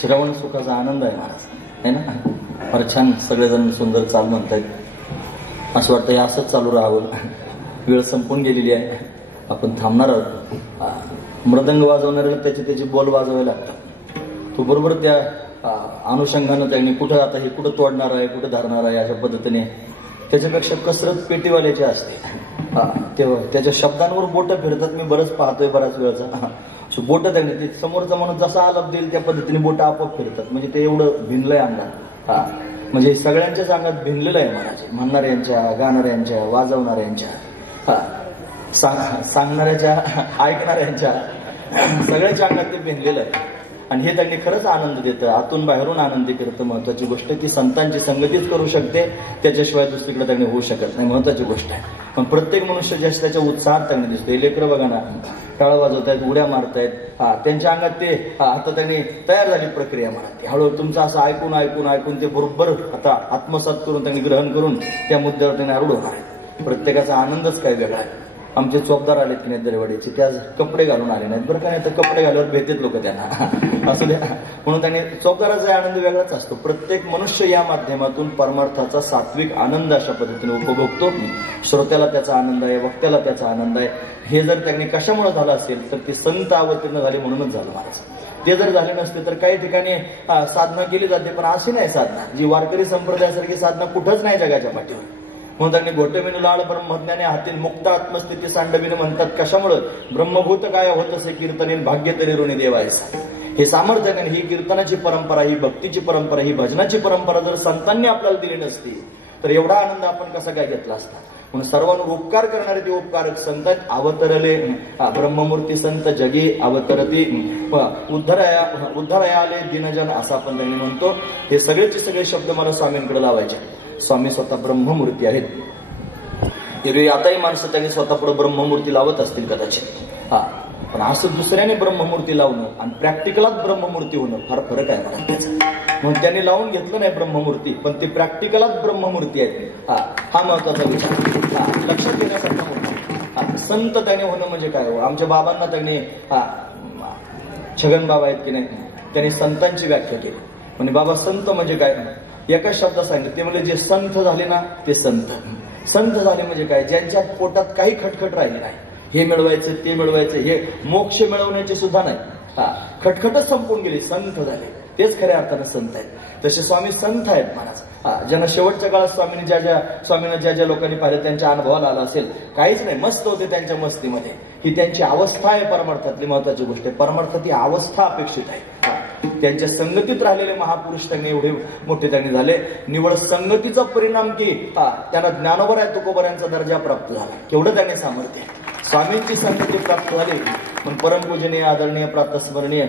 श्रवण सुखाचा आनंद आहे महाराज, है ना? फार छान, सगळेजण सुंदर चाल म्हणतायत. असं वाटतं हे असंच चालू राहावं. वेळ संपून गेलेली आहे, आपण थांबणार आहोत. मृदंग वाजवणाऱ्याला त्याचे बोल वाजवावे लागतात. तो बरोबर त्या अनुषंगानं त्यांनी कुठं आता हे कुठं तोडणार आहे, कुठं धरणार आहे, अशा पद्धतीने त्याच्यापेक्षा कसरत पेटीवाल्याची असते. तेव्हा त्याच्या शब्दांवर बोटं फिरतात. मी बरंच पाहतोय बऱ्याच वेळाचा. बोटं त्यांनी ते समोरचा माणूस जसा आलाप देईल त्या पद्धतीने बोटं आपोआप फिरतात. म्हणजे ते एवढं भिनलंय अंगात. म्हणजे सगळ्यांच्याच अंगात भिनलेलं आहे महाराज. म्हणणाऱ्यांच्या, गाणाऱ्यांच्या, वाजवणाऱ्यांच्या, सांगणाऱ्याच्या, ऐकणाऱ्यांच्या, सगळ्यांच्या अंगात ते भिनलेलं आहे. आणि हे त्यांनी खरंच आनंद देतं, आतून बाहेरून आनंदी करतं. महत्वाची गोष्ट ती संतांची संगतीच करू शकते, त्याच्याशिवाय दुसरीकडे त्यांनी होऊ शकत नाही. महत्वाची गोष्ट आहे. पण प्रत्येक मनुष्य ज्याच्या त्याच्या उत्साहात त्यांनी दिसतो. लेकरं बघा ना, टाळ वाजवतायत, उड्या मारतायत, त्यांच्या अंगात ते आता त्यांनी तयार झाली प्रक्रिया म्हणा. ती हळूहळू तुमचं असं ऐकून ऐकून ऐकून ते बरोबर आता आत्मसात करून त्यांनी ग्रहण करून त्या मुद्द्यावर त्यांनी आरूढ होणार आहे. प्रत्येकाचा आनंदच काय वेगळा आहे. आमचे चोपदार आलेत की नाही दरेवाडीचे, ते आज कपडे घालून आले नाहीत बरं का, नाही तर कपडे घालून भेटत लोक त्यांना असू द्या. म्हणून त्यांनी चोपदाराचा आनंद वेगळाच असतो. प्रत्येक मनुष्य या माध्यमातून परमार्थाचा सात्विक आनंद अशा पद्धतीने उपभोगतो. श्रोत्याला त्याचा आनंद आहे, वक्त्याला त्याचा आनंद आहे. हे जर त्यांनी कशामुळे झालं असेल तर ते संत अवतीर्ण झाले म्हणूनच झालं महाराज. ते जर झाले नसते तर काही ठिकाणी साधना केली जाते, पण अशी नाही साधना जी वारकरी संप्रदायासारखी साधना कुठंच नाही जगाच्या पाठीवर. म्हणून त्यांनी घोटविनु लाळ ब्रह्मज्ञाने हातील मुक्त आत्मस्थिती सांडविन म्हणतात. कशामुळं? ब्रह्मभूत काय होत असे कीर्तनीन भाग्य तरी ऋणी देवायचा. हे सामर्थ्य ही कीर्तनाची परंपरा, ही भक्तीची परंपरा, ही भजनाची परंपरा जर संतांनी आपल्याला दिली नसती तर एवढा आनंद आपण कसा काय घेतला असता. म्हणून सर्वांवर उपकार करणारे ते उपकारक संत अवतरले ब्रह्ममूर्ती संत जगी अवतरती उद्धरायाले दिनजन असं आपण त्यांनी म्हणतो. हे सगळेचे सगळे शब्द मला स्वामींकडे लावायचे. स्वामी स्वतः ब्रह्ममूर्ती आहेत. एरवी आताही माणसं त्यांनी स्वतः पुढे ब्रह्ममूर्ती लावत असतील कदाचित, पण असं दुसऱ्याने ब्रह्ममूर्ती लावणं आणि प्रॅक्टिकलात ब्रह्ममूर्ती होणं फार फरक आहे मला त्याचा. म्हणून त्यांनी लावून घेतलं नाही ब्रह्ममूर्ती, पण ती प्रॅक्टिकलात ब्रह्ममूर्ती आहेत. हा महत्वाचा विचार लक्षात घेण्यासारखा होता. संत त्याने होणं म्हणजे काय हो? आमच्या बाबांना त्यांनी छगन बाबा आहेत की नाही, त्यांनी संतांची व्याख्या केली. म्हणजे बाबा संत म्हणजे काय, एका शब्दात सांगितलं ते म्हणजे जे संत झाले ना ते संत. संत झाले म्हणजे काय, ज्यांच्या पोटात काही खटखट राहिली नाही, हे मिळवायचं ते मिळवायचं, हे मोक्ष मिळवण्याचे सुद्धा नाही, खटखटच संपून गेली, संत झाले, तेच खऱ्या अर्थानं संत आहेत. तसे स्वामी संत आहेत महाराज. ज्यांना शेवटच्या काळात स्वामींना ज्या ज्या लोकांनी पाहिलं त्यांच्या अनुभवाला आला असेल, काहीच नाही, मस्त होते त्यांच्या मस्तीमध्ये. ही त्यांची अवस्था आहे परमार्थातली महत्वाची गोष्ट आहे. परमार्थात ही अवस्था अपेक्षित आहे. त्यांच्या संगतीत राहिलेले महापुरुष त्यांनी एवढे मोठे त्यांनी झाले. निवड संगतीचा परिणाम की त्यांना ज्ञानोबर आहे तुकोबऱ्यांचा दर्जा प्राप्त झाला. केवढं त्यांनी सामर्थ्य आहे. स्वामींची संगती प्राप्त झाली. पण परमपूजनीय आदरणीय प्रातस्मरणीय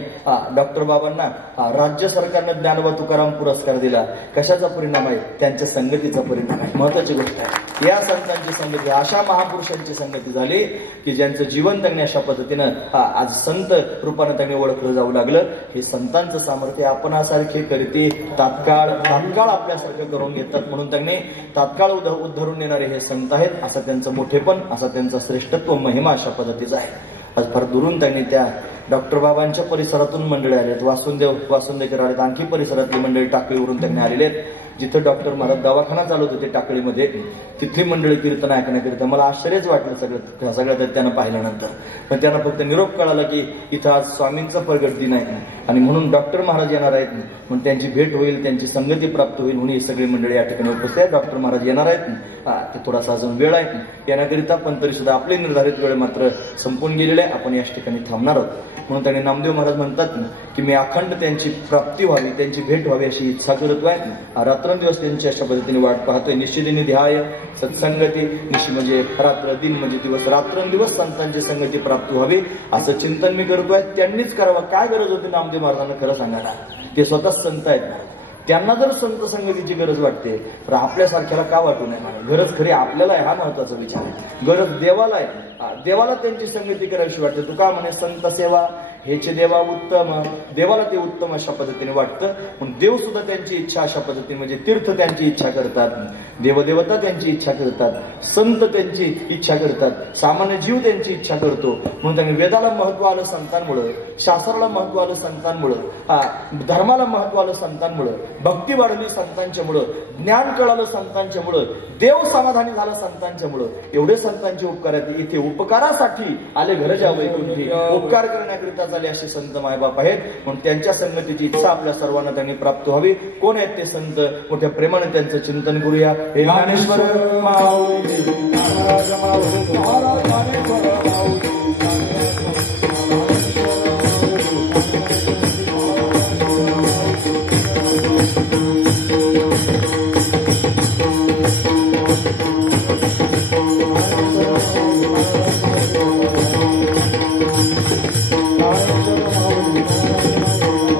डॉक्टर बाबांना राज्य सरकारनं ज्ञानोबा तुकाराम पुरस्कार दिला. कशाचा परिणाम आहे? त्यांच्या संगतीचा परिणाम आहे. महत्वाची गोष्ट आहे. या संतांची संगती, अशा महापुरुषांची संगती झाली की ज्यांचं जीवन त्यांनी अशा पद्धतीनं आज संत रूपानं त्यांनी ओळखलं जाऊ लागलं. हे संतांचं सामर्थ्य. आपणासारखे करीती तात्काळ आपल्यासारखं करून घेतात, म्हणून त्यांनी तात्काळ उद्धरून नेणारे हे संत आहेत. असं त्यांचं मोठेपण, असा त्यांचा श्रेष्ठत्व, महिमा अशा पद्धतीचा आहे. आज फार दुरून त्यांनी त्या डॉक्टर बाबांच्या परिसरातून मंडळी आलेत, वासुंदेकर आलेत, आणखी परिसरातली मंडळी टाकळीवरून त्यांनी आलेले आहेत. जिथं डॉक्टर महाराज दवाखाना चालवत होते टाकळीमध्ये, तिथली मंडळी कीर्तन ऐकण्याकरिता. मला आश्चर्यच वाटलं सगळं त्यांना पाहिल्यानंतर. पण त्यांना फक्त निरोप कळाला की इथं आज स्वामींचा प्रगट दिन आहे आणि म्हणून डॉक्टर महाराज येणार आहेत, म्हणून त्यांची भेट होईल, त्यांची संगती प्राप्त होईल म्हणून ही सगळी मंडळी या ठिकाणी उपस्थित आहेत. डॉक्टर महाराज येणार आहेत. ते थोडासा अजून वेळ आहे येण्याकरिता, पण तरी सुद्धा आपली निर्धारित वेळ मात्र संपून गेलेली आहे. आपण याच ठिकाणी थांबणार आहोत. म्हणून त्यांनी नामदेव महाराज म्हणतात की मी अखंड त्यांची प्राप्ती व्हावी, त्यांची भेट व्हावी अशी इच्छा करतो आहे. रात्रंदिवस त्यांची अशा पद्धतीने वाट पाहतोय. निश्चितीने ध्याय सत्संगती, निशी म्हणजे रात्र, दिन म्हणजे दिवस, रात्रंदिवस संतांची संगती प्राप्त व्हावी असं चिंतन मी करतोय. त्यांनीच करावं. काय गरज होती नामदेव महाराजांना खरं सांगायला? ते स्वतःच संत आहेत. त्यांना जर संत संगतीची गरज वाटते तर आपल्यासारख्याला का वाटू नये? गरज खरी आपल्याला आहे, हा महत्वाचा विचार आहे. गरज देवाला आहे. देवाला त्यांची संगती करावीशी वाटते. तुका म्हणे संत सेवा हेचे देवा उत्तम, देवाला ते उत्तम अशा पद्धतीने वाटतं. पण देव सुद्धा त्यांची इच्छा अशा पद्धतीने, म्हणजे तीर्थ त्यांची इच्छा करतात, देवदेवता त्यांची इच्छा करतात, संत त्यांची इच्छा करतात, सामान्य जीव त्यांची इच्छा करतो. म्हणून त्यांनी वेदाला महत्व आलं संतांमुळं, शास्त्राला महत्व आलं संतांमुळं, धर्माला महत्व आलं संतांमुळं, भक्ती वाढली संतांच्यामुळं, ज्ञान कळालं संतांच्यामुळं, देव समाधानी झाला संतांच्यामुळं. एवढे संतांचे उपकार आहेत. इथे उपकारासाठी आले घर जा वैकुंठी, उपकार करण्याकरिता झाले असे संत मायबाप आहेत. म्हणून त्यांच्या संगतीची इच्छा आपल्या सर्वांना त्यांनी प्राप्त व्हावी. कोण आहेत ते संत? मोठ्या प्रेमाने त्यांचं चिंतन करूया. हे ज्ञानेश्वर माऊली, Thank you.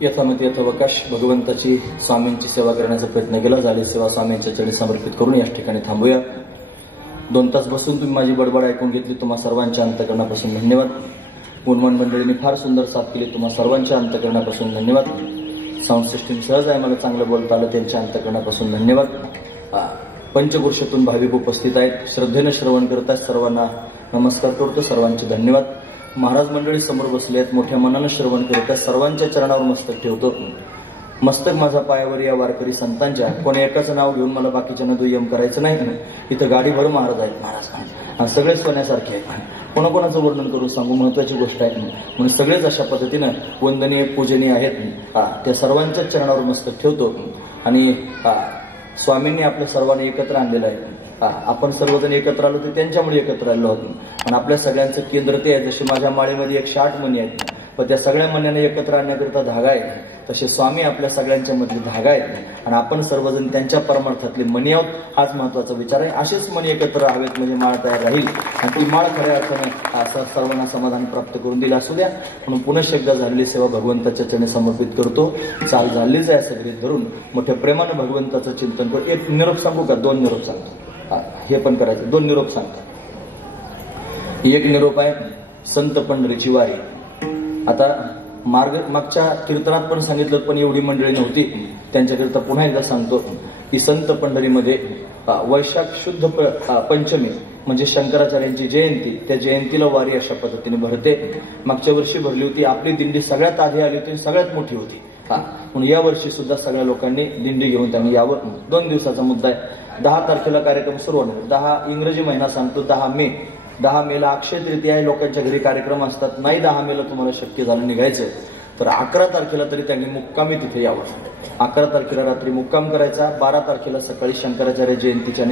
यथामती यथावकाश भगवंताची स्वामींची सेवा करण्याचा प्रयत्न केला. झाली सेवा स्वामींच्या चरणी समर्पित करून या ठिकाणी थांबूया. 2 तास बसून तुम्ही माझी बडबड ऐकून घेतली. तुम्हा सर्वांच्या अंतःकरणापासून धन्यवाद. गुणमान मंडळींनी फार सुंदर साथ केली. तुम्हा सर्वांच्या अंतःकरणापासून धन्यवाद. साऊंड सिस्टीम सहज आहे, मला चांगलं बोलता आलं, त्यांच्या अंतःकरणापासून धन्यवाद. पंचगोष्ठीतून भाविक उपस्थित आहेत, श्रद्धेनं श्रवण करत आहेत, सर्वांना नमस्कार करतो. सर्वांचे धन्यवाद. महाराज मंडळी समोर बसले आहेत, मोठ्या मनानं श्रवण करत आहेत. सर्वांच्या चरणावर मस्तक ठेवतो. मस्तक माझा पायावर या वारकरी संतांच्या. कोणी एकाचं नाव घेऊन मला बाकीच्यांना दुय्यम करायचं नाही. इथं गाडीभर महाराज आहेत. महाराज सगळे सोन्यासारखे आहेत. कोणाकोणाचं वर्णन करून सांगू, महत्वाची गोष्ट आहे. म्हणून सगळेच अशा पद्धतीनं वंदनीय पूजनीय आहेत. त्या सर्वांच्या चरणावर मस्तक ठेवतो. आणि स्वामींनी आपल्या सर्वांनी एकत्र आणलेलं आहे. आपण सर्वजण एकत्र आलो ते त्यांच्यामुळे एकत्र आलो आहोत. आणि आपल्या सगळ्यांचं केंद्र ते आहे. जसे माझ्या माळेमध्ये 160 मणी आहेत, पण त्या सगळ्या मण्यांना एकत्र आणण्याकरिता धागा आहे. तसे स्वामी आपल्या सगळ्यांच्या मधले धागा आहेत. आणि आपण सर्वजण त्यांच्या परमार्थातले मणी आहोत. हाच महत्वाचा विचार आहे. असेच मणी एकत्र हवेत म्हणजे माळ तयार राहील. आणि ती माळ खऱ्या अर्थानं सर्वांना समाधान प्राप्त करून दिलं असू द्या. म्हणून पुनश्च एकदा झालेली सेवा भगवंताच्या चरणी समर्पित करतो. चाल झालीच आहे सगळी धरून मोठ्या प्रेमानं भगवंताचं चिंतन करू. एक निरोप सांगू का? 2 निरोप सांगतो. हे पण करायचं. 2 निरोप सांगतो. एक निरोप आहे संत पंढरीची वारी. आता मागच्या कीर्तनात पण सांगितलं, पण एवढी मंडळी नव्हती, त्यांच्याकरिता पुन्हा एकदा सांगतो की संत पंढरीमध्ये वैशाख शुद्ध पंचमी म्हणजे शंकराचार्यांची जयंती, त्या जयंतीला वारी अशा पद्धतीने भरते. मागच्या वर्षी भरली होती. आपली दिंडी सगळ्यात आधी आली होती, सगळ्यात मोठी होती. म्हणून या वर्षी सुद्धा सगळ्या लोकांनी दिंडी घेऊन त्यांनी यावर. 2 दिवसाचा मुद्दा आहे. 10 तारखेला कार्यक्रम सुरू होणार. 10 इंग्रजी महिना सांगतो, 10 मे. 10 मेला अक्षय तृतीया आहे. लोकांच्या घरी कार्यक्रम असतात. नाही 10 मेला तुम्हाला शक्य झालं निघायचं तर 11 तारखेला तरी त्यांनी मुक्कामी तिथे यावं. 11 तारखेला रात्री मुक्काम करायचा. 12 तारखेला सकाळी शंकराचार्य जयंतीच्या